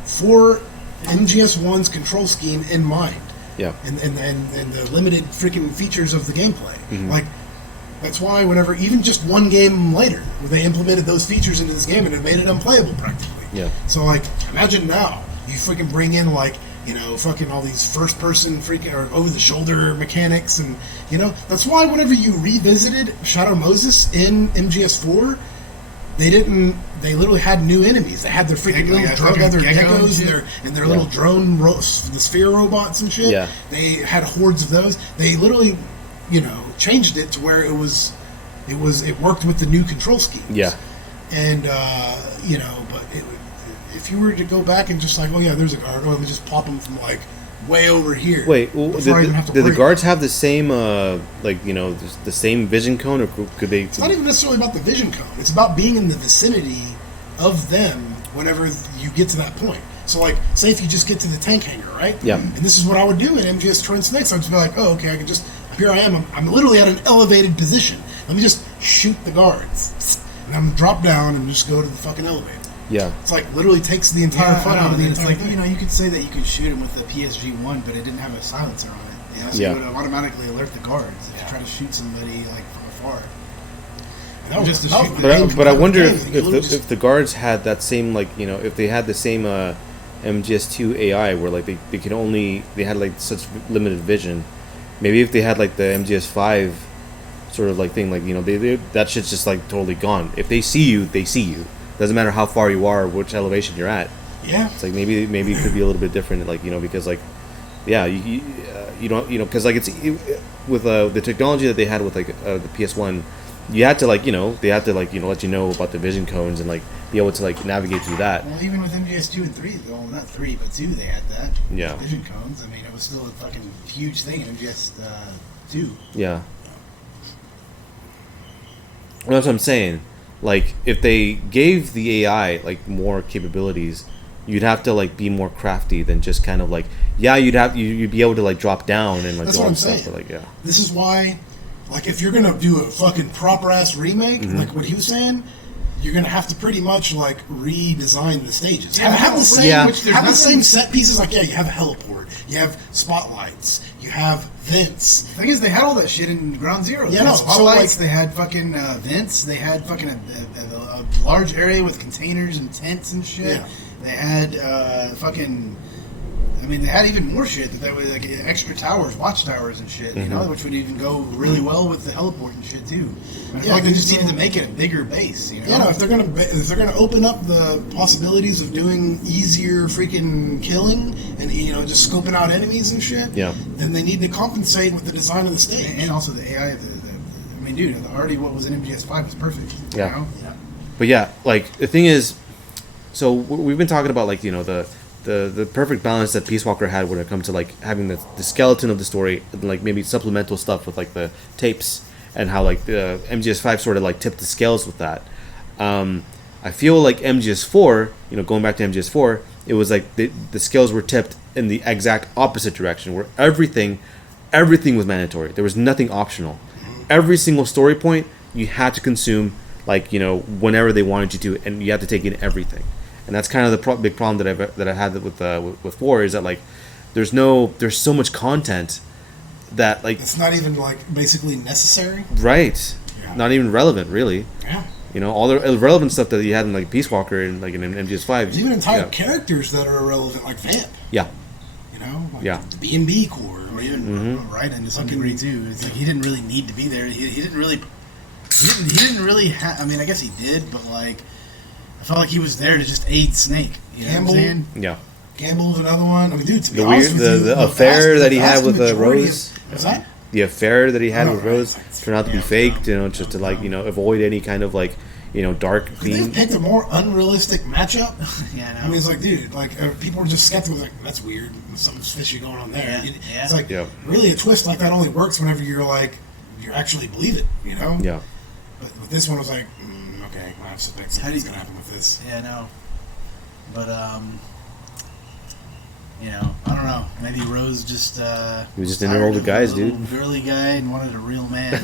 for MGS1's control scheme in mind. Yeah. And the limited freaking features of the gameplay. Mm-hmm. Like, that's why whenever, even just one game later, where they implemented those features into this game and it made it unplayable practically. Yeah. So, like, imagine now, you freaking bring in, like, fucking all these first-person freaking or over-the-shoulder mechanics, and, that's why whenever you revisited Shadow Moses in MGS4, they literally had new enemies. They had their freaking little other geckos and their little drone, the sphere robots and shit. Yeah. They had hordes of those. They literally, changed it to where it worked with the new control schemes. Yeah. And, but if you were to go back and just like, oh yeah, there's a guard, let me just pop them from like way over here. Wait, well, before I even have to did the worry. guards have the same, the same vision cone, or could they? It's not even necessarily about the vision cone. It's about being in the vicinity of them whenever you get to that point. So, like, say if you just get to the tank hangar, right? Yeah. And this is what I would do in MGS Twin Snakes. I'd just be like, oh, okay, I can just, here I am. I'm literally at an elevated position. Let me just shoot the guards. And I'm going to drop down and just go to the fucking elevator. Yeah. It's like, literally takes the entire fun out of the It's entire like, thing. you could say that you could shoot him with the PSG-1, but it didn't have a silencer on it. So Yeah. it would automatically alert the guards if you try to shoot somebody, like, from afar. And that was Just to that shoot was the the But I game. wonder You if literally just- if the guards had that same, like, if they had the same MGS2 AI where like they had like such limited vision. Maybe if they had like the MGS5 sort of like thing, like they that shit's just like totally gone. If they see you, they see you. Doesn't matter how far you are, or which elevation you're at. Yeah. It's like maybe it could be a little bit different, like because like yeah, you don't because like with the technology that they had with like the PS1, you had to like they had to like let you know about the vision cones and like be able to like navigate through that. Well, even with MGS2 and 3, well, not 3, but 2, they had that. Yeah. Vision cones. I mean, it was still a fucking huge thing in MGS2. Yeah. Well, that's what I'm saying. Like, if they gave the AI like more capabilities, you'd have to like be more crafty than just kind of like you'd be able to like drop down and like That's do all what I'm this stuff. saying. But like yeah, This is why, like, if you're gonna do a fucking proper ass remake, Mm-hmm. like what he was saying, you're gonna have to pretty much like redesign the stages. Yeah, Have the same, Yeah. which there's have the nothing- same set pieces. Like, yeah, you have a heliport, you have spotlights, you have vents. The thing is, they had all that shit in Ground Zero. Yeah, They had no, so, spotlights, like- they had fucking vents, they had fucking a large area with containers and tents and shit. Yeah. They had fucking. I mean, they had even more shit that was like extra towers, watchtowers and shit, which would even go really well with the heliport and shit too. I feel like they just needed to make it a bigger base, Yeah, no, if they're gonna open up the possibilities of doing easier freaking killing and just scoping out enemies and shit, Yeah. then they need to compensate with the design of the stage. And also the AI. I mean, dude, already what was in MGS5 was perfect. Yeah. You know? but yeah, like the thing is, so we've been talking about like the perfect balance that Peace Walker had when it comes to like having the skeleton of the story and like maybe supplemental stuff with like the tapes and how like the MGS5 sort of like tipped the scales with that. I feel like MGS4, going back to MGS4, it was like the scales were tipped in the exact opposite direction where everything was mandatory. There was nothing optional. Every single story point you had to consume like whenever they wanted you to, and you had to take in everything. And that's kind of the big problem that I had with 4 is that like there's so much content that like It's not even like basically necessary. right, Yeah. not even relevant really. Yeah. All the irrelevant stuff that you had in like Peace Walker and like in MGS5. There's even entire yeah. characters that are irrelevant, like Vamp. Yeah, Like Yeah. the B&B Corps. Or even Raiden to some degree too. It's like he didn't really need to be there. He didn't really. He didn't really. I mean, I guess he did, but like, I felt like he was there to just aid Snake. You know Campbell? what I'm saying? yeah. Gamble's another one. I mean, dude, to be The honest weird- with you, the affair that he had vast with, majority Rose. Of, what's that? The affair that he had Oh, with right. Rose turned out to be Yeah, faked. Just to like avoid any kind of like dark Could they have theme. picked a more unrealistic matchup? Yeah, I I know. mean, it's like, dude, like people were just skeptical. Like, that's weird. Something's fishy going on there. Yeah. It's like Yeah. really a twist like that only works whenever you're like you actually believe it. Yeah. But with this one, I was like, okay, I have suspect How do you- something's gonna happen with this. Yeah, I know. But You know, I don't know. Maybe Rose just He was just tired into older of guys, a little dude. girly guy and wanted a real man.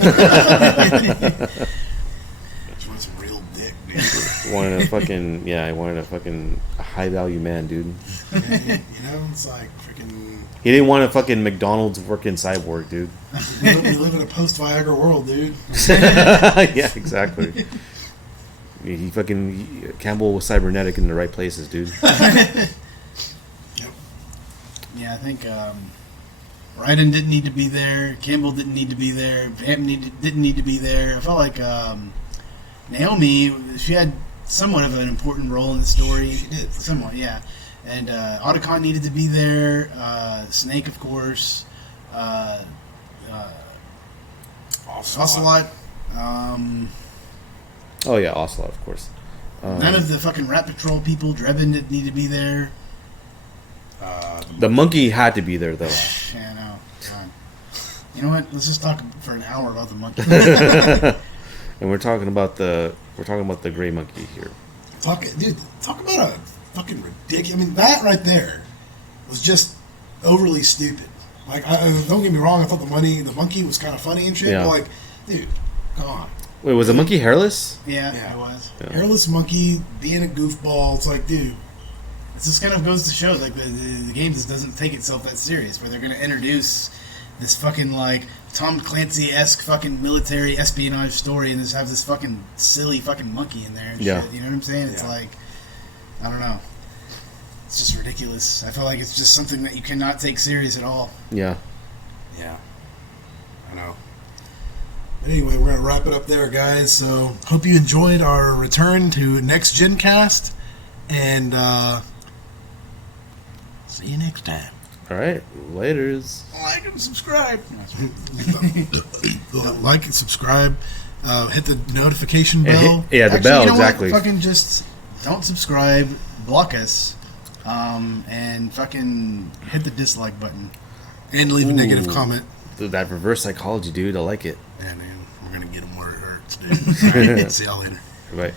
She wants some real dick, dude. Wanted a fucking I wanted a fucking high value man, dude. You know, it's like freaking. He didn't want a fucking McDonald's working cyborg, dude. We live in a post Viagra world, dude. Yeah, exactly. Campbell was cybernetic in the right places, dude. Yeah, I think Raiden didn't need to be there. Campbell didn't need to be there. Pam didn't need to be there. I felt like Naomi, she had somewhat of an important role in the story. She did. Somewhat, yeah. And Otacon needed to be there. Snake, of course. Ocelot. Oh yeah, Ocelot, of course. None of the fucking Rat Patrol people. Drebin didn't need to be there. The monkey had to be there though. Yeah, I know. God. You know what? Let's just talk for an hour about the monkey. And we're talking about the gray monkey here. Talk about a fucking ridiculous. I mean, that right there was just overly stupid. Like, don't get me wrong. I thought the monkey was kind of funny and shit. Yeah. But like, dude, come on. Wait, was the monkey hairless? Yeah, Yeah. it was. Yeah. Hairless monkey being a goofball. It's like, dude. This kind of goes to show, like, the game just doesn't take itself that serious, where they're going to introduce this fucking, like, Tom Clancy-esque fucking military espionage story and just have this fucking silly fucking monkey in there and Yeah. shit. You know what I'm saying? It's Yeah. like, I don't know. It's just ridiculous. I feel like it's just something that you cannot take serious at all. Yeah. Yeah, I know. Anyway, we're gonna wrap it up there, guys. So hope you enjoyed our return to Next Gen Cast, and see you next time. All right. Laters. Like and subscribe. Like and subscribe. Hit the notification bell. Yeah, the Actually, bell, you know exactly. What? Fucking just don't subscribe, block us, and fucking hit the dislike button. And leave a negative Ooh. comment. Dude, that reverse psychology, dude. I like it. Yeah, man, we're gonna get them where it hurts, dude. All right, see y'all later. Right.